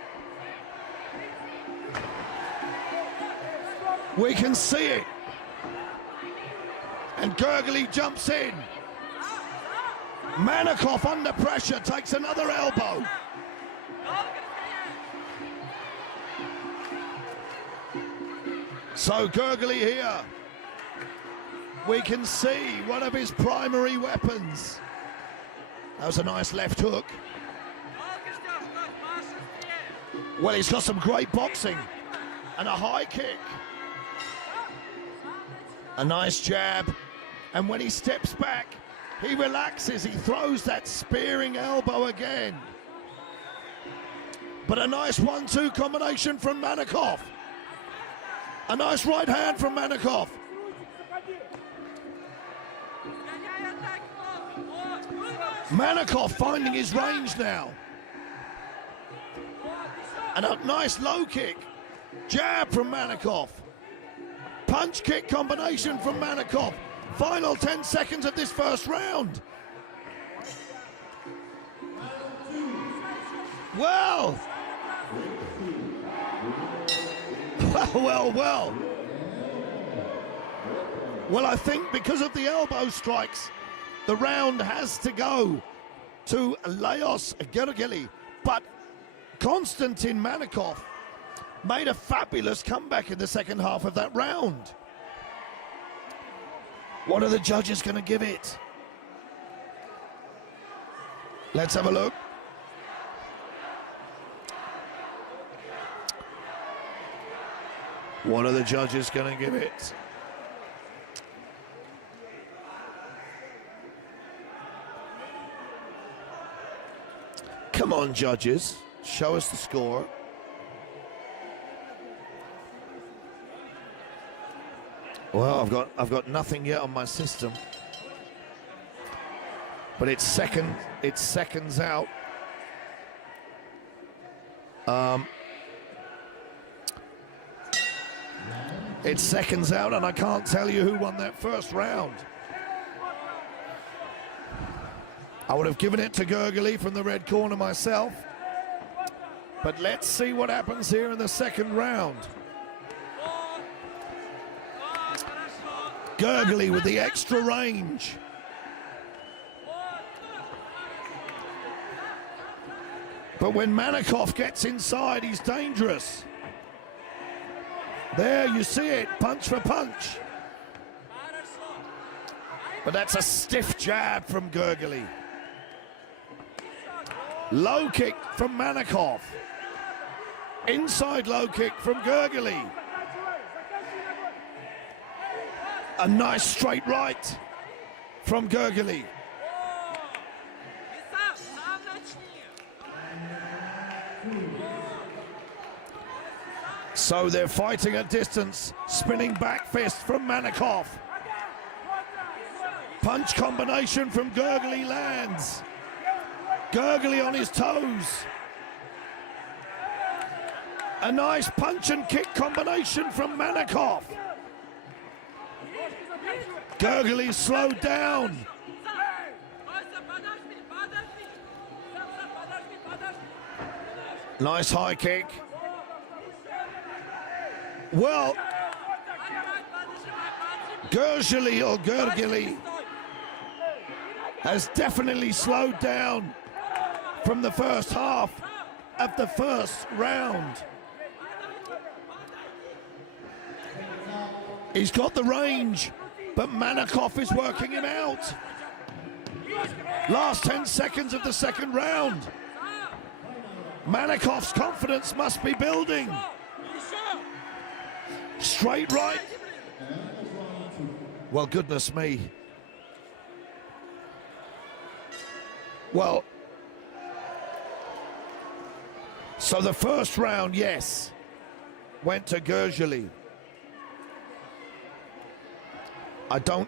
We can see it. And Gurgly jumps in. Manakov under pressure takes another elbow. So Gurgly here, we can see one of his primary weapons. That was a nice left hook. Well, he's got some great boxing and a high kick. A nice jab, and when he steps back, he relaxes, he throws that spearing elbow again. But a nice 1-2 combination from Manakov. A nice right hand from Manakov. Manakov finding his range now. And a nice low kick. Jab from Manakov. Punch kick combination from Manakov. Final 10 seconds of this first round. Well. Well, I think because of the elbow strikes, the round has to go to Leos Gurgly. But Konstantin Manakov made a fabulous comeback in the second half of that round. What are the judges going to give it? Let's have a look. What are the judges going to give it? Come on, judges, show us the score. Well, I've got nothing yet on my system, but it's seconds out. It's seconds out, and I can't tell you who won that first round. I would have given it to Gurgly from the red corner myself, but let's see what happens here in the second round. Gurgly with the extra range. But when Manakov gets inside, he's dangerous. There, you see it, punch for punch. But that's a stiff jab from Gurgly. Low kick from Manakov. Inside low kick from Gurgly. A nice straight right from Gurgly. So they're fighting at distance. Spinning back fist from Manakov. Punch combination from Gurgly lands. Gurgly on his toes. A nice punch and kick combination from Manakov. Gurgly slowed down. Nice high kick. Well, Gurgly has definitely slowed down from the first half of the first round. He's got the range, but Manakov is working him out. Last 10 seconds of the second round. Manikov's confidence must be building. Straight right. Well, goodness me. Well, so the first round, yes, went to Gurgely. I don't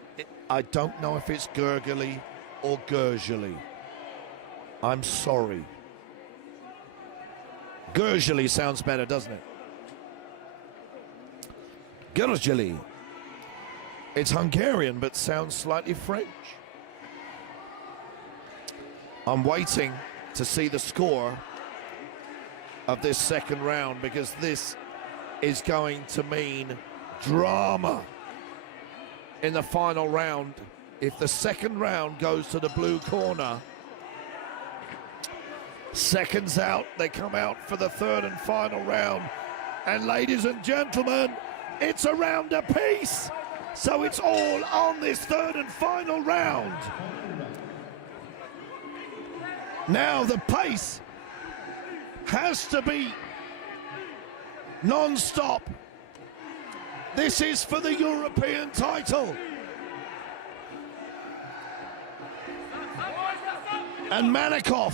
know if it's Gurgely or Gurgely. I'm sorry. Gurgely sounds better, doesn't it? Gurgely. It's Hungarian, but sounds slightly French. I'm waiting to see the score of this second round, because this is going to mean drama in the final round. If the second round goes to the blue corner, seconds out, they come out for the third and final round. And ladies and gentlemen, it's a round apiece. So it's all on this third and final round. Now the pace has to be non-stop. This is for the European title. And Manikov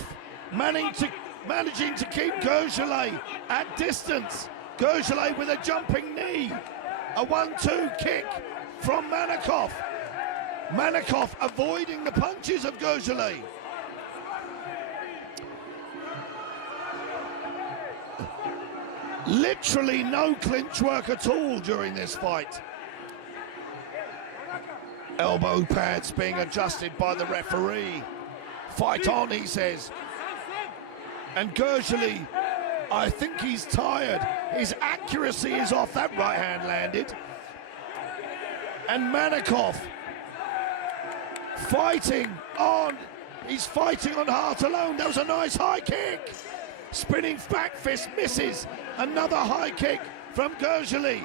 managing to keep Gurgely at distance. Gurgely with a jumping knee. A 1-2 kick from Manikov. Manikov avoiding the punches of Gurgely. Literally no clinch work at all during this fight. Elbow pads being adjusted by the referee. Fight on, he says. And Gurgely, I think he's tired. His accuracy is off. That right hand landed. And Manikov fighting on. He's fighting on heart alone. That was a nice high kick. Spinning back fist misses. Another high kick from Gurgely.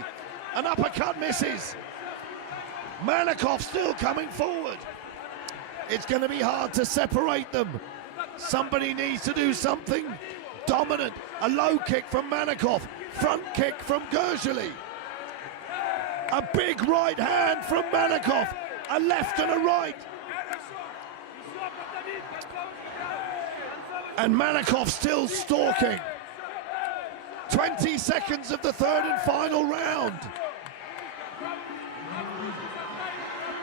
An uppercut misses. Manikov still coming forward. It's going to be hard to separate them. Somebody needs to do something dominant. A low kick from Manikov. Front kick from Gurgely. A big right hand from Manikov. A left and a right. And Manikov still stalking. 20 seconds of the third and final round.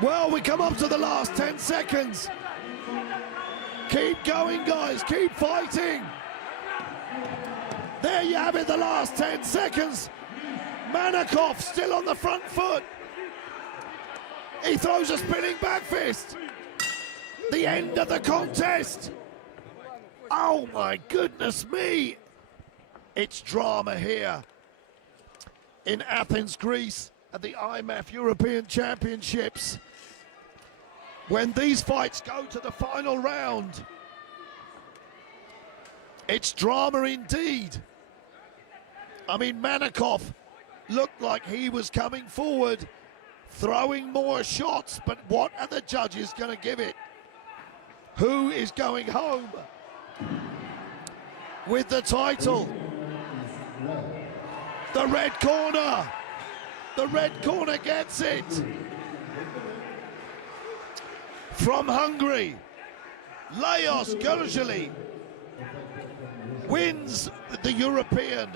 Well, we come up to the last 10 seconds. Keep going, guys, keep fighting. There you have it, the last 10 seconds. Manikov still on the front foot. He throws a spinning back fist. The end of the contest. Oh my goodness me. It's drama here in Athens, Greece at the IFMA European Championships. When these fights go to the final round, it's drama indeed. I mean, Manikov looked like he was coming forward, throwing more shots, but what are the judges going to give it? Who is going home with the title? The red corner. The red corner gets it. From Hungary, Lajos Gurgely wins the European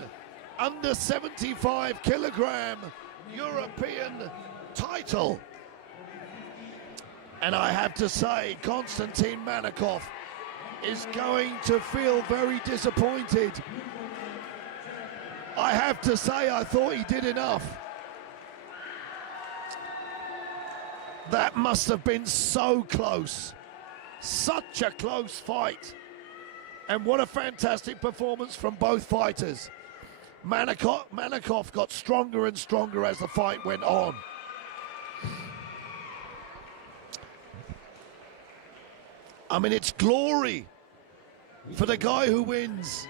under 75 kilogram European title. And I have to say, Konstantin Manikov is going to feel very disappointed. I have to say, I thought he did enough. That must have been so close. Such a close fight. And what a fantastic performance from both fighters. Manikov got stronger and stronger as the fight went on. I mean, it's glory for the guy who wins,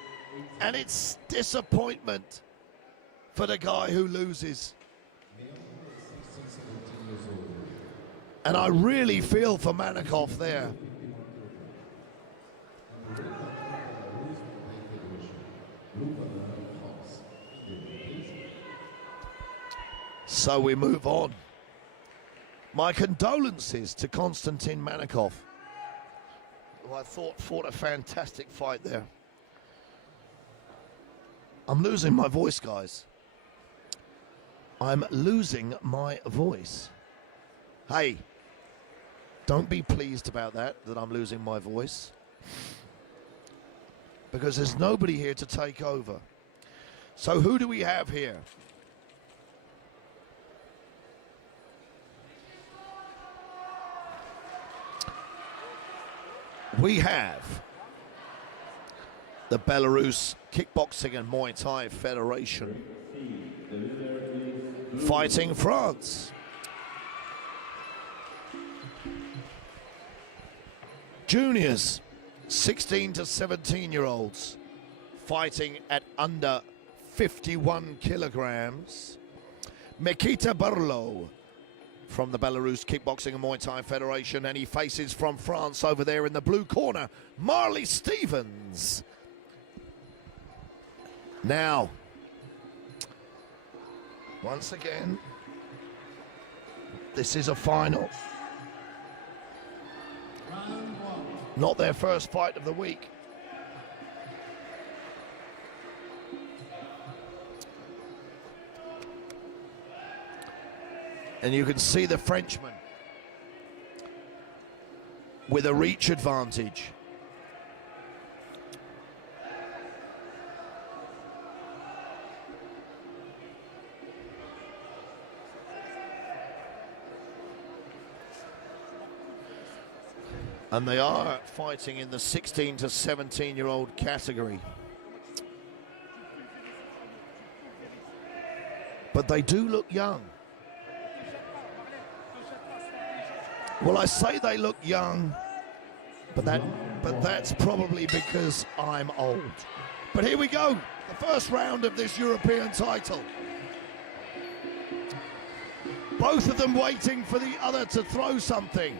and it's disappointment for the guy who loses. And I really feel for Manikov there. So we move on. My condolences to Konstantin Manikov, who I thought fought a fantastic fight there. I'm losing my voice, guys. I'm losing my voice. Hey, don't be pleased about that I'm losing my voice. Because there's nobody here to take over. So who do we have here? We have the Belarus Kickboxing and Muay Thai Federation fighting France. Juniors, 16 to 17-year-olds, fighting at under 51 kilograms. Mikita Burlo from the Belarus Kickboxing and Muay Thai Federation, and he faces from France over there in the blue corner, Marley Stevens. Now, once again, this is a final. Not their first fight of the week. And you can see the Frenchman with a reach advantage. And they are fighting in the 16 to 17-year-old category. But they do look young. Well, I say they look young, but that's probably because I'm old. But here we go, the first round of this European title. Both of them waiting for the other to throw something.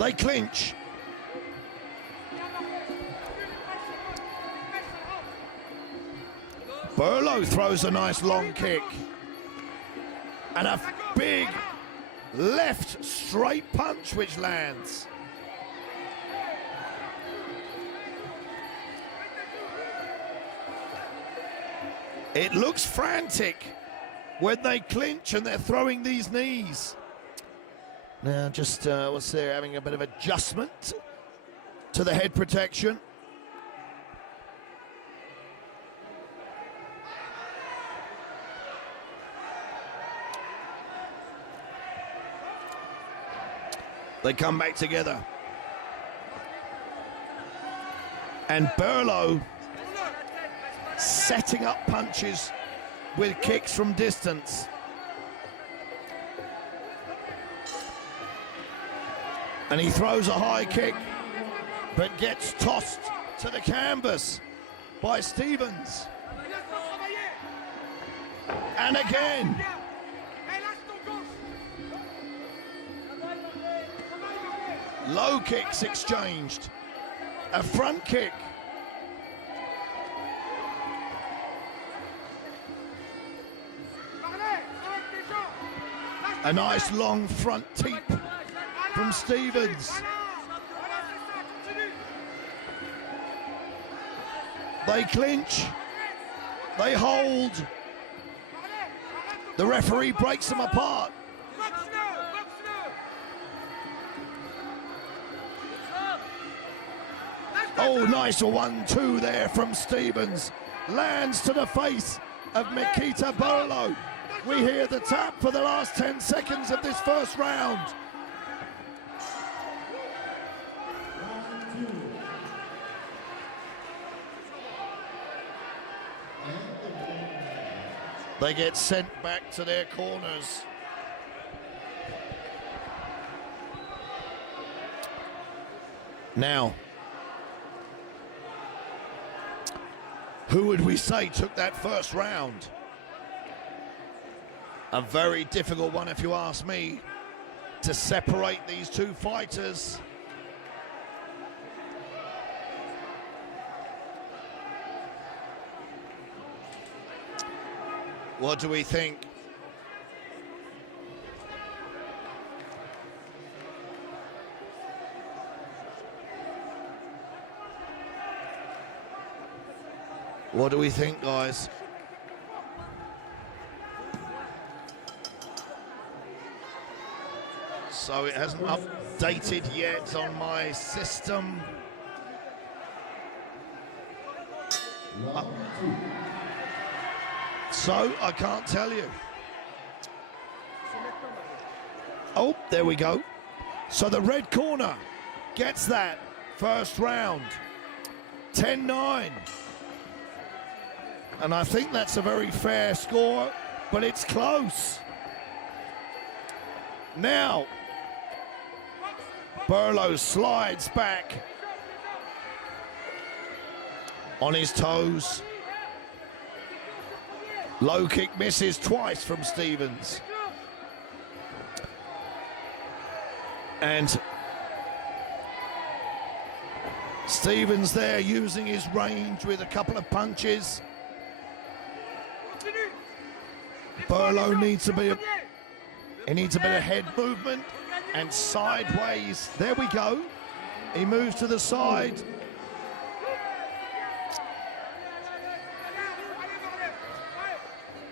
They clinch. Burlo throws a nice long kick. And a big left straight punch which lands. It looks frantic when they clinch and they're throwing these knees. Now just what's there, having a bit of adjustment to the head protection. They come back together. And Burlo setting up punches with kicks from distance. And he throws a high kick, but gets tossed to the canvas by Stevens. And again. Low kicks exchanged. A front kick. A nice long front teep from Stevens. They clinch. They hold. The referee breaks them apart. Oh, nice 1-2 there from Stevens. Lands to the face of Mikita Burlo. We hear the tap for the last 10 seconds of this first round. They get sent back to their corners. Now, who would we say took that first round? A very difficult one, if you ask me, to separate these two fighters. What do we think? What do we think, guys? So it hasn't updated yet on my system. So I can't tell you. Oh, there we go. So the red corner gets that first round. 10-9. And I think that's a very fair score, but it's close. Now, Burlow slides back on his toes. Low kick misses twice from Stevens. And Stevens there using his range with a couple of punches. Burlow needs a bit of head movement and sideways. There we go. He moves to the side.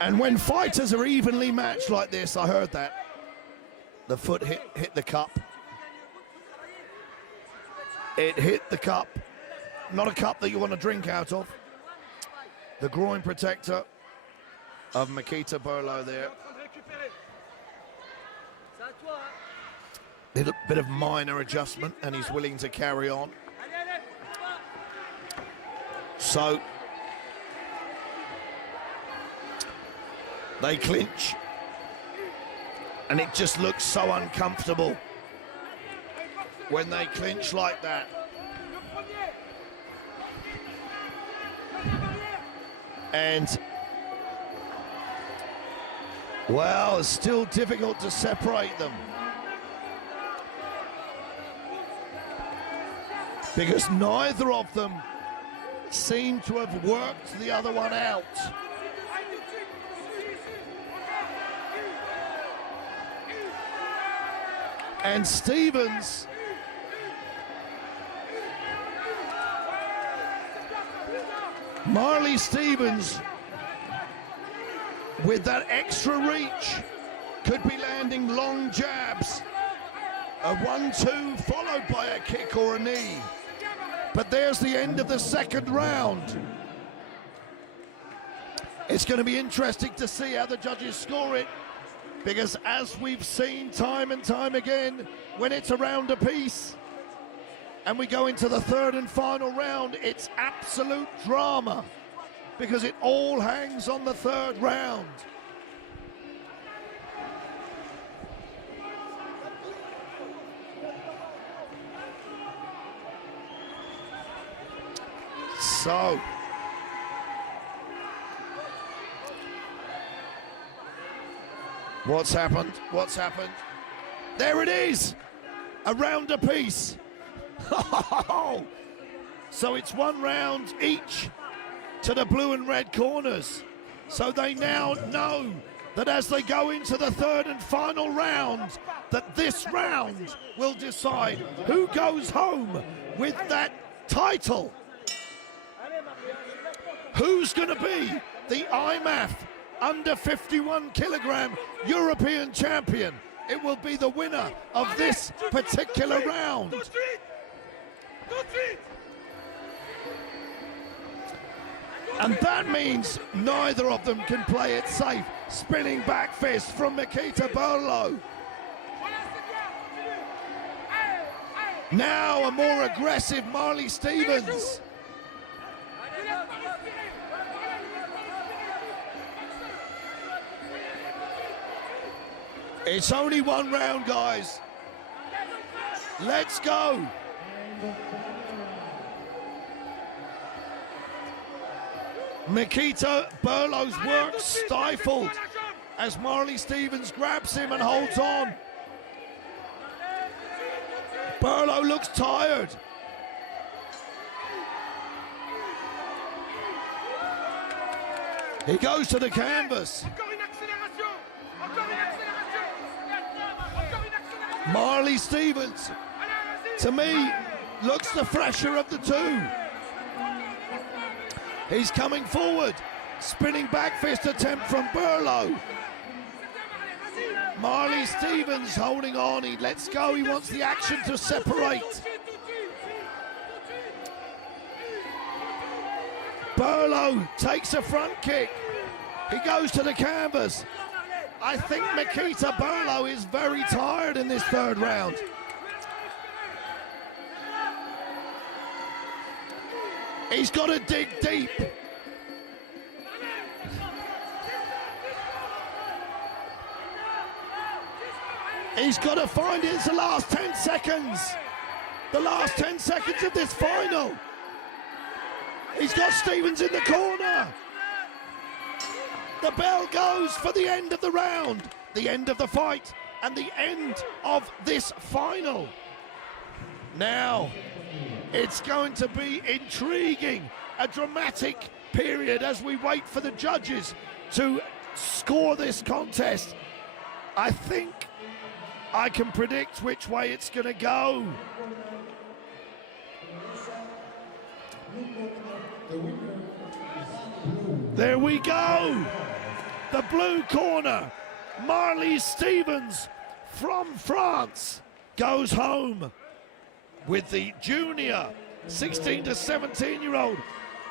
And when fighters are evenly matched like this, I heard that, the foot hit the cup. It hit the cup. Not a cup that you want to drink out of. The groin protector of Makita Burlow there. Little bit of minor adjustment and he's willing to carry on. So they clinch and it just looks so uncomfortable when they clinch like that. And well, it's still difficult to separate them because neither of them seem to have worked the other one out. And Stevens Marley Stevens with that extra reach could be landing long jabs, a 1-2 followed by a kick or a knee. But there's the end of the second round. It's going to be interesting to see how the judges score it, because as we've seen time and time again, when it's a round apiece and we go into the third and final round, it's absolute drama because it all hangs on the third round. So what's happened? What's happened? There it is, a round apiece. So it's 1 round each to the blue and red corners. So they now know that as they go into the third and final round, that this round will decide who goes home with that title. Who's going to be the IMAF under 51 kilogram European champion? It will be the winner of this particular round. And that means neither of them can play it safe. Spinning back fist from Makita Burlow. Now a more aggressive Marley Stevens. It's only 1 round, guys. Let's go. Makita Burlow's work stifled as Marley Stevens grabs him and holds on. Burlow looks tired. He goes to the canvas. Marley Stevens, to me, looks the fresher of the two. He's coming forward. Spinning back fist attempt from Burlow. Marley Stevens holding on. He lets go. He wants the action to separate. Burlow takes a front kick. He goes to the canvas. I think Makita Burlow is very tired in this third round. He's got to dig deep. He's got to find it. It's the last 10 seconds. The last 10 seconds of this final. He's got Stevens in the corner. The bell goes for the end of the round, the end of the fight, and the end of this final. Now, it's going to be intriguing, a dramatic period as we wait for the judges to score this contest. I think I can predict which way it's going to go. There we go. The blue corner, Marley Stevens from France, goes home with the junior 16 to 17-year-old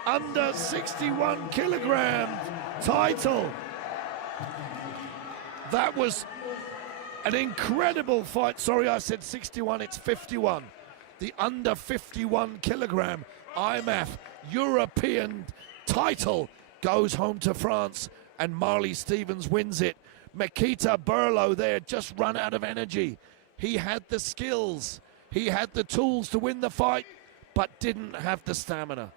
under 61 kilogram title. That was an incredible fight. Sorry, I said 61, it's 51. The under 51 kilogram IFMA European title goes home to France, and Marley Stevens wins it. Makita Burlow there just run out of energy. He had the skills, he had the tools to win the fight, but didn't have the stamina.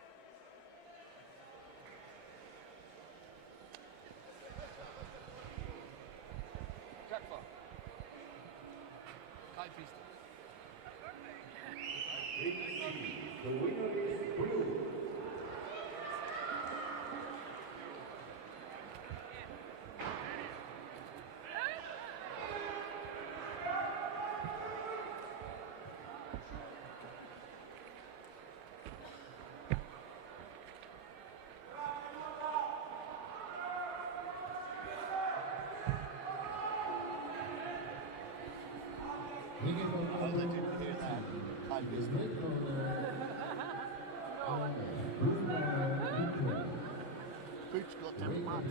Bouts got them marked.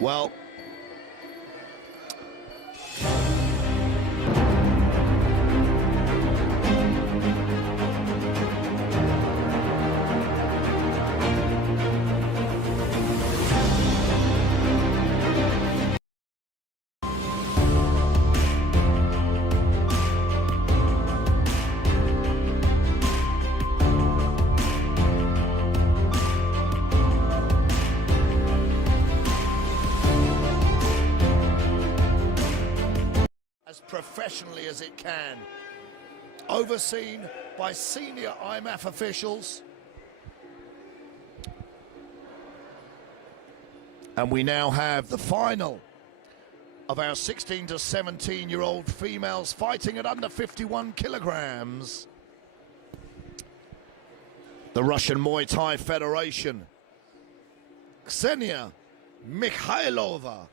Well, professionally as it can, overseen by senior IFMA officials. And we now have the final of our 16 to 17-year-old females fighting at under 51 kilograms. The Russian Muay Thai Federation, Ksenia Mikhailova,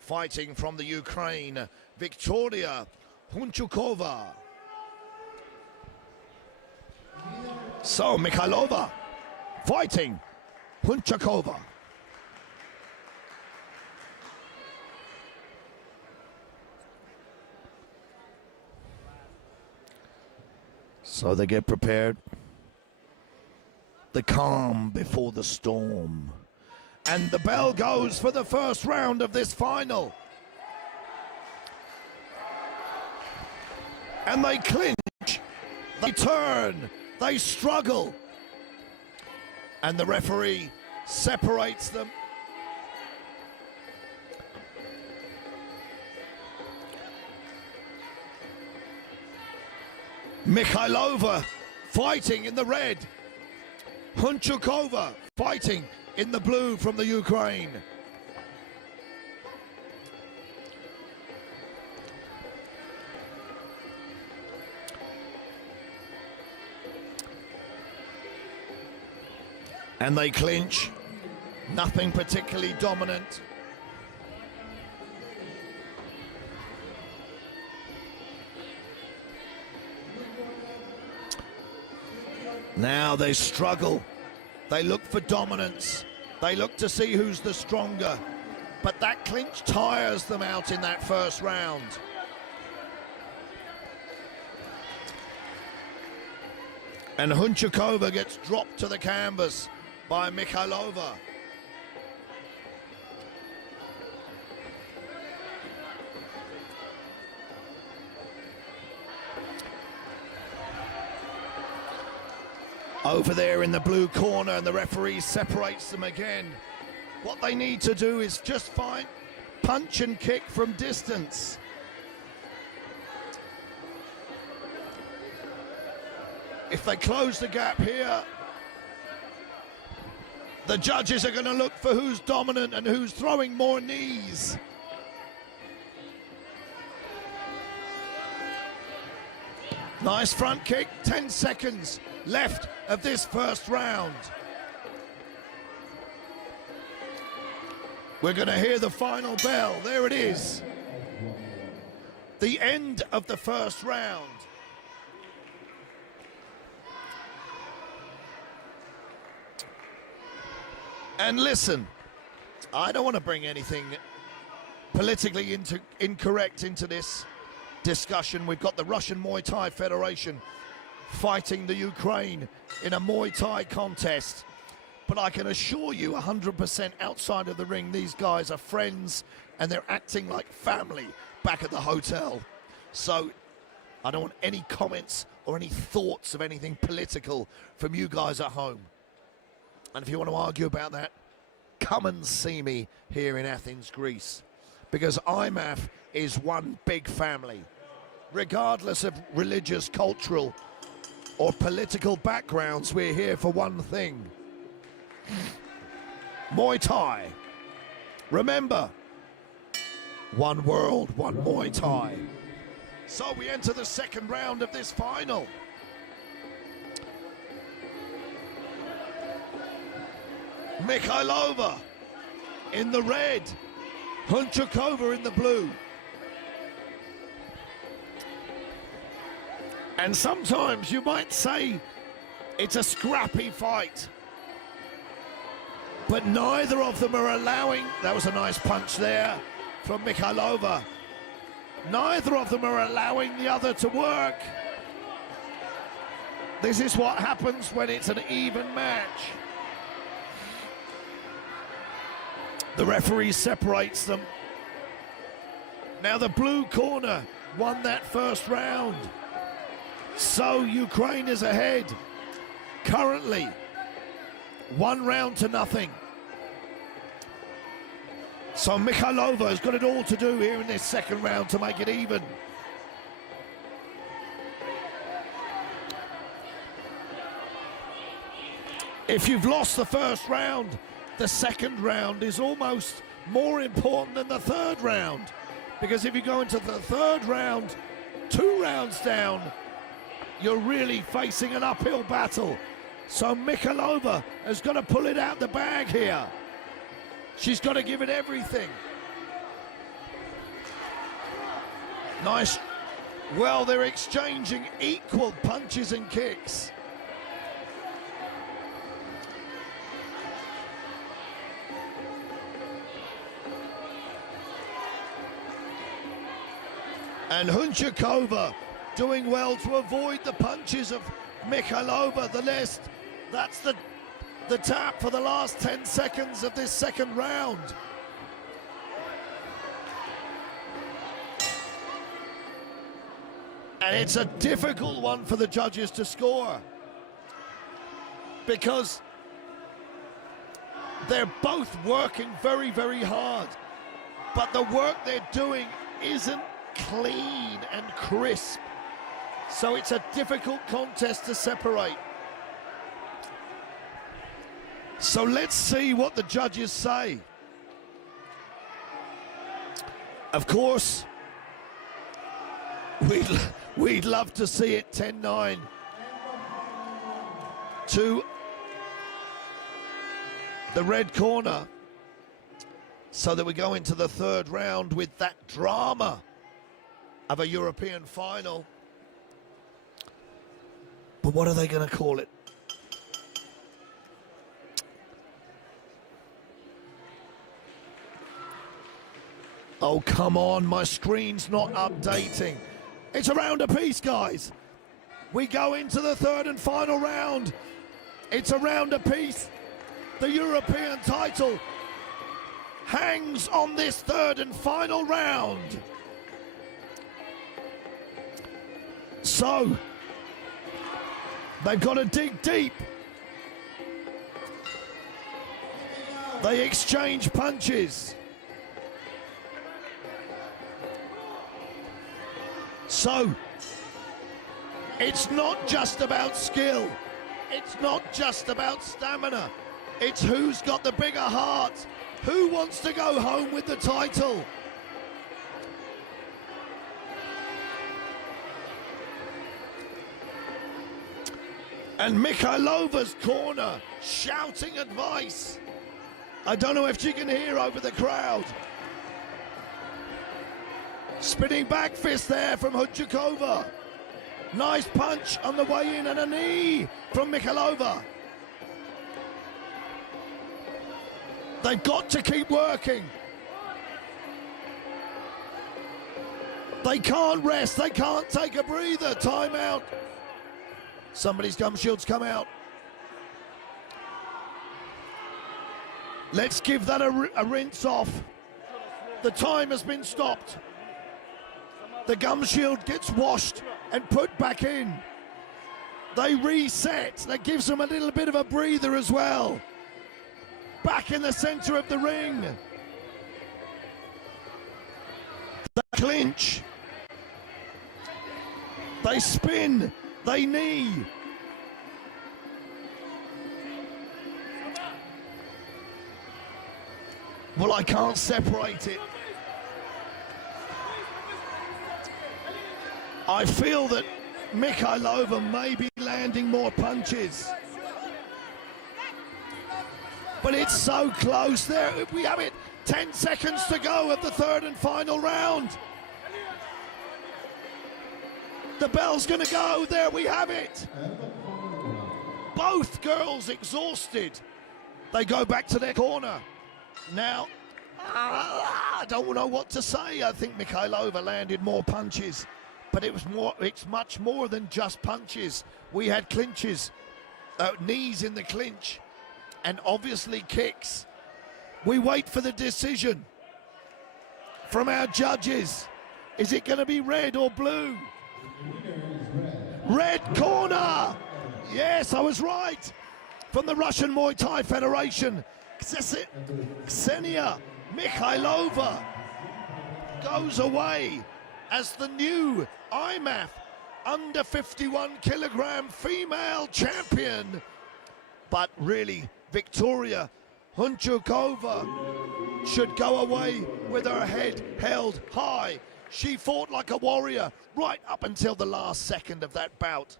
fighting from the Ukraine, Victoria Hunchukova. So Mikhailova fighting Hunchukova. So they get prepared. The calm before the storm. And the bell goes for the first round of this final. And they clinch, they turn, they struggle. And the referee separates them. Mikhailova fighting in the red. Hunchukova fighting in the blue from the Ukraine. And they clinch. Nothing particularly dominant. Now they struggle. They look for dominance. They look to see who's the stronger. But that clinch tires them out in that first round. And Hunchukova gets dropped to the canvas by Mikhailova. Over there in the blue corner, and the referee separates them again. What they need to do is just find punch and kick from distance. If they close the gap here, the judges are going to look for who's dominant and who's throwing more knees. Nice front kick, 10 seconds left of this first round. We're going to hear the final bell. There it is. The end of the first round. And listen, I don't want to bring anything politically incorrect into this discussion. We've got the Russian Muay Thai Federation fighting the Ukraine in a Muay Thai contest. But I can assure you 100% outside of the ring, these guys are friends and they're acting like family back at the hotel. So I don't want any comments or any thoughts of anything political from you guys at home. And if you want to argue about that, come and see me here in Athens, Greece. Because IMAF is one big family. Regardless of religious, cultural, or political backgrounds, we're here for one thing. Muay Thai. Remember, one world, one Muay Thai. So we enter the second round of this final. Mikhailova in the red, Hunchukova in the blue. And sometimes you might say it's a scrappy fight, but neither of them are allowing, that was a nice punch there from Mikhailova, neither of them are allowing the other to work. This is what happens when it's an even match. The referee separates them. Now the blue corner won that first round. So Ukraine is ahead. Currently, 1 round to nothing. So Mikhailova has got it all to do here in this second round to make it even. If you've lost the first round, the second round is almost more important than the third round. Because if you go into the third round, 2 rounds down, you're really facing an uphill battle. So Mikhailova has got to pull it out the bag here. She's got to give it everything. Nice. Well, they're exchanging equal punches and kicks. And Hunchukova doing well to avoid the punches of Mikhailova. That's the tap for the last 10 seconds of this second round. And it's a difficult one for the judges to score, because they're both working very, very hard, but the work they're doing isn't clean and crisp. So it's a difficult contest to separate. So let's see what the judges say. Of course, we'd love to see it 10-9 to the red corner, so that we go into the third round with that drama of a European final. But what are they going to call it? Oh, come on, my screen's not updating. It's a round apiece, guys. We go into the third and final round. It's a round apiece. The European title hangs on this third and final round. So, they've got to dig deep. They exchange punches. So, it's not just about skill. It's not just about stamina. It's who's got the bigger heart. Who wants to go home with the title? And Mikhailova's corner shouting advice. I don't know if she can hear over the crowd. Spinning back fist there from Hudjakova. Nice punch on the way in and a knee from Mikhailova. They've got to keep working. They can't rest. They can't take a breather. Timeout. Somebody's gum shield's come out. Let's give that a rinse off. The time has been stopped. The gum shield gets washed and put back in. They reset. That gives them a little bit of a breather as well. Back in the center of the ring. They clinch. They spin. They knee. Well, I can't separate it. I feel that Mikhailova may be landing more punches. But it's so close there. We have it 10 seconds to go of the third and final round. The bell's gonna go. There we have it. Both girls exhausted. They go back to their corner. Now, I don't know what to say. I think Mikhailova landed more punches, but it's much more than just punches. We had clinches, knees in the clinch, and obviously kicks. We wait for the decision from our judges. Is it going to be red or blue? Red corner! Yes, I was right. From the Russian Muay Thai Federation, Peania Mikhailova goes away as the new IFMA under 51 kilogram female champion. But really, Victoria Hunchukova should go away with her head held high. She fought like a warrior right up until the last second of that bout.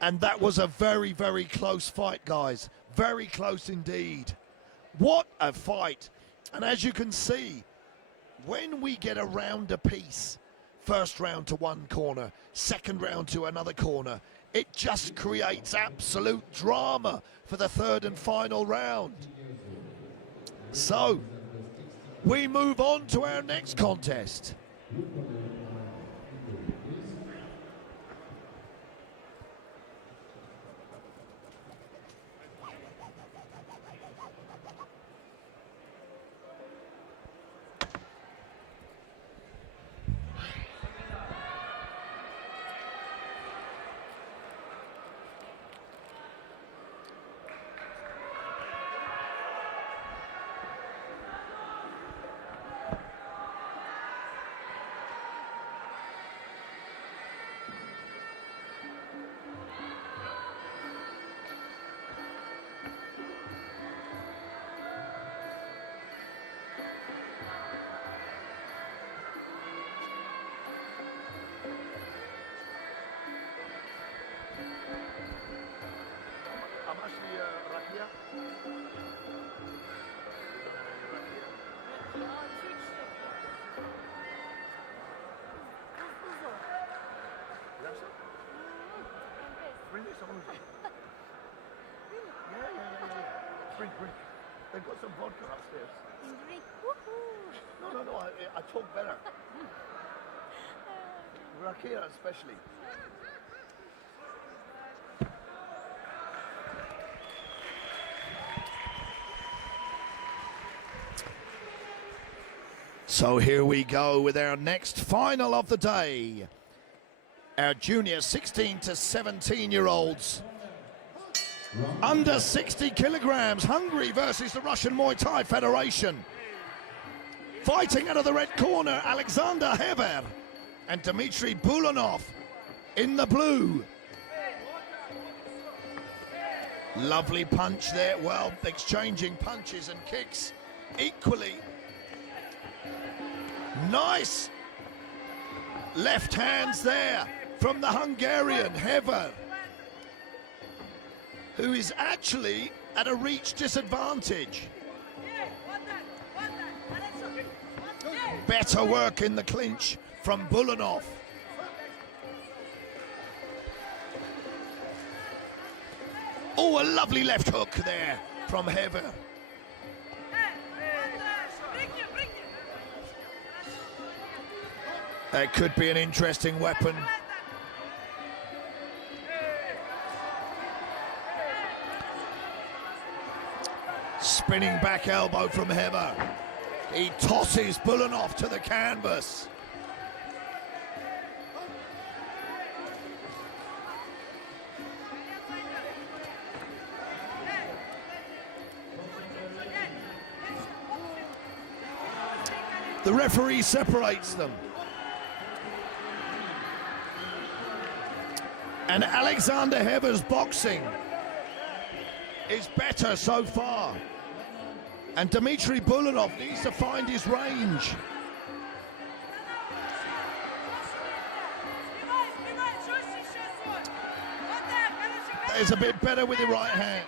And that was a very, very close fight, guys. Very close indeed. What a fight. And as you can see, when we get a round apiece, first round to one corner, second round to another corner, it just creates absolute drama for the third and final round. So, we move on to our next contest. Drink. They've got some vodka upstairs. No, I talk better. Rakia especially. So here we go with our next final of the day. Our junior 16 to 17-year-olds. Under 60 kilograms, Hungary versus the Russian Muay Thai Federation. Fighting out of the red corner, Alexander Heber and Dmitry Bulanov in the blue. Lovely punch there, well, exchanging punches and kicks equally. Nice left hands there from the Hungarian Heber, who is actually at a reach disadvantage. Better work in the clinch from Bulanov. Oh, a lovely left hook there from Heber. That could be an interesting weapon. Spinning back elbow from Heber. He tosses Bulanov to the canvas. The referee separates them. And Alexander Heber's boxing is better so far. And Dmitry Bulanov needs to find his range. There's a bit better with the right hand.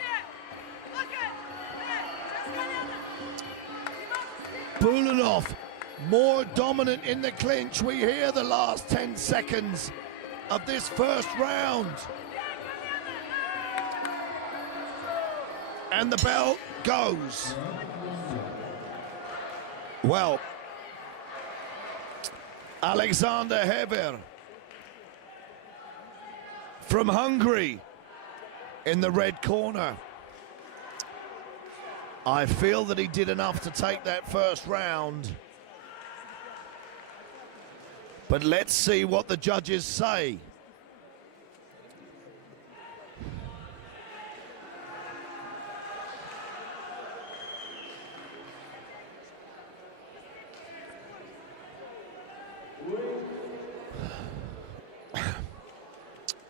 Bulanov more dominant in the clinch. We hear the last 10 seconds of this first round. And the bell goes. Well, Alexander Heber from Hungary in the red corner. I feel that he did enough to take that first round. But let's see what the judges say.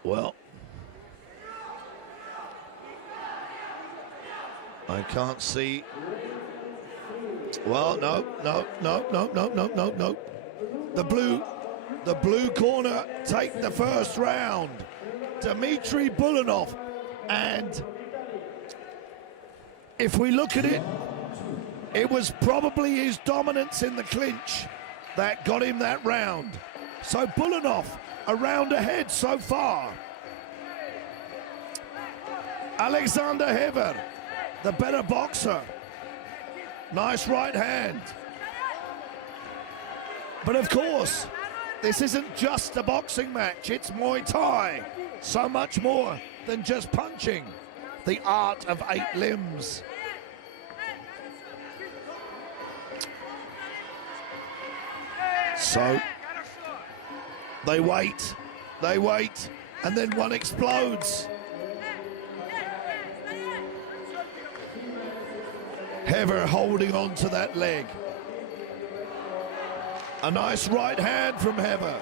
Well, I can't see. Well, no. The blue corner take the first round. Dmitry Bulanov. And if we look at it, it was probably his dominance in the clinch that got him that round. So Bulanov a round ahead so far. Alexander Heber, the better boxer. Nice right hand. But of course, this isn't just a boxing match, it's Muay Thai. So much more than just punching. The art of 8 limbs. So they wait, and then one explodes. Heber holding on to that leg. A nice right hand from Heber.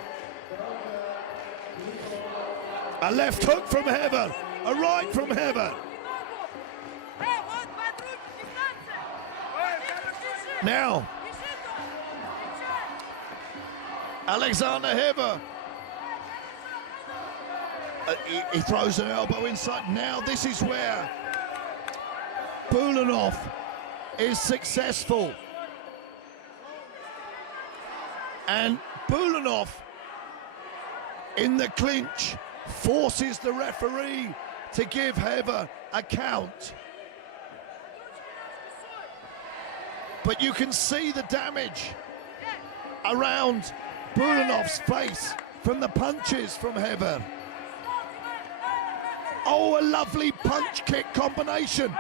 A left hook from Heber. A right from Heber. Now, Alexander Heber. He throws an elbow inside. Now this is where Bulanov is successful. And Bulanov in the clinch forces the referee to give Hever a count. But you can see the damage around Bulanov's face from the punches from Hever. Oh, a lovely punch-kick combination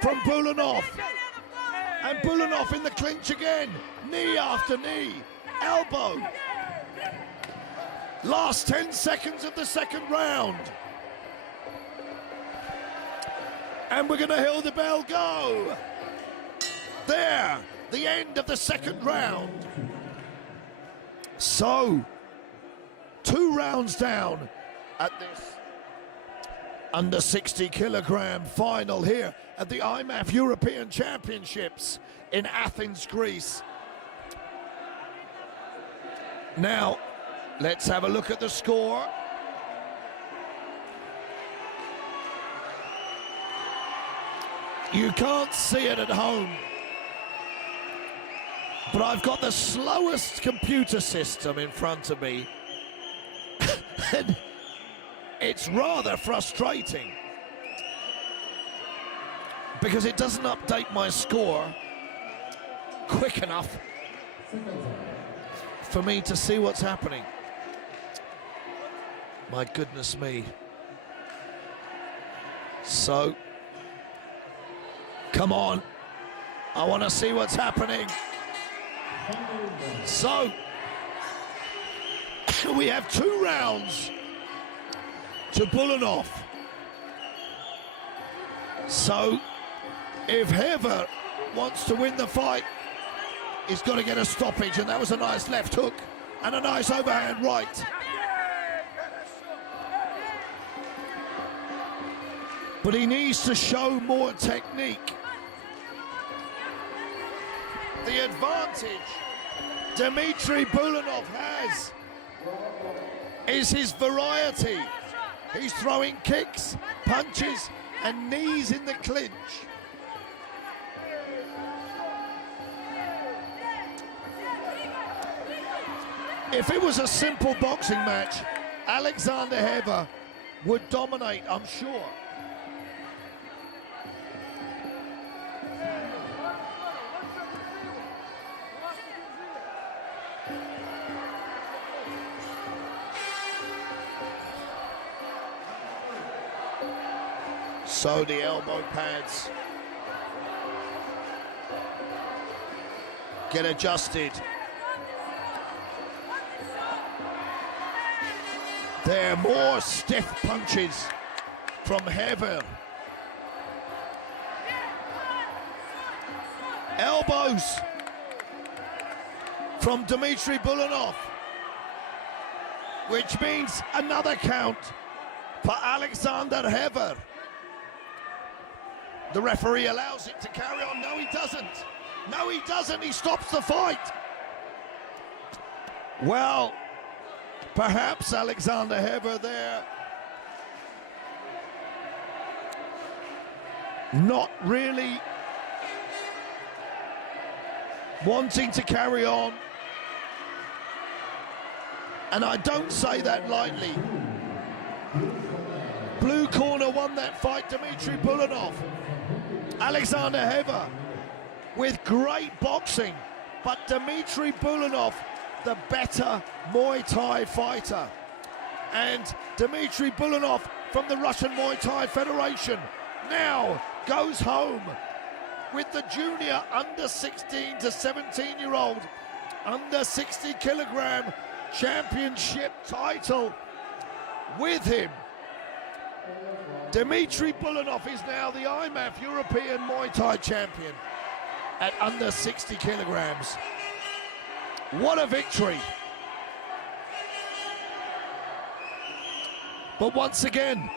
from Bulanov. And Bulanov in the clinch again. Knee after knee. Elbow. Last 10 seconds of the second round. And we're going to hear the bell go. There, the end of the second round. So, 2 rounds down at this under 60 kilogram final here at the IFMA European Championships in Athens, Greece. Now, let's have a look at the score. You can't see it at home, but I've got the slowest computer system in front of me. And it's rather frustrating because it doesn't update my score quick enough for me to see what's happening. My goodness me. So, come on. I want to see what's happening. So, we have 2 rounds to Bulanov. So, if Hever wants to win the fight, he's got to get a stoppage, and that was a nice left hook and a nice overhand right. But he needs to show more technique. The advantage Dmitry Bulanov has is his variety. He's throwing kicks, punches, and knees in the clinch. If it was a simple boxing match, Alexander Hever would dominate, I'm sure. So the elbow pads get adjusted. There are more stiff punches from Hever. Elbows from Dmitry Bulanov, which means another count for Alexander Hever. The referee allows it to carry on. No, he doesn't. No, he doesn't. He stops the fight. Well, perhaps Alexander Hever there not really wanting to carry on. And I don't say that lightly. Blue corner won that fight, Dmitry Bulanov. Alexander Hever with great boxing, but Dmitry Bulanov, the better Muay Thai fighter. And Dmitry Bulanov from the Russian Muay Thai Federation now goes home with the junior under 16 to 17-year-old under 60 kilogram championship title with him. Dmitry Bulanov is now the IFMA European Muay Thai champion at under 60 kilograms. What a victory. But once again,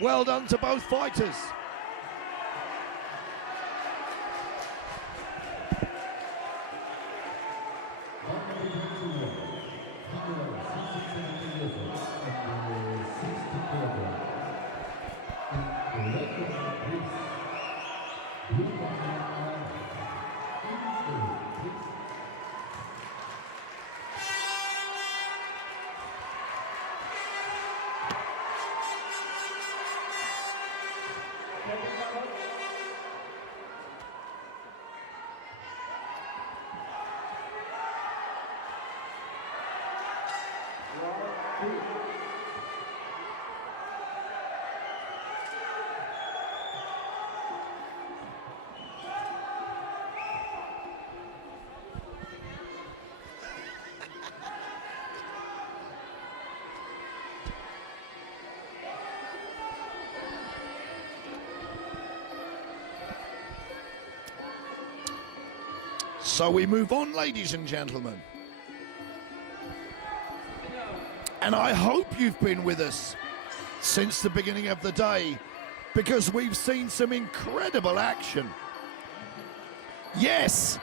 well done to both fighters. Blue So we move on, ladies and gentlemen. And I hope you've been with us since the beginning of the day, because we've seen some incredible action. Yes,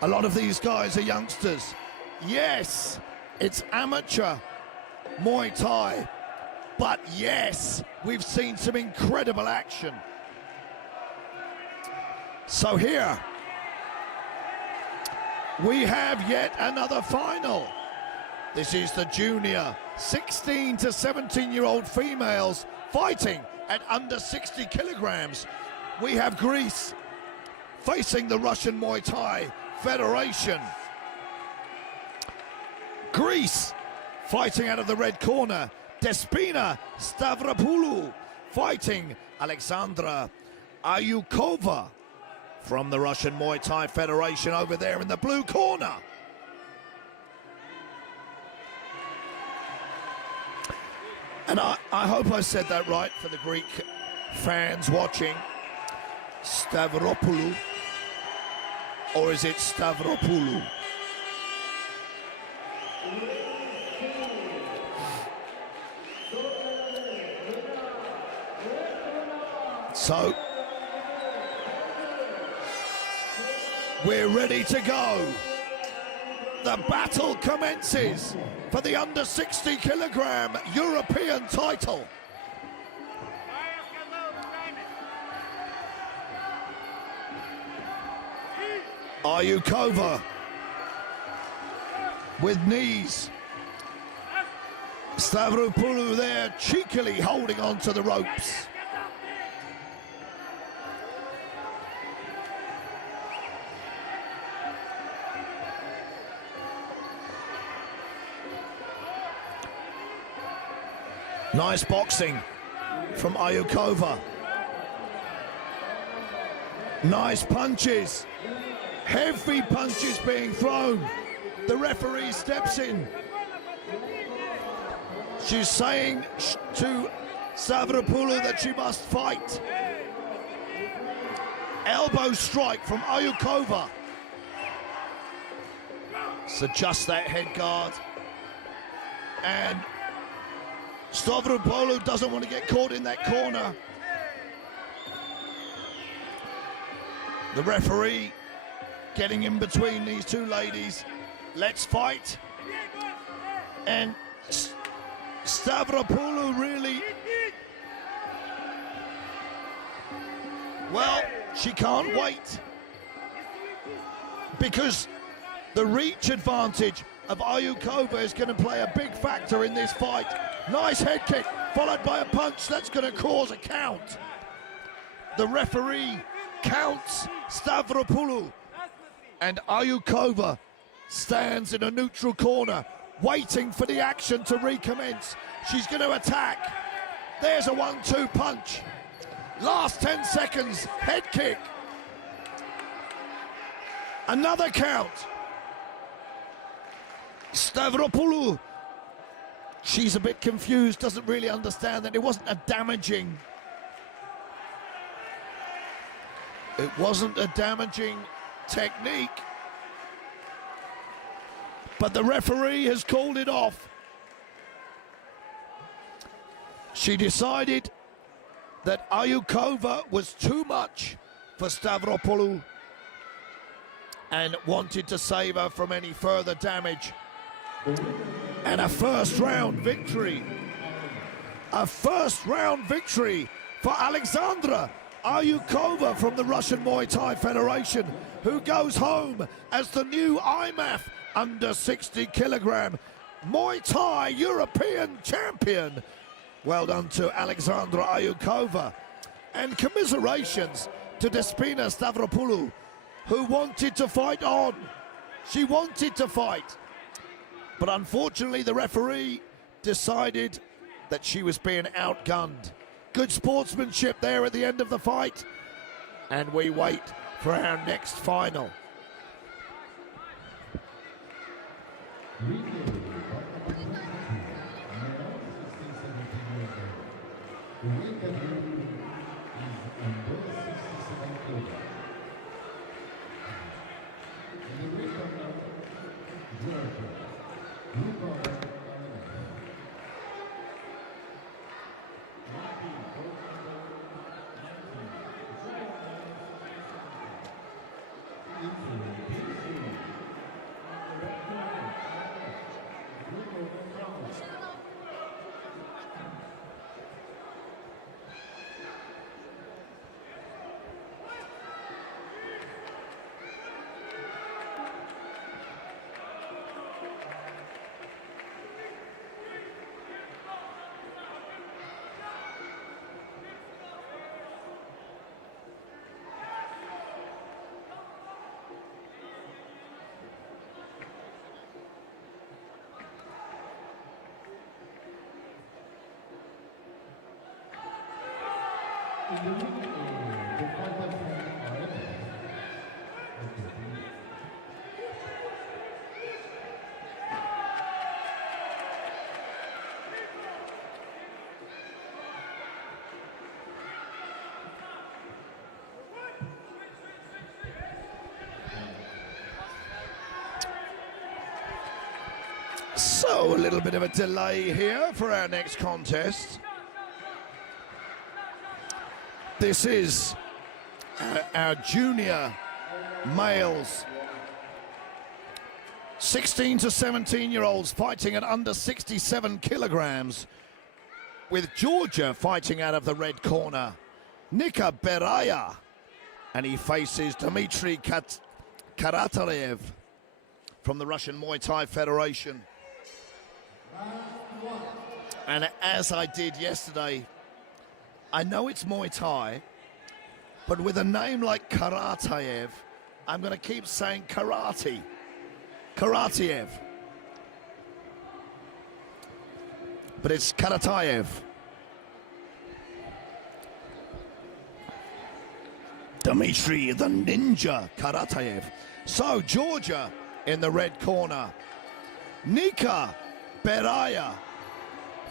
a lot of these guys are youngsters. Yes, it's amateur Muay Thai. But yes, we've seen some incredible action. So here we have yet another final. This is the junior 16 to 17-year-old females fighting at under 60 kilograms. We have Greece facing the Russian Muay Thai Federation. Greece fighting out of the red corner. Despina Stavropoulou fighting Alexandra Ayukova from the Russian Muay Thai Federation over there in the blue corner. And I hope I said that right for the Greek fans watching. Stavropoulou, or is it Stavropoulou? So we're ready to go. The battle commences for the under 60 kilogram European title. Ayukova with knees. Stavropoulou there cheekily holding on to the ropes. Nice boxing from Ayukova. Nice punches. Heavy punches being thrown. The referee steps in. She's saying to Stavropoulou that she must fight. Elbow strike from Ayukova. So just that head guard. And Stavropoulou doesn't want to get caught in that corner. The referee getting in between these two ladies. Let's fight. And Stavropoulou really, well, she can't wait, because the reach advantage of Ayukova is going to play a big factor in this fight. Nice head kick, followed by a punch that's going to cause a count. The referee counts Stavropoulou, and Ayukova stands in a neutral corner, waiting for the action to recommence. She's going to attack. There's a 1-2 punch. Last 10 seconds, head kick. Another count. Stavropoulou, she's a bit confused, doesn't really understand that it wasn't a damaging. It wasn't a damaging technique. But the referee has called it off. She decided that Ayukova was too much for Stavropoulou and wanted to save her from any further damage. And a first round victory. A first round victory for Alexandra Ayukova from the Russian Muay Thai Federation, who goes home as the new IFMA under 60 kilogram Muay Thai European champion. Well done to Alexandra Ayukova. And commiserations to Despina Stavropoulou, who wanted to fight on. She wanted to fight. But unfortunately, the referee decided that she was being outgunned. Good sportsmanship there at the end of the fight. And we wait for our next final. So a little bit of a delay here for our next contest. This is our junior males, 16 to 17-year-olds fighting at under 67 kilograms, with Georgia fighting out of the red corner, Nika Peania, and he faces Dmitry Karatarev from the Russian Muay Thai Federation. And as I did yesterday, I know it's Muay Thai, but with a name like Karataev, I'm going to keep saying Karate. Karataev. But it's Karataev. Dmitry the Ninja Karataev. So Georgia in the red corner. Nika Peania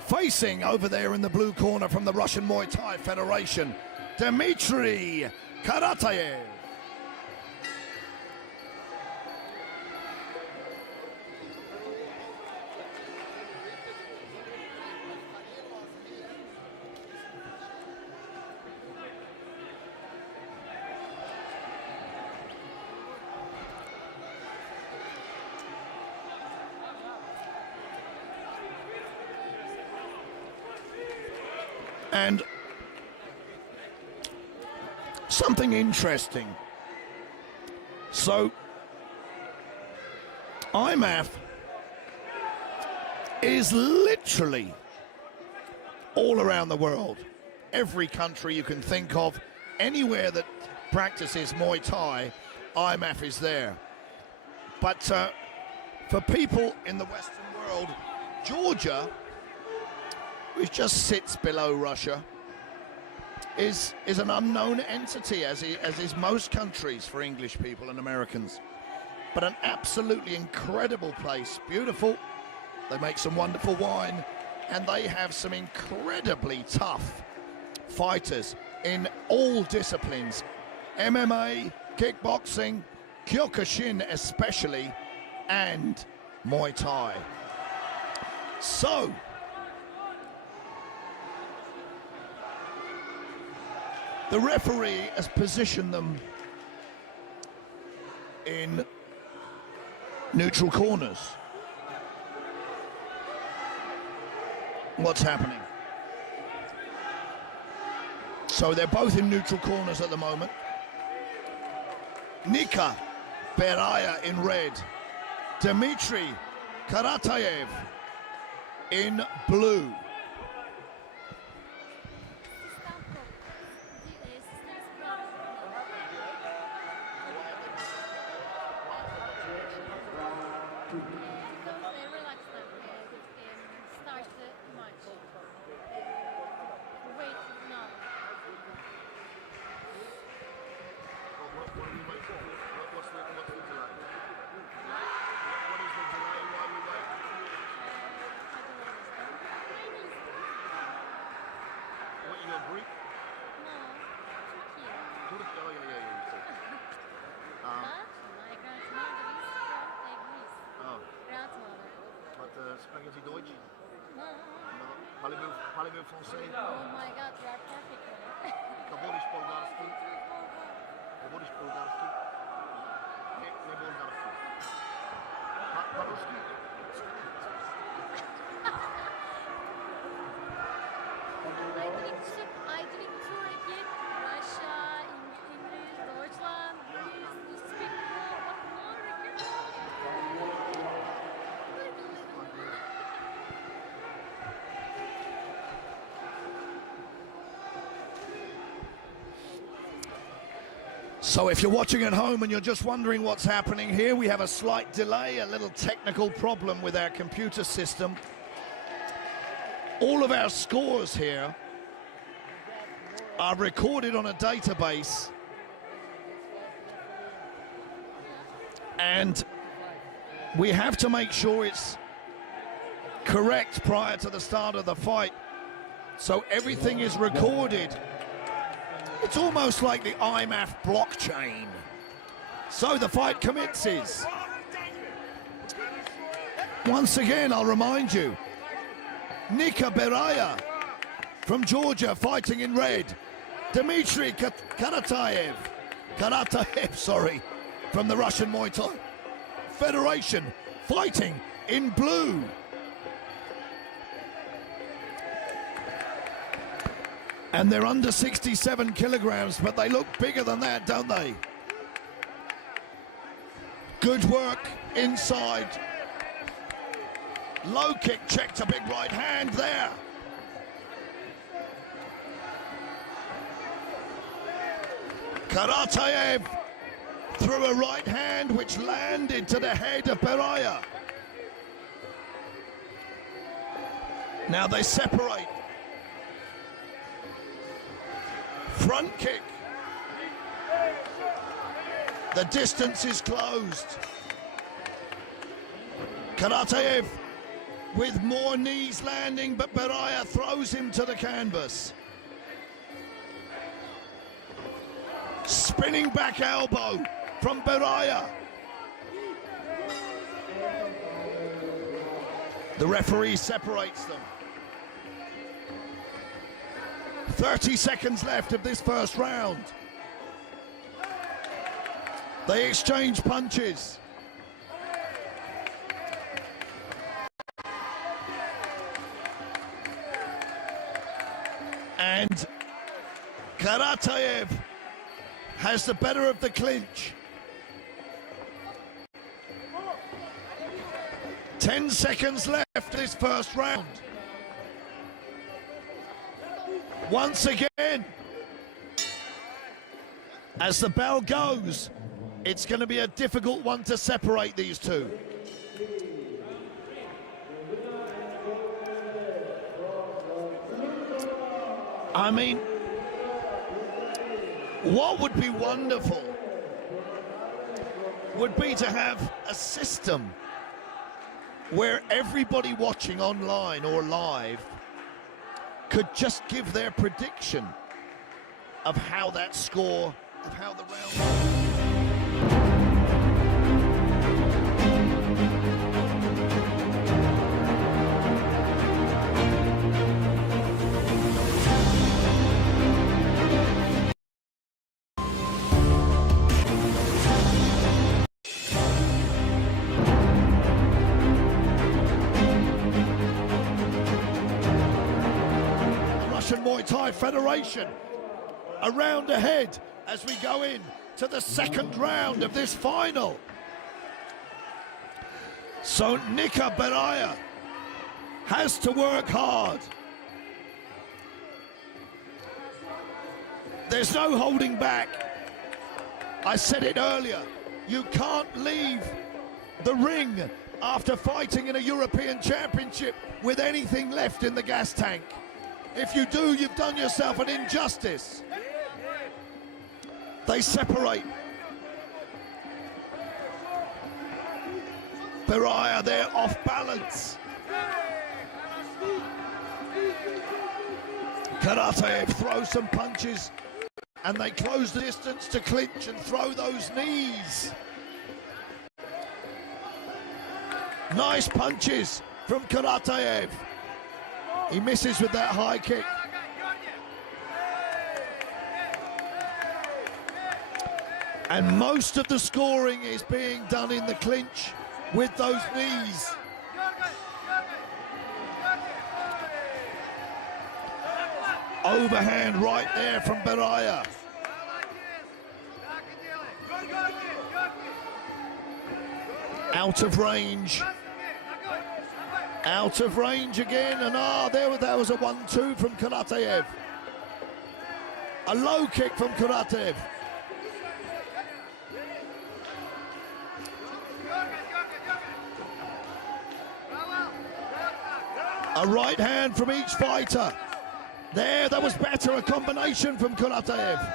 facing over there in the blue corner from the Russian Muay Thai Federation, Dmitry Karataev. And something interesting. So, IMAF is literally all around the world. Every country you can think of, anywhere that practices Muay Thai, IMAF is there. But for people in the Western world, Georgia, which just sits below Russia, is an unknown entity, as is most countries for English people and Americans. But an absolutely incredible place, beautiful. They make some wonderful wine, and they have some incredibly tough fighters in all disciplines. MMA, kickboxing, Kyokushin especially, and Muay Thai. So, the referee has positioned them in neutral corners. What's happening? So they're both in neutral corners at the moment. Nika Peania in red, Dmitry Karataev in blue. Relax them. Start Parlez-vous français? Oh my God, you are perfect. Говоришь болгарски? Говоришь болгарски? Не болгарски. По-русски? I drink Turkey, Russia, English, Deutschland, Greece, you speak So if you're watching at home and you're just wondering what's happening here, we have a slight delay, a little technical problem with our computer system. All of our scores here are recorded on a database, and we have to make sure it's correct prior to the start of the fight. So everything is recorded. It's almost like the IFMA blockchain. So the fight commences. Once again, I'll remind you, Nika Beraya from Georgia fighting in red. Dmitry Karatayev, from the Russian Muay Thai Federation fighting in blue. And they're under 67 kilograms, but they look bigger than that, don't they? Good work inside. Low kick, checked a big right hand there. Karatayev threw a right hand which landed to the head of Peania. Now they separate. Front kick. The distance is closed. Karatayev with more knees landing, but Peania throws him to the canvas. Spinning back elbow from Peania. The referee separates them. 30 seconds left of this first round. They exchange punches. And Karatayev has the better of the clinch. 10 seconds left of this first round. Once again, as the bell goes, it's going to be a difficult one to separate these two. I mean, what would be wonderful would be to have a system where everybody watching online or live could just give their prediction of how that score, of how the round... Muay Thai Federation a round ahead as we go in to the second round of this final. So Nika Beraya has to work hard. There's no holding back. I said it earlier, you can't leave the ring after fighting in a European Championship with anything left in the gas tank. If you do, you've done yourself an injustice. They separate. Peania there off balance. Karatayev throws some punches and they close the distance to clinch and throw those knees. Nice punches from Karatayev. He misses with that high kick. And most of the scoring is being done in the clinch with those knees. Overhand right there from Peania. Out of range. Out of range again, and that was a 1-2 from Karateev. A low kick from Karateev. A right hand from each fighter. There, that was better, a combination from Karateev.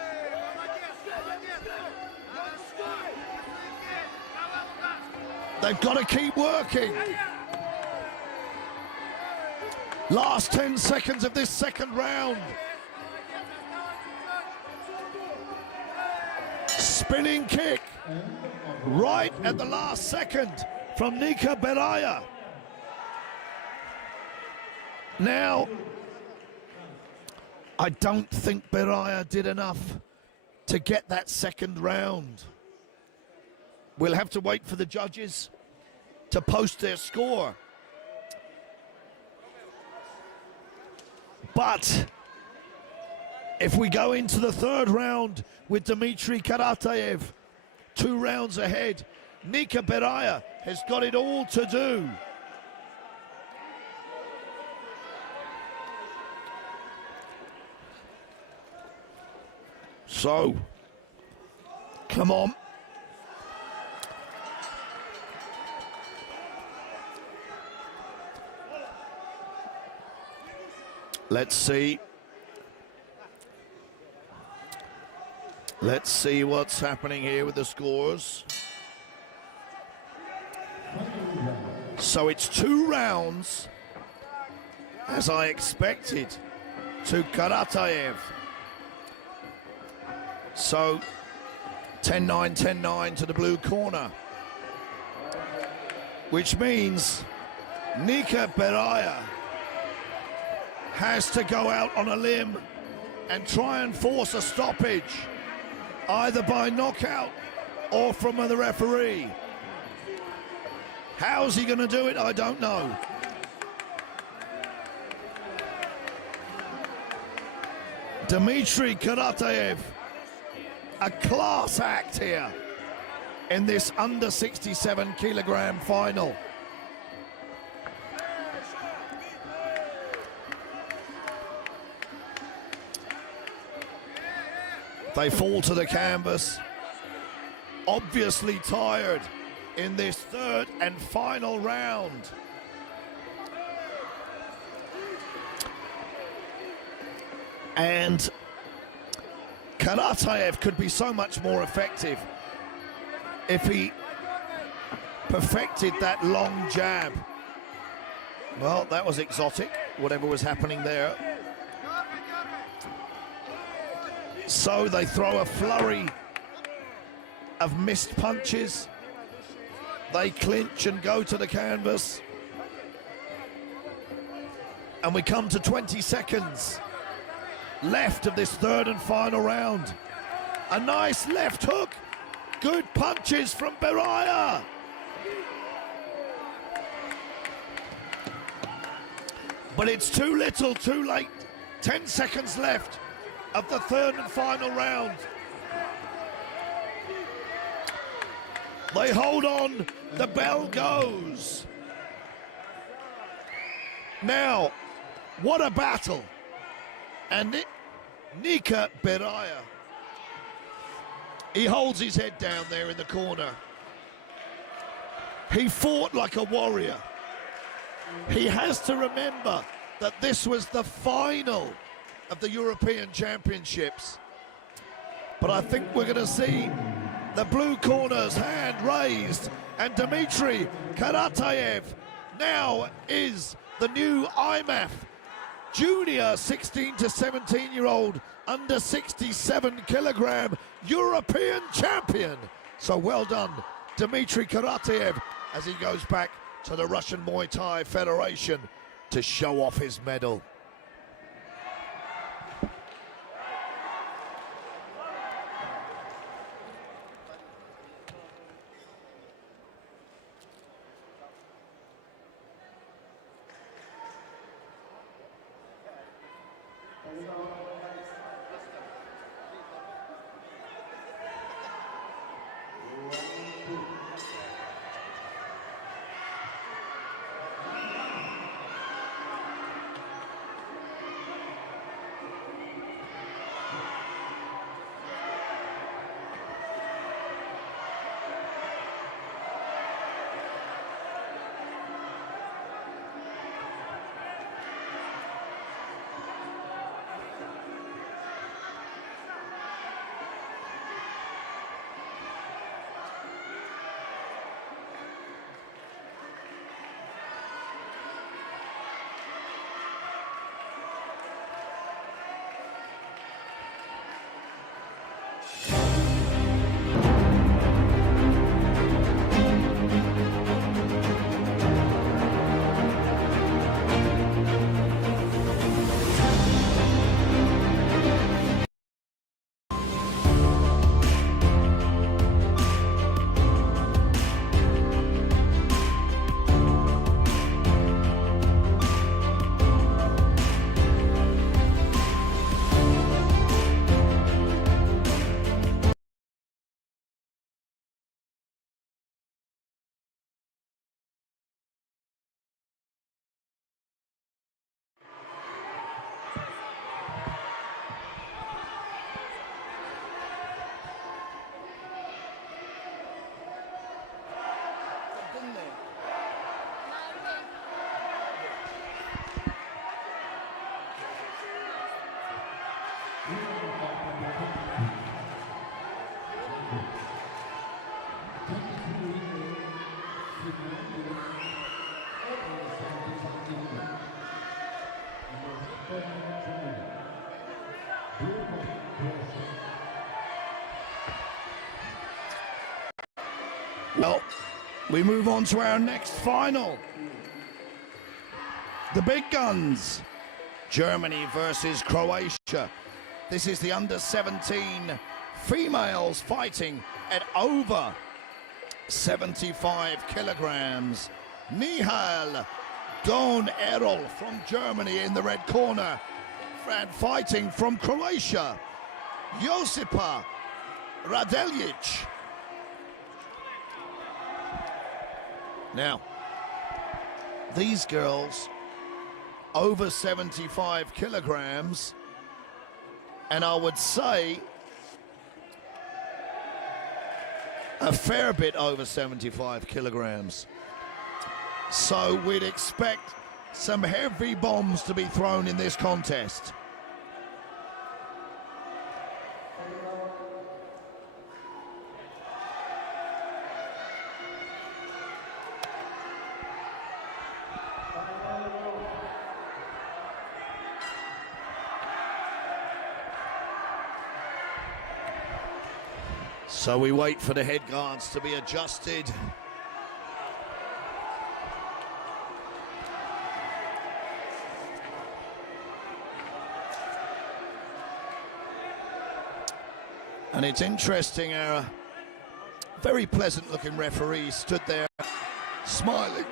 They've got to keep working. Last 10 seconds of this second round. Spinning kick right at the last second from Nika Peania. Now, I don't think Peania did enough to get that second round. We'll have to wait for the judges to post their score. But if we go into the third round with Dmitry Karateev 2 rounds ahead, Nika Peania has got it all to do. So, come on. Let's see. Let's see what's happening here with the scores. So it's 2 rounds, as I expected, to Karateev. So 10-9, 10-9 to the blue corner, which means Nika Peania has to go out on a limb and try and force a stoppage, either by knockout or from the referee. How's he going to do it? I don't know. Dmitry Karateev, a class act here in this under 67 kilogram final. They fall to the canvas, obviously tired in this third and final round. And Karateev could be so much more effective if he perfected that long jab. Well, that was exotic, whatever was happening there. So they throw a flurry of missed punches. They clinch and go to the canvas. And we come to 20 seconds left of this third and final round. A nice left hook. Good punches from Peania. But it's too little, too late. 10 seconds left of the third and final round. They hold on, the bell goes. Now, what a battle. And Nika Peania, he holds his head down there in the corner. He fought like a warrior. He has to remember that this was the final of the European Championships. But I think we're going to see the blue corner's hand raised, and Dmitry Karateev now is the new IMAF junior 16 to 17-year-old under 67 kilogram European champion. So well done, Dmitry Karateev, as he goes back to the Russian Muay Thai Federation to show off his medal. Well, we move on to our next final. The big guns. Germany versus Croatia. This is the under-17 females fighting at over 75 kilograms. Nihal Don Errol from Germany in the red corner. And fighting from Croatia, Josipa Radeljic. Now, these girls, over 75 kilograms, and I would say a fair bit over 75 kilograms. So we'd expect some heavy bombs to be thrown in this contest. So we wait for the head guards to be adjusted. And it's interesting, our very pleasant looking referee stood there smiling.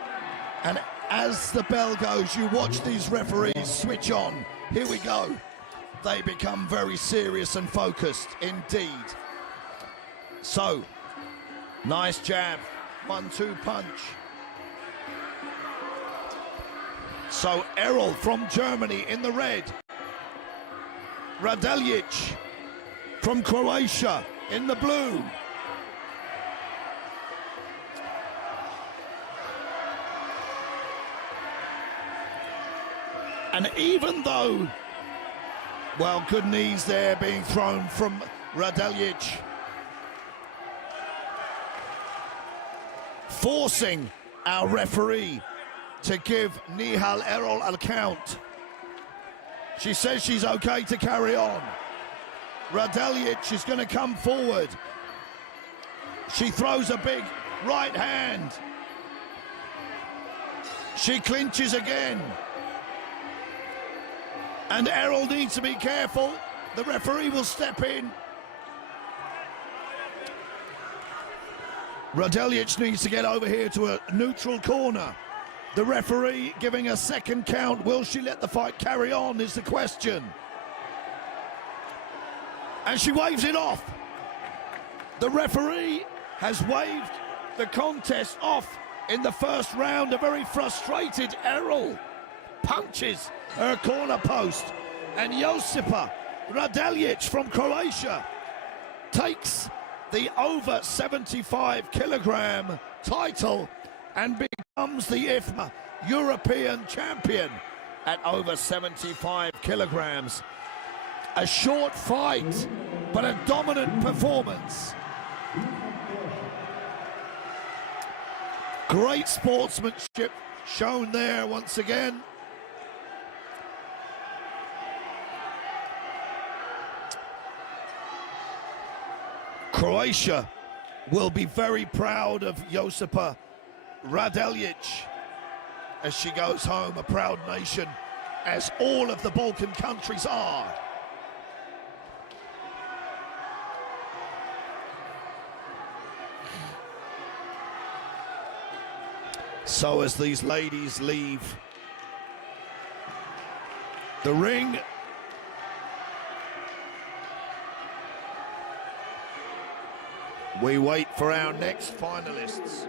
And as the bell goes, you watch these referees switch on. Here we go. They become very serious and focused indeed. So, nice jab, 1-2 punch. So Errol from Germany in the red. Radeljic from Croatia in the blue. And even though, well, good knees there being thrown from Radeljic, forcing our referee to give Nihal Errol a count. She says she's okay to carry on. Radeljic is going to come forward. She throws a big right hand. She clinches again. And Errol needs to be careful. The referee will step in. Radeljic needs to get over here to a neutral corner. The referee giving a second count. Will she let the fight carry on is the question. And she waves it off. The referee has waved the contest off in the first round. A very frustrated Errol punches her corner post. And Josipa Radeljic from Croatia takes the over 75 kilogram title and becomes the IFMA European champion at over 75 kilograms. A short fight, but a dominant performance. Great sportsmanship shown there once again. Croatia will be very proud of Josipa Radeljic as she goes home, a proud nation, as all of the Balkan countries are. So as these ladies leave the ring, we wait for our next finalists.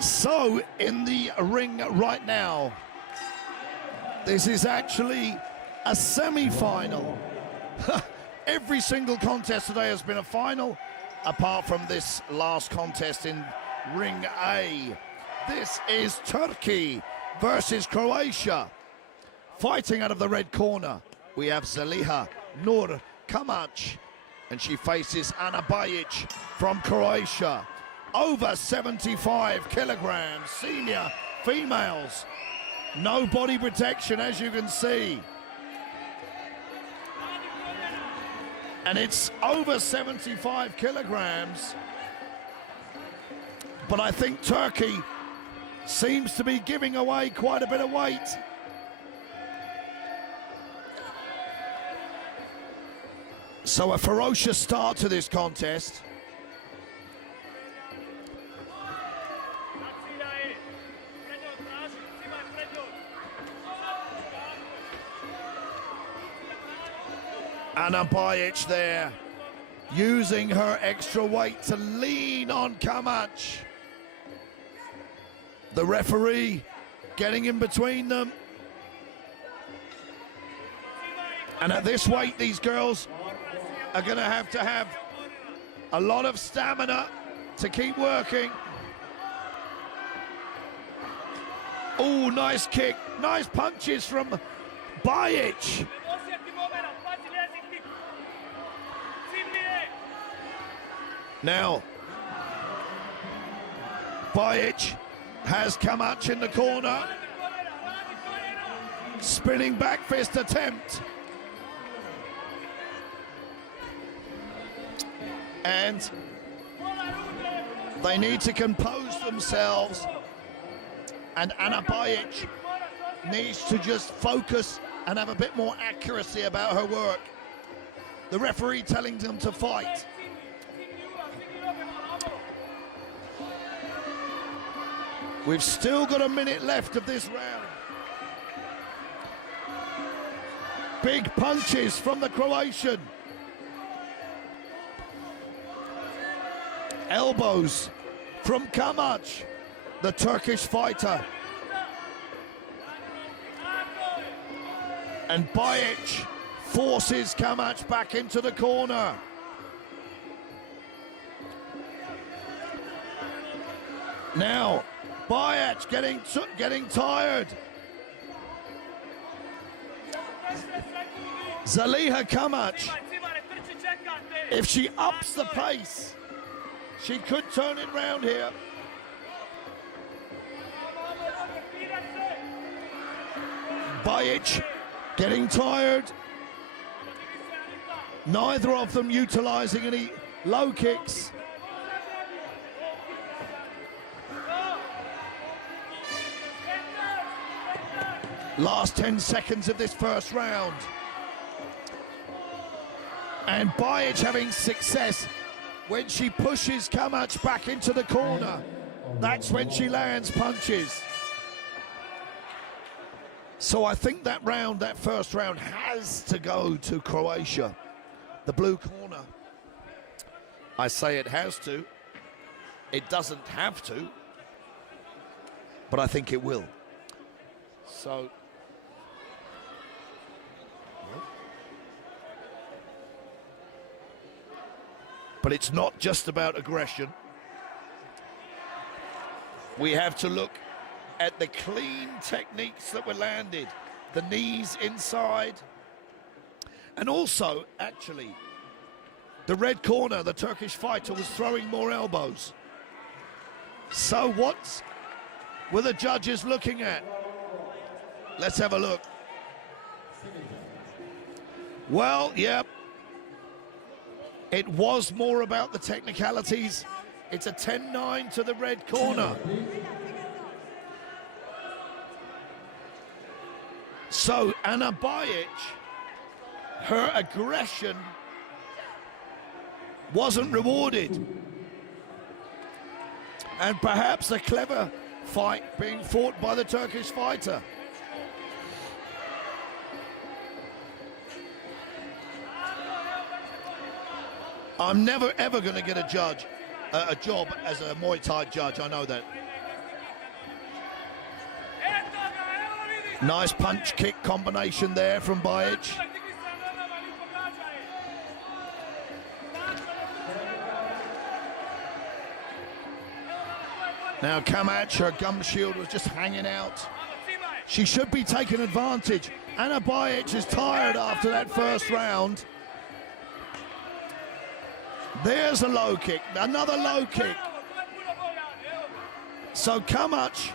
So in the ring right now, This is actually a semi-final. Every single contest today has been a final, apart from this last contest in Ring A. This is Turkey versus Croatia. Fighting out of the red corner, we have Zaliha Nur Kamac, and she faces Ana Bajic from Croatia. Over 75 kilograms, senior females. No body protection, as you can see. And it's over 75 kilograms. But I think Turkey seems to be giving away quite a bit of weight. So a ferocious start to this contest. Ana Bajic there, using her extra weight to lean on Kamac. The referee getting in between them. And at this weight, these girls are going to have a lot of stamina to keep working. Oh, nice kick, nice punches from Bajic. Now, Bajic has Kamac in the corner. Spinning back fist attempt. And they need to compose themselves. And Ana Bajic needs to just focus and have a bit more accuracy about her work. The referee telling them to fight. We've still got a minute left of this round. Big punches from the Croatian. Elbows from Kamac, the Turkish fighter. And Bajic forces Kamac back into the corner. Now, Bajic getting tired. Zaliha Kamac, if she ups the pace, she could turn it round here. Bajic getting tired. Neither of them utilizing any low kicks. Last 10 seconds of this first round. And Bajic having success when she pushes Kamac back into the corner. That's when she lands punches. So I think that round, that first round, has to go to Croatia. The blue corner. I say it has to. It doesn't have to. But I think it will. So... But it's not just about aggression. We have to look at the clean techniques that were landed. The knees inside. And also, actually, the red corner, the Turkish fighter, was throwing more elbows. So what were the judges looking at? Let's have a look. Well, yeah. It was more about the technicalities. It's a 10-9 to the red corner. So Ana Bajic, her aggression wasn't rewarded. And perhaps a clever fight being fought by the Turkish fighter. I'm never ever going to get a job as a Muay Thai judge, I know that. Nice punch kick combination there from Bouts. Now Kamac, her gum shield was just hanging out. She should be taking advantage. Anna Bouts is tired after that first round. There's a low kick, another low kick. So Kamac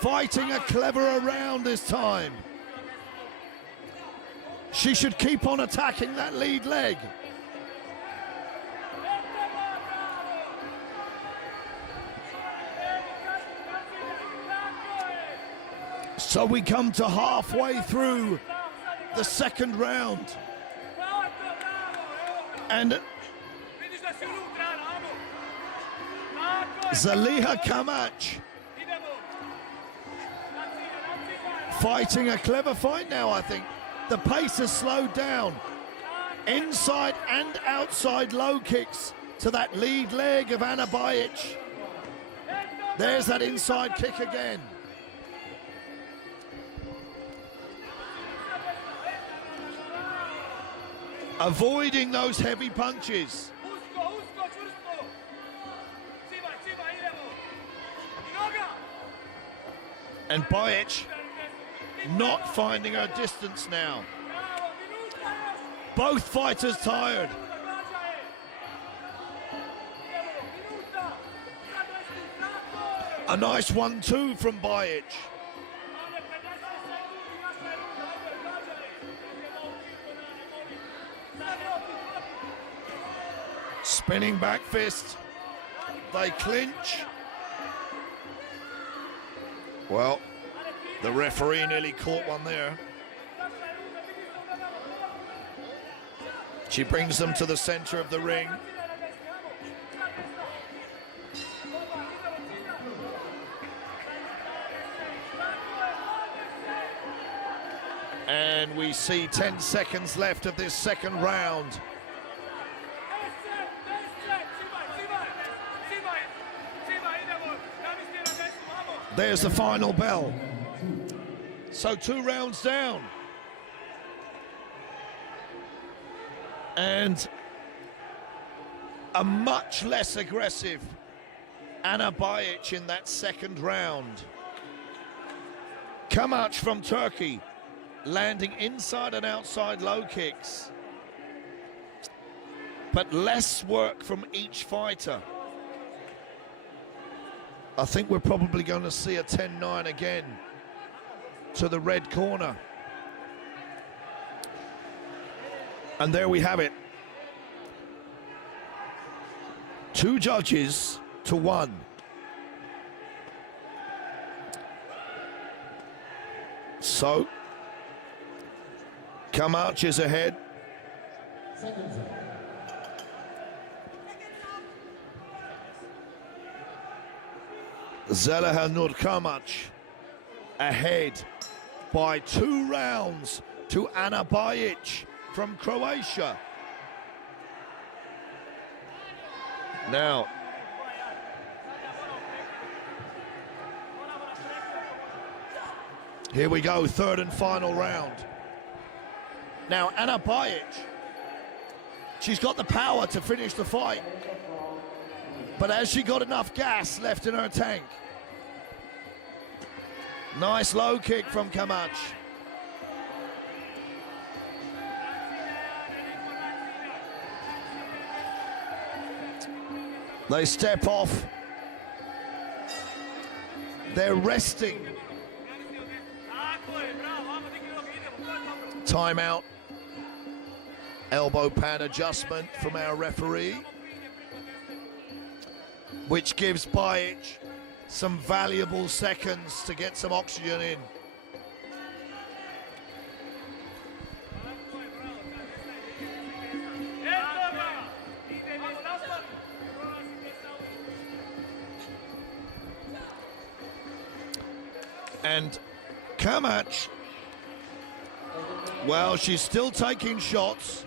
fighting a cleverer round this time. She should keep on attacking that lead leg. So we come to halfway through the second round. And Zaliha Kamac fighting a clever fight now, I think. The pace has slowed down. Inside and outside low kicks to that lead leg of Anna Bouts. There's that inside kick again. Avoiding those heavy punches. And Bouts not finding her distance now. Both fighters tired. A nice 1-2 from Bouts. Spinning back fist. They clinch. Well, the referee nearly caught one there. She brings them to the center of the ring. And we see 10 seconds left of this second round. There's the final bell. So 2 rounds down. And a much less aggressive Anna Bouts in that second round. Kamac from Turkey landing inside and outside low kicks. But less work from each fighter. I think we're probably going to see a 10-9 again to the red corner. And there we have it. 2 judges to 1. So, Kamac is ahead. Zaliha Kamac ahead by 2 rounds to Anna Bouts from Croatia. Now, here we go, third and final round. Now, Anna Bouts, she's got the power to finish the fight, but has she got enough gas left in her tank? Nice low kick from Kamac. They step off. They're resting. Timeout. Elbow pad adjustment from our referee, which gives Bouts some valuable seconds to get some oxygen in. And Kamac, well, she's still taking shots.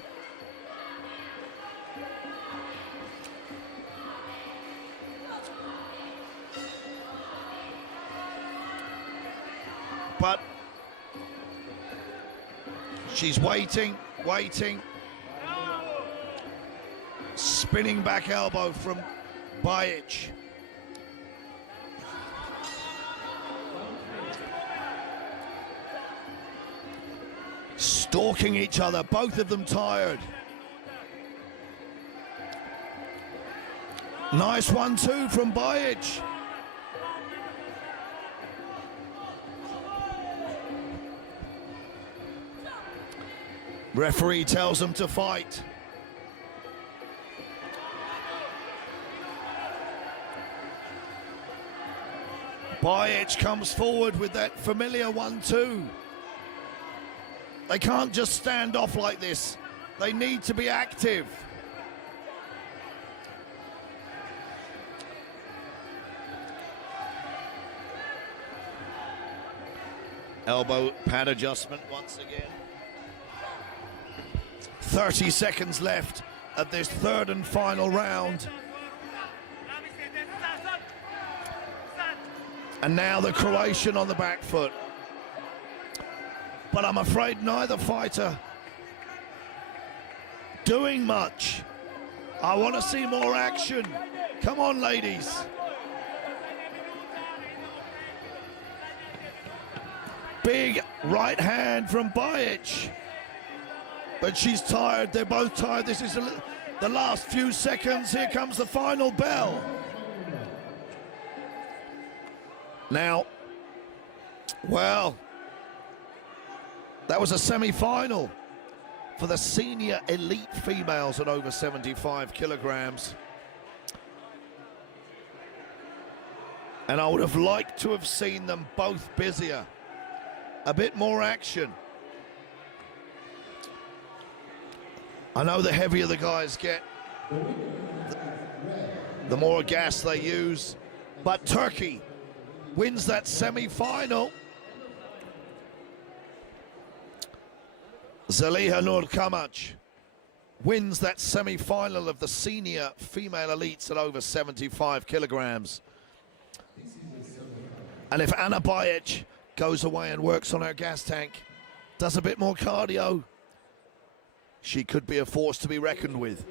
But She's waiting. Spinning back elbow from Bouts. Stalking each other, both of them tired. Nice 1-2 from Bouts. Referee tells them to fight. Bouts comes forward with that familiar 1-2. They can't just stand off like this. They need to be active. Elbow pad adjustment once again. 30 seconds left of this third and final round. And now the Croatian on the back foot. But I'm afraid neither fighter doing much. I want to see more action. Come on, ladies. Big right hand from Bouts. But she's tired. They're both tired. This is the last few seconds. Here comes the final bell. Now, well, that was a semi-final for the senior elite females at over 75 kilograms. And I would have liked to have seen them both busier. A bit more action. I know the heavier the guys get, the more gas they use. But Turkey wins that semi-final. Zaliha Nurkamac wins that semi-final of the senior female elites at over 75 kilograms. And if Anna Bouts goes away and works on her gas tank, does a bit more cardio, she could be a force to be reckoned with.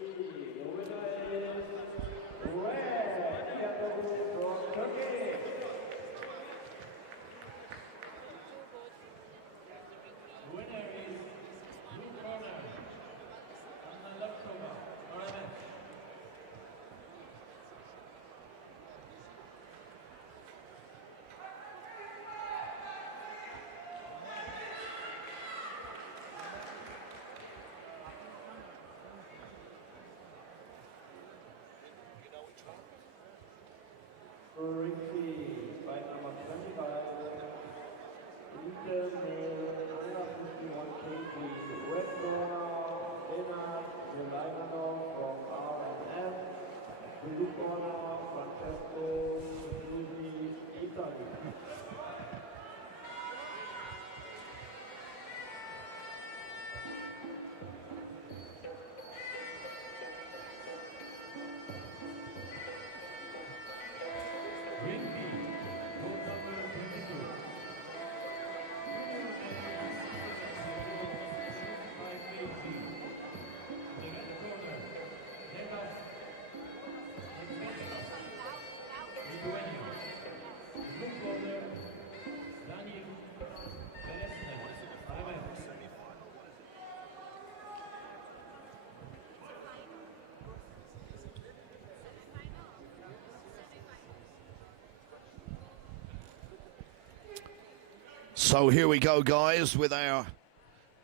So here we go, guys, with our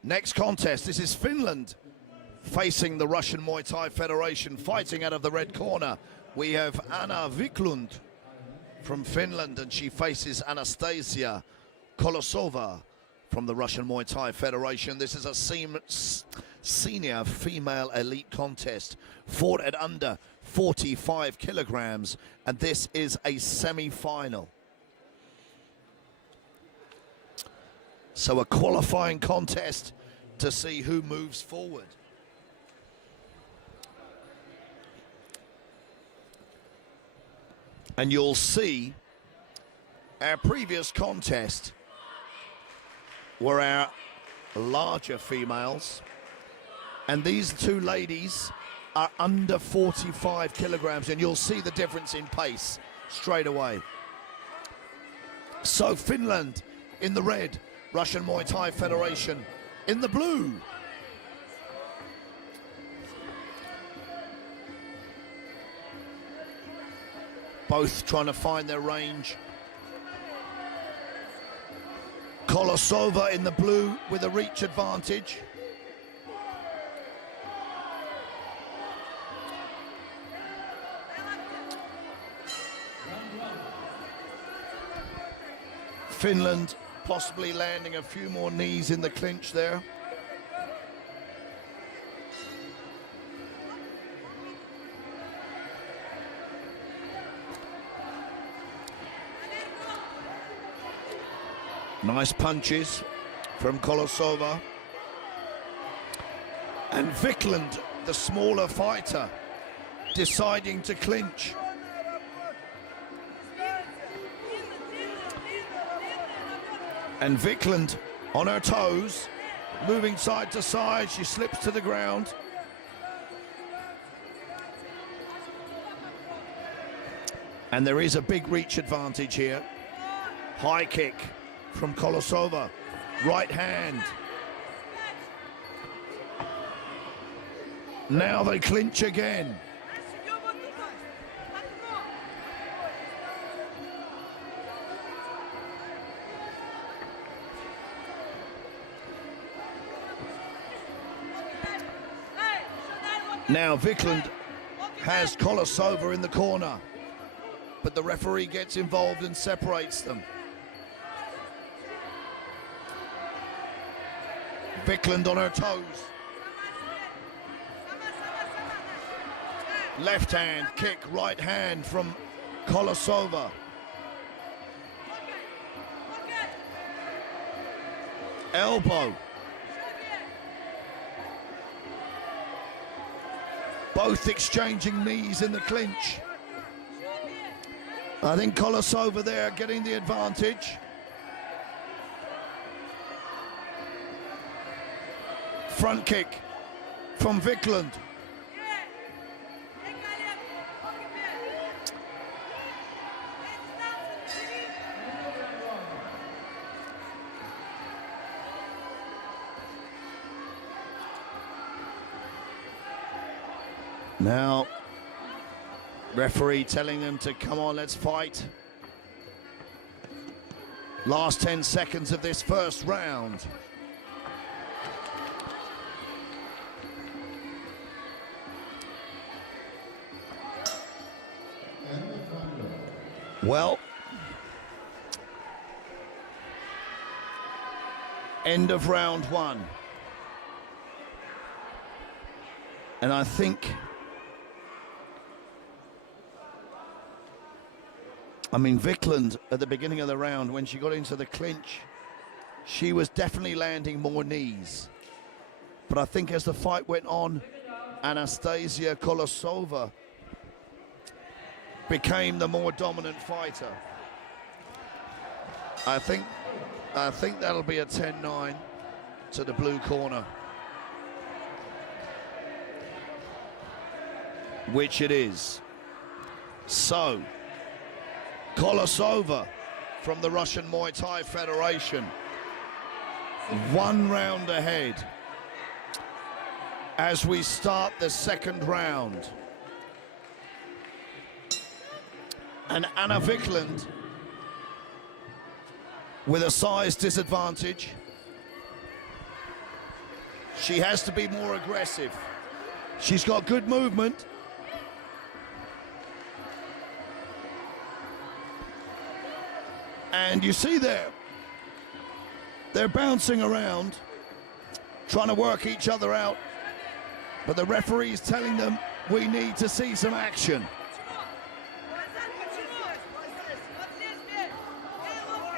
next contest. This is Finland facing the Russian Muay Thai Federation. Fighting out of the red corner, we have Anna Wiklund from Finland, and she faces Anastasia Kolosova from the Russian Muay Thai Federation. This is a senior female elite contest, fought at under 45 kilograms, and this is a semi-final. So a qualifying contest to see who moves forward. And you'll see our previous contest were our larger females. And these two ladies are under 45 kilograms, and you'll see the difference in pace straight away. So Finland in the red, Russian Muay Thai Federation in the blue. Both trying to find their range. Kolosova in the blue with a reach advantage. Finland possibly landing a few more knees in the clinch there. Nice punches from Kolosova. And Vikland, the smaller fighter, deciding to clinch. And Vikland on her toes, moving side to side. She slips to the ground. And there is a big reach advantage here. High kick from Kolosova. Right hand. Now they clinch again. Now Vikland has Kolosova in the corner, but the referee gets involved and separates them. Vikland on her toes. Left hand kick, right hand from Kolosova. Elbow. Both exchanging knees in the clinch. I think Kolosova there getting the advantage. Front kick from Vikland. Now, referee telling them to come on, let's fight. Last 10 seconds of this first round. Well, end of round one. And I think, Vikland at the beginning of the round, when she got into the clinch, she was definitely landing more knees. But I think as the fight went on, Anastasia Kolosova became the more dominant fighter. I think that'll be a 10-9 to the blue corner. Which it is. So, Kolosova from the Russian Muay Thai Federation, 1 round ahead as we start the second round. And Anna Vikland with a size disadvantage. She has to be more aggressive. She's got good movement. And you see there, they're bouncing around, trying to work each other out, but the referee's telling them, we need to see some action.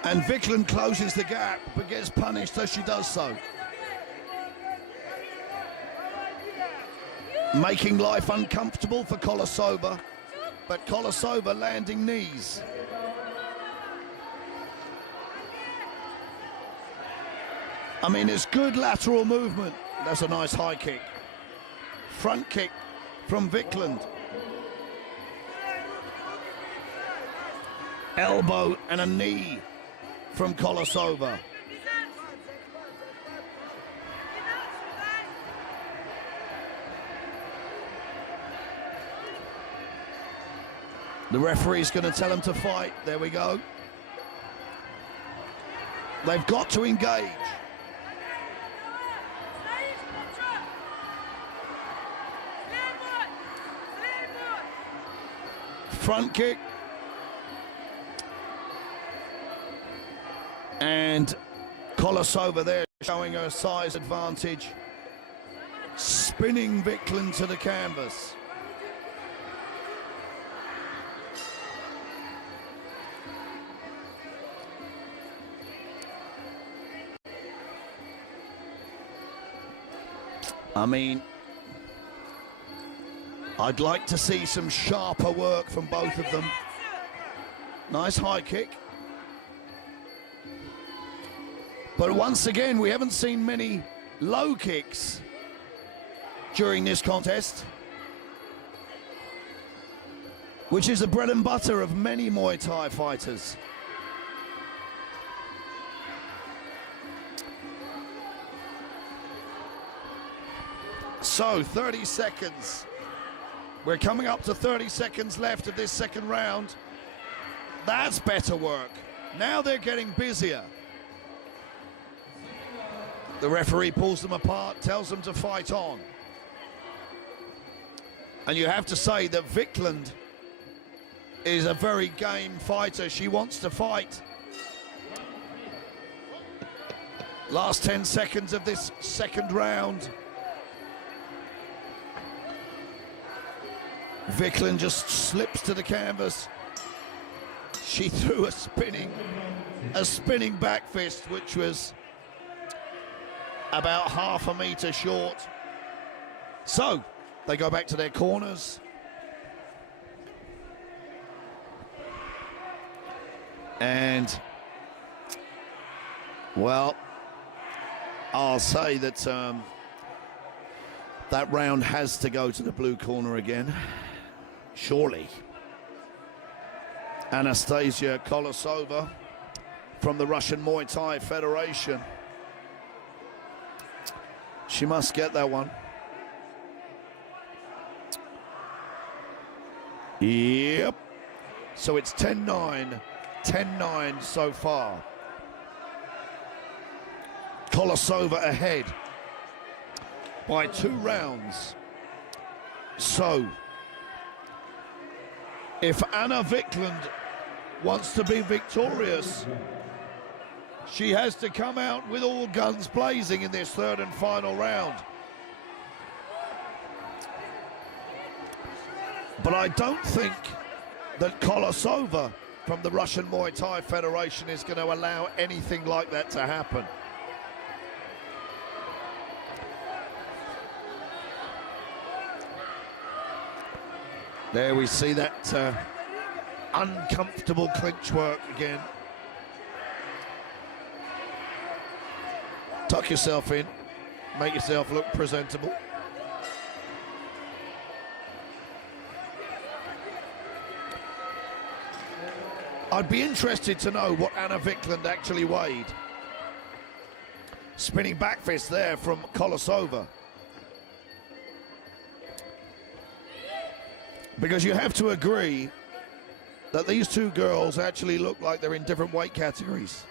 And Vikland closes the gap, but gets punished as she does so. Making life uncomfortable for Kolosova, but Kolosova landing knees. I mean, it's good lateral movement. That's a nice high kick. Front kick from Vikland. Elbow and a knee from Kolosova. The referee's going to tell him to fight. There we go. They've got to engage. Front kick. And Kolosova there showing her size advantage. Spinning Vikland to the canvas. I mean, I'd like to see some sharper work from both of them. Nice high kick. But once again, we haven't seen many low kicks during this contest, which is the bread and butter of many Muay Thai fighters. So 30 seconds. We're coming up to 30 seconds left of this second round. That's better work. Now they're getting busier. The referee pulls them apart, tells them to fight on. And you have to say that Vikland is a very game fighter. She wants to fight. Last 10 seconds of this second round. Vikland just slips to the canvas. She threw a spinning back fist, which was about half a meter short. So they go back to their corners. And, well, I'll say that that round has to go to the blue corner again. Surely. Anastasia Kolosova from the Russian Muay Thai Federation. She must get that one. Yep. So it's 10-9. 10-9 so far. Kolosova ahead by 2 rounds. So if Anna Vikland wants to be victorious, she has to come out with all guns blazing in this third and final round. But I don't think that Kolosova from the Russian Muay Thai Federation is going to allow anything like that to happen. There we see that uncomfortable clinch work again. Tuck yourself in, make yourself look presentable. I'd be interested to know what Anna Vikland actually weighed. Spinning back fist there from Kolosova. Because you have to agree that these two girls actually look like they're in different weight categories.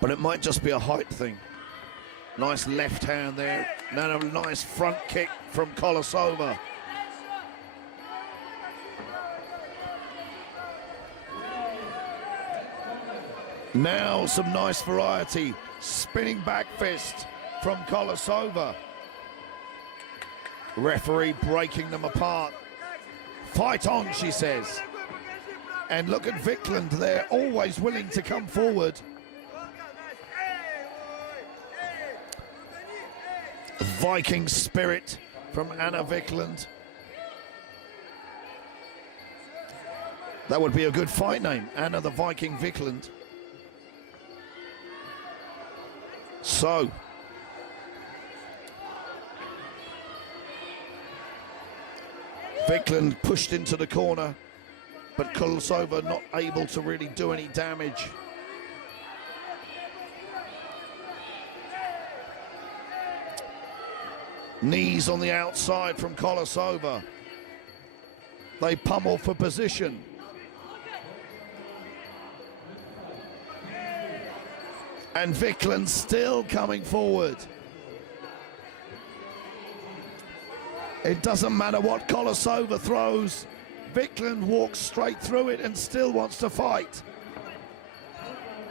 But it might just be a height thing. Nice left hand there. Then a nice front kick from Kolosova. Now some nice variety. Spinning back fist from Kolosova. Referee breaking them apart. Fight on, she says. And look at Vikland there, always willing to come forward. Viking spirit from Anna Vikland. That would be a good fight name, Anna the Viking Vikland. So, Vikland pushed into the corner, but Kolosova not able to really do any damage. Knees on the outside from Kolosova. They pummel for position. And Vikland still coming forward. It doesn't matter what Kolosova throws. Vikland walks straight through it and still wants to fight.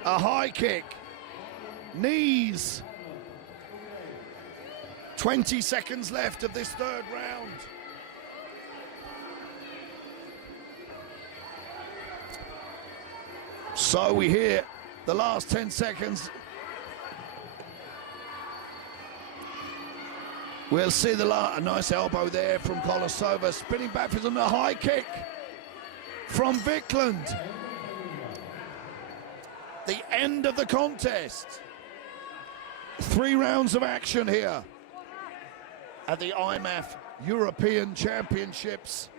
A high kick. Knees. 20 seconds left of this third round. So we hear the last 10 seconds. We'll see a nice elbow there from Kolosova, spinning backwards on a high kick from Vikland. The end of the contest. 3 rounds of action here at the IFMA European Championships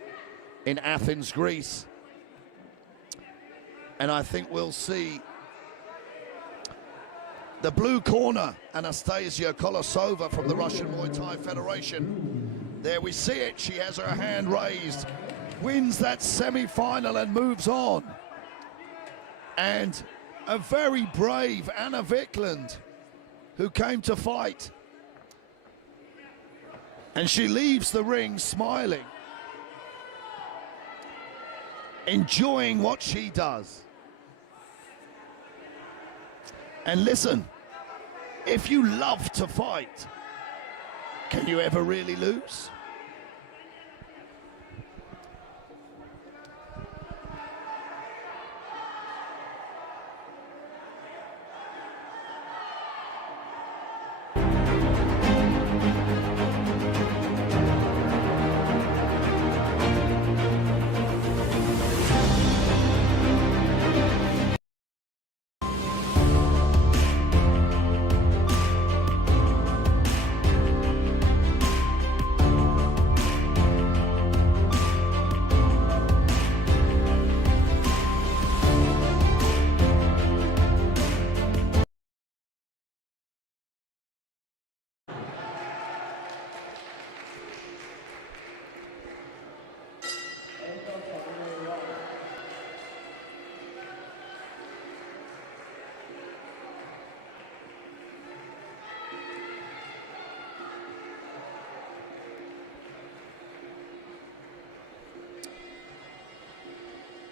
in Athens, Greece. And I think we'll see the blue corner, Anastasia Kolosova from the Russian Muay Thai Federation. There we see it, she has her hand raised, wins that semi-final and moves on. And a very brave Anna Vikland who came to fight. And she leaves the ring smiling, enjoying what she does. And listen, if you love to fight, can you ever really lose?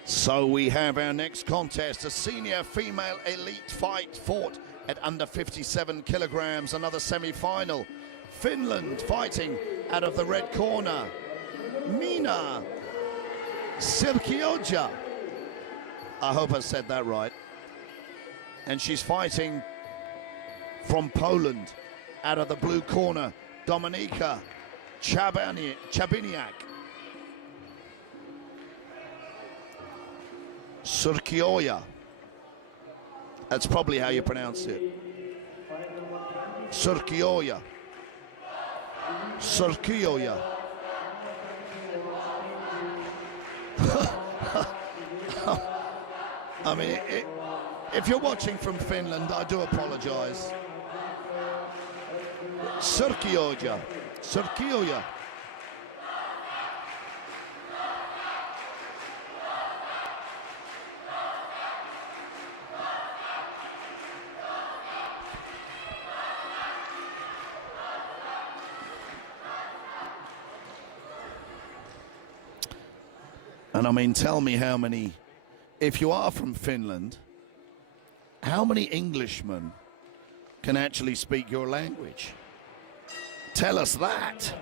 So we have our next contest, a senior female elite fight fought at under 57 kilograms, another semi-final. Finland fighting out of the red corner, Peania Silkioja. I hope I said that right. And she's fighting from Poland out of the blue corner, Dominika Chabiniak. Surkioja. That's probably how you pronounce it. Surkioja. Surkioja. I mean, if you're watching from Finland, I do apologize. Surkioja. Surkioja. And I mean, tell me how many, if you are from Finland, how many Englishmen can actually speak your language? Tell us that.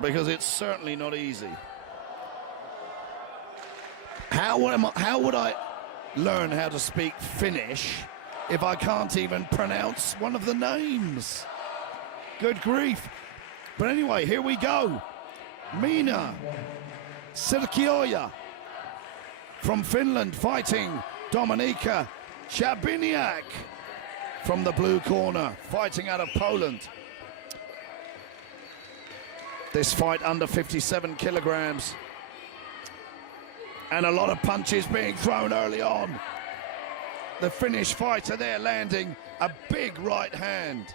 Because it's certainly not easy. How would I learn how to speak Finnish if I can't even pronounce one of the names? Good grief. But anyway, here we go. Peania Silkioja from Finland fighting Dominika Chabiniak from the blue corner, fighting out of Poland. This fight under 57 kilograms. And a lot of punches being thrown early on. The Finnish fighter there landing a big right hand.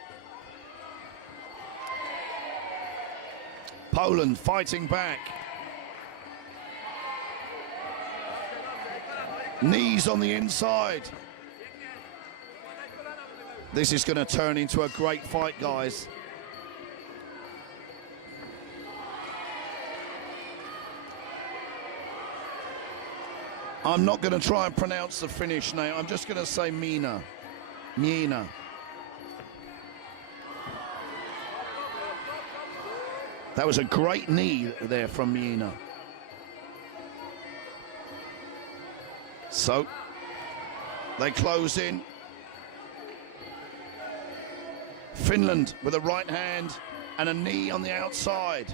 Poland fighting back. Knees on the inside. This is going to turn into a great fight, guys. I'm not going to try and pronounce the Finnish name. I'm just going to say Mina. Mina. That was a great knee there from Mina. So, they close in. Finland with a right hand and a knee on the outside.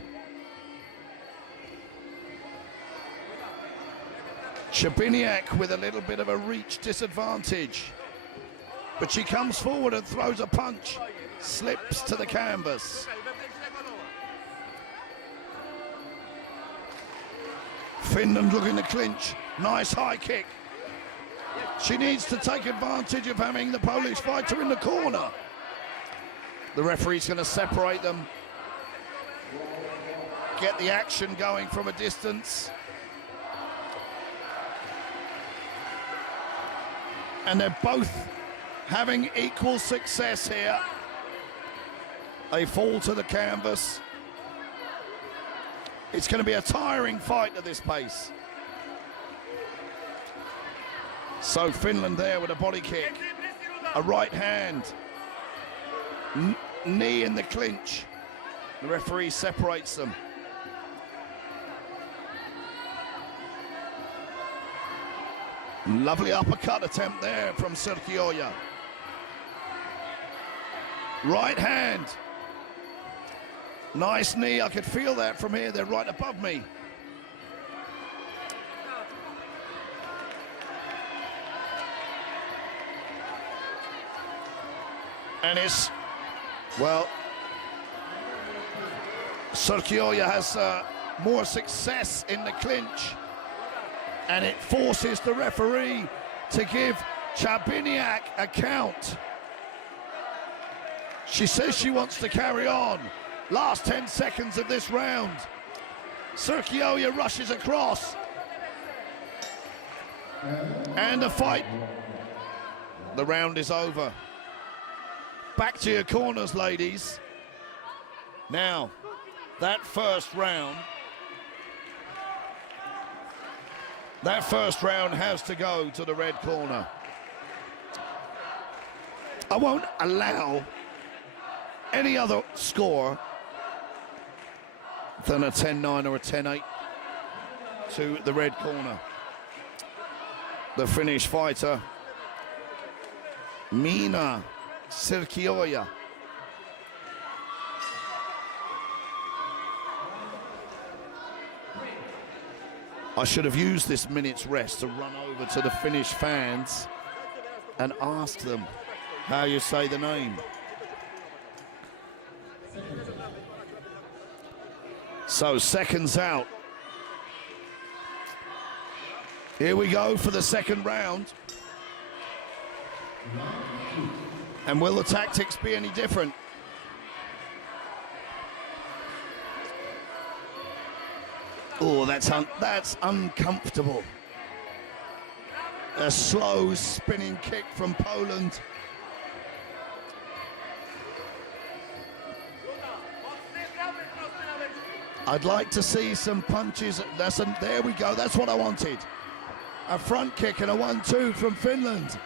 Chabiniak with a little bit of a reach disadvantage. But she comes forward and throws a punch. Slips to the canvas. Finland looking to clinch. Nice high kick. She needs to take advantage of having the Polish fighter in the corner. The referee's going to separate them. Get the action going from a distance. And they're both having equal success here. They fall to the canvas. It's going to be a tiring fight at this pace. So Finland there with a body kick, a right hand, knee in the clinch. The referee separates them. Lovely uppercut attempt there from Sergioja. Right hand. Nice knee, I could feel that from here. They're right above me. And it's, well, Sergioja has more success in the clinch. And it forces the referee to give Chabiniak a count. She says she wants to carry on. Last 10 seconds of this round. Sergioja rushes across. And a fight. The round is over. Back to your corners, ladies. Now, that first round has to go to the red corner. I won't allow any other score than a 10-9 or a 10-8 to the red corner. The Finnish fighter, Minna Sergioja. I should have used this minute's rest to run over to the Finnish fans and ask them how you say the name. So seconds out. Here we go for the second round. And will the tactics be any different? Oh, that's uncomfortable. A slow spinning kick from Poland. I'd like to see some punches. There we go, that's what I wanted. A front kick and a 1-2 from Finland.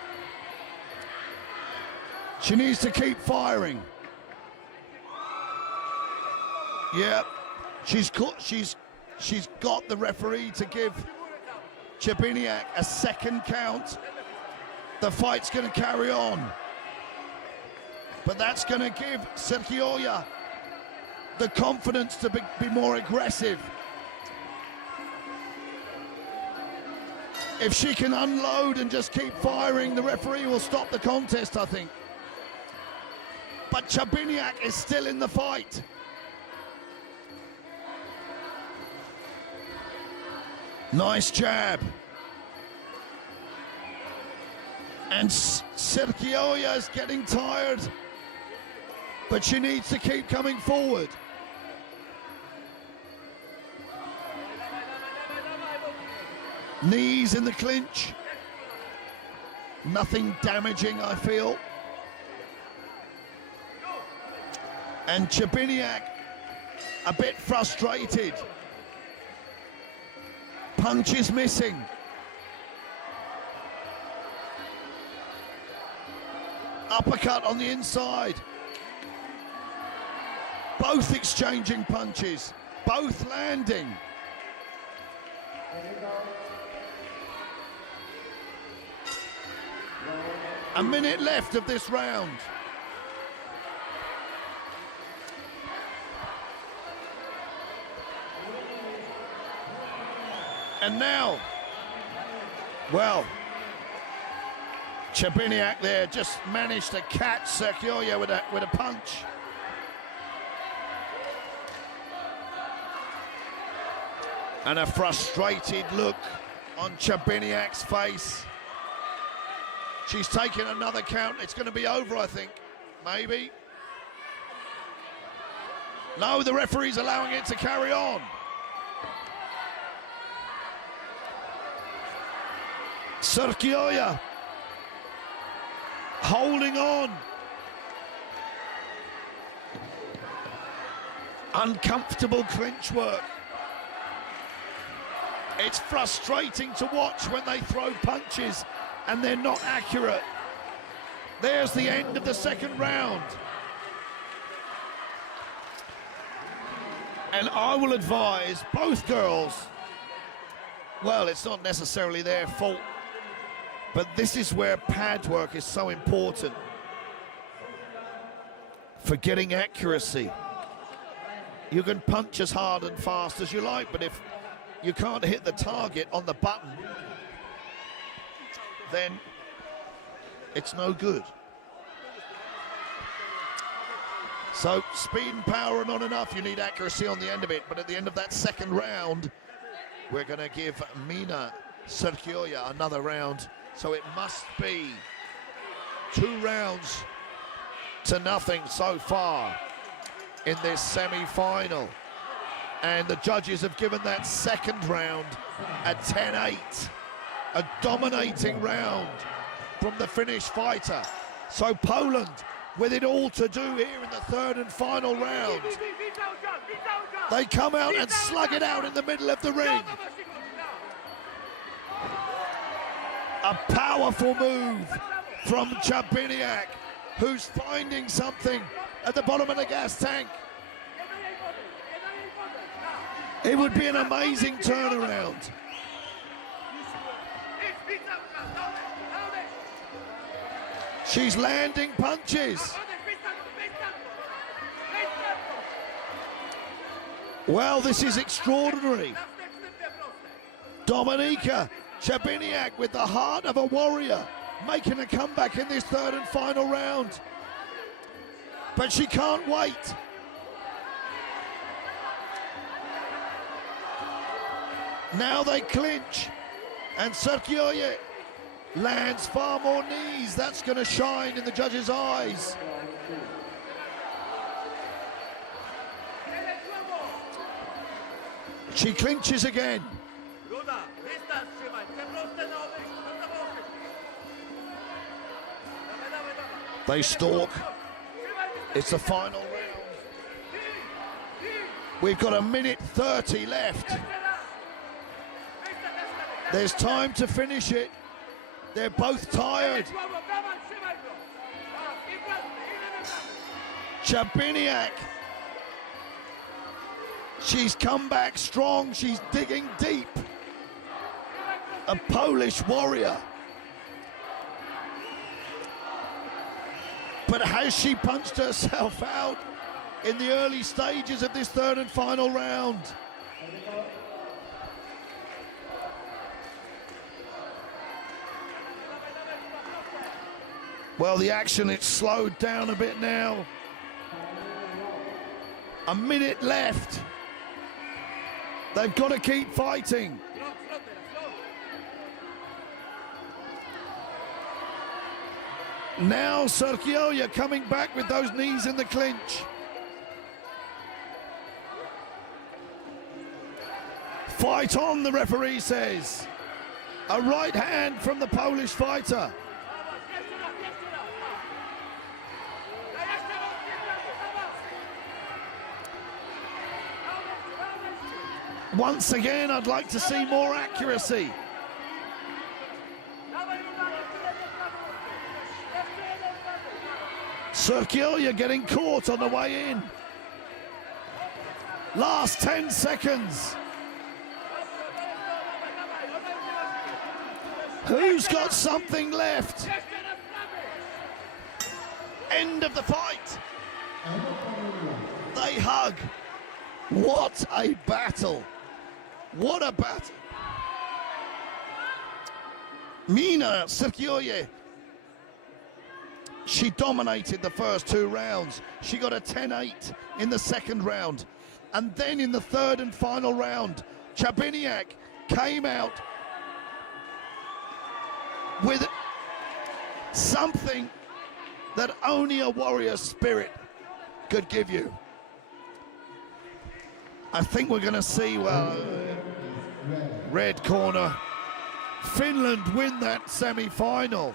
She needs to keep firing. Yep, she's got the referee to give Chabiniak a second count. The fight's going to carry on. But that's going to give Sergioja the confidence to be more aggressive. If she can unload and just keep firing, the referee will stop the contest, I think. But Chabiniak is still in the fight. Nice jab. And Sergioya is getting tired, but she needs to keep coming forward. Knees in the clinch. Nothing damaging, I feel. And Chabiniak a bit frustrated. Punches missing. Uppercut on the inside. Both exchanging punches, both landing. A minute left of this round. And now, well, Chabiniak there just managed to catch Sergioya with a punch. And a frustrated look on Chabiniak's face. She's taken another count. It's going to be over, I think. Maybe. No, the referee's allowing it to carry on. Sergioya holding on. Uncomfortable clinch work. It's frustrating to watch when they throw punches and they're not accurate. There's the end of the second round. And I will advise both girls, well, it's not necessarily their fault, but this is where pad work is so important for getting accuracy. You can punch as hard and fast as you like, but if you can't hit the target on the button, then it's no good. So speed and power are not enough. You need accuracy on the end of it. But at the end of that second round, we're going to give Mina Sergioya another round. So it must be 2 rounds to nothing so far in this semi-final. And the judges have given that second round a 10-8. A dominating round from the Finnish fighter. So Poland with it all to do here in the third and final round. They come out and slug it out in the middle of the ring. A powerful move from Chabiniak, who's finding something at the bottom of the gas tank. It would be an amazing turnaround. She's landing punches. Well, this is extraordinary. Dominika Chabiniak with the heart of a warrior, making a comeback in this third and final round. But she can't wait. Now they clinch, and Sergioya lands far more knees. That's going to shine in the judges' eyes. She clinches again. They stalk. It's the final round. We've got a minute 30 left. There's time to finish it. They're both tired. Chabiniak. She's come back strong. She's digging deep. A Polish warrior. But has she punched herself out in the early stages of this third and final round? Well, the action, it's slowed down a bit now. A minute left. They've got to keep fighting. Now Sergioia coming back with those knees in the clinch. Fight on, the referee says. A right hand from the Polish fighter. Once again, I'd like to see more accuracy. Sergioia getting caught on the way in. Last 10 seconds. Who's got something left? End of the fight. They hug. What a battle. What a battle. Mina Sergioia, she dominated the first 2 rounds. She got a 10-8 in the second round. And then in the third and final round, Peania came out with something that only a warrior spirit could give you. I think we're going to see, well, red corner, Finland win that semi-final,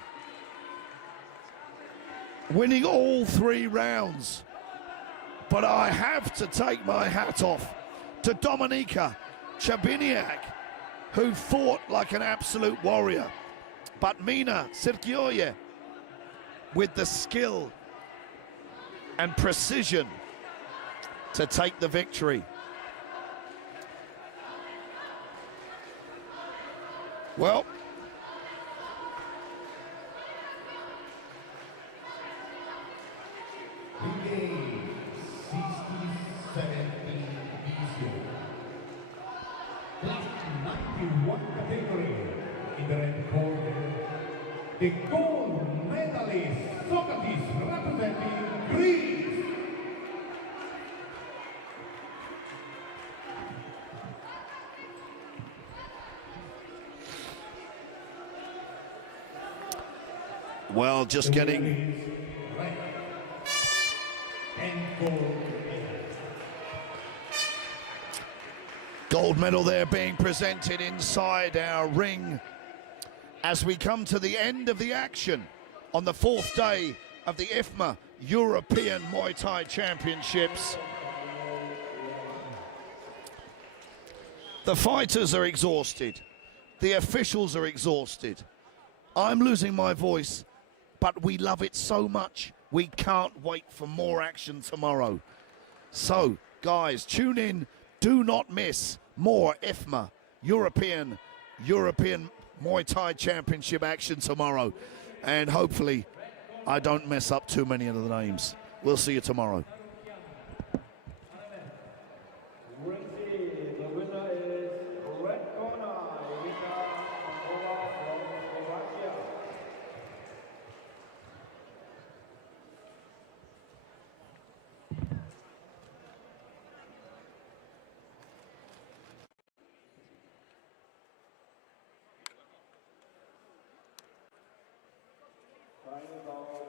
winning all 3 rounds. But I have to take my hat off to Dominika Peania, who fought like an absolute warrior. But Mina Sergioia, with the skill and precision to take the victory. Well, Regain 60-17 division. Class 91 category. In the red corner, the gold medalist, Socrates, representing Greece. well, just getting Red and gold. gold medal there being presented inside our ring as we come to the end of the action on the 4th day of the IFMA European Muay Thai Championships. The fighters are exhausted. The officials are exhausted. I'm losing my voice, but we love it so much. We can't wait for more action tomorrow. So, guys, tune in. Do not miss more IFMA European Muay Thai Championship action tomorrow. And hopefully I don't mess up too many of the names. We'll see you tomorrow. The winner is red corner, Ivica Mandova from Slovakia. Final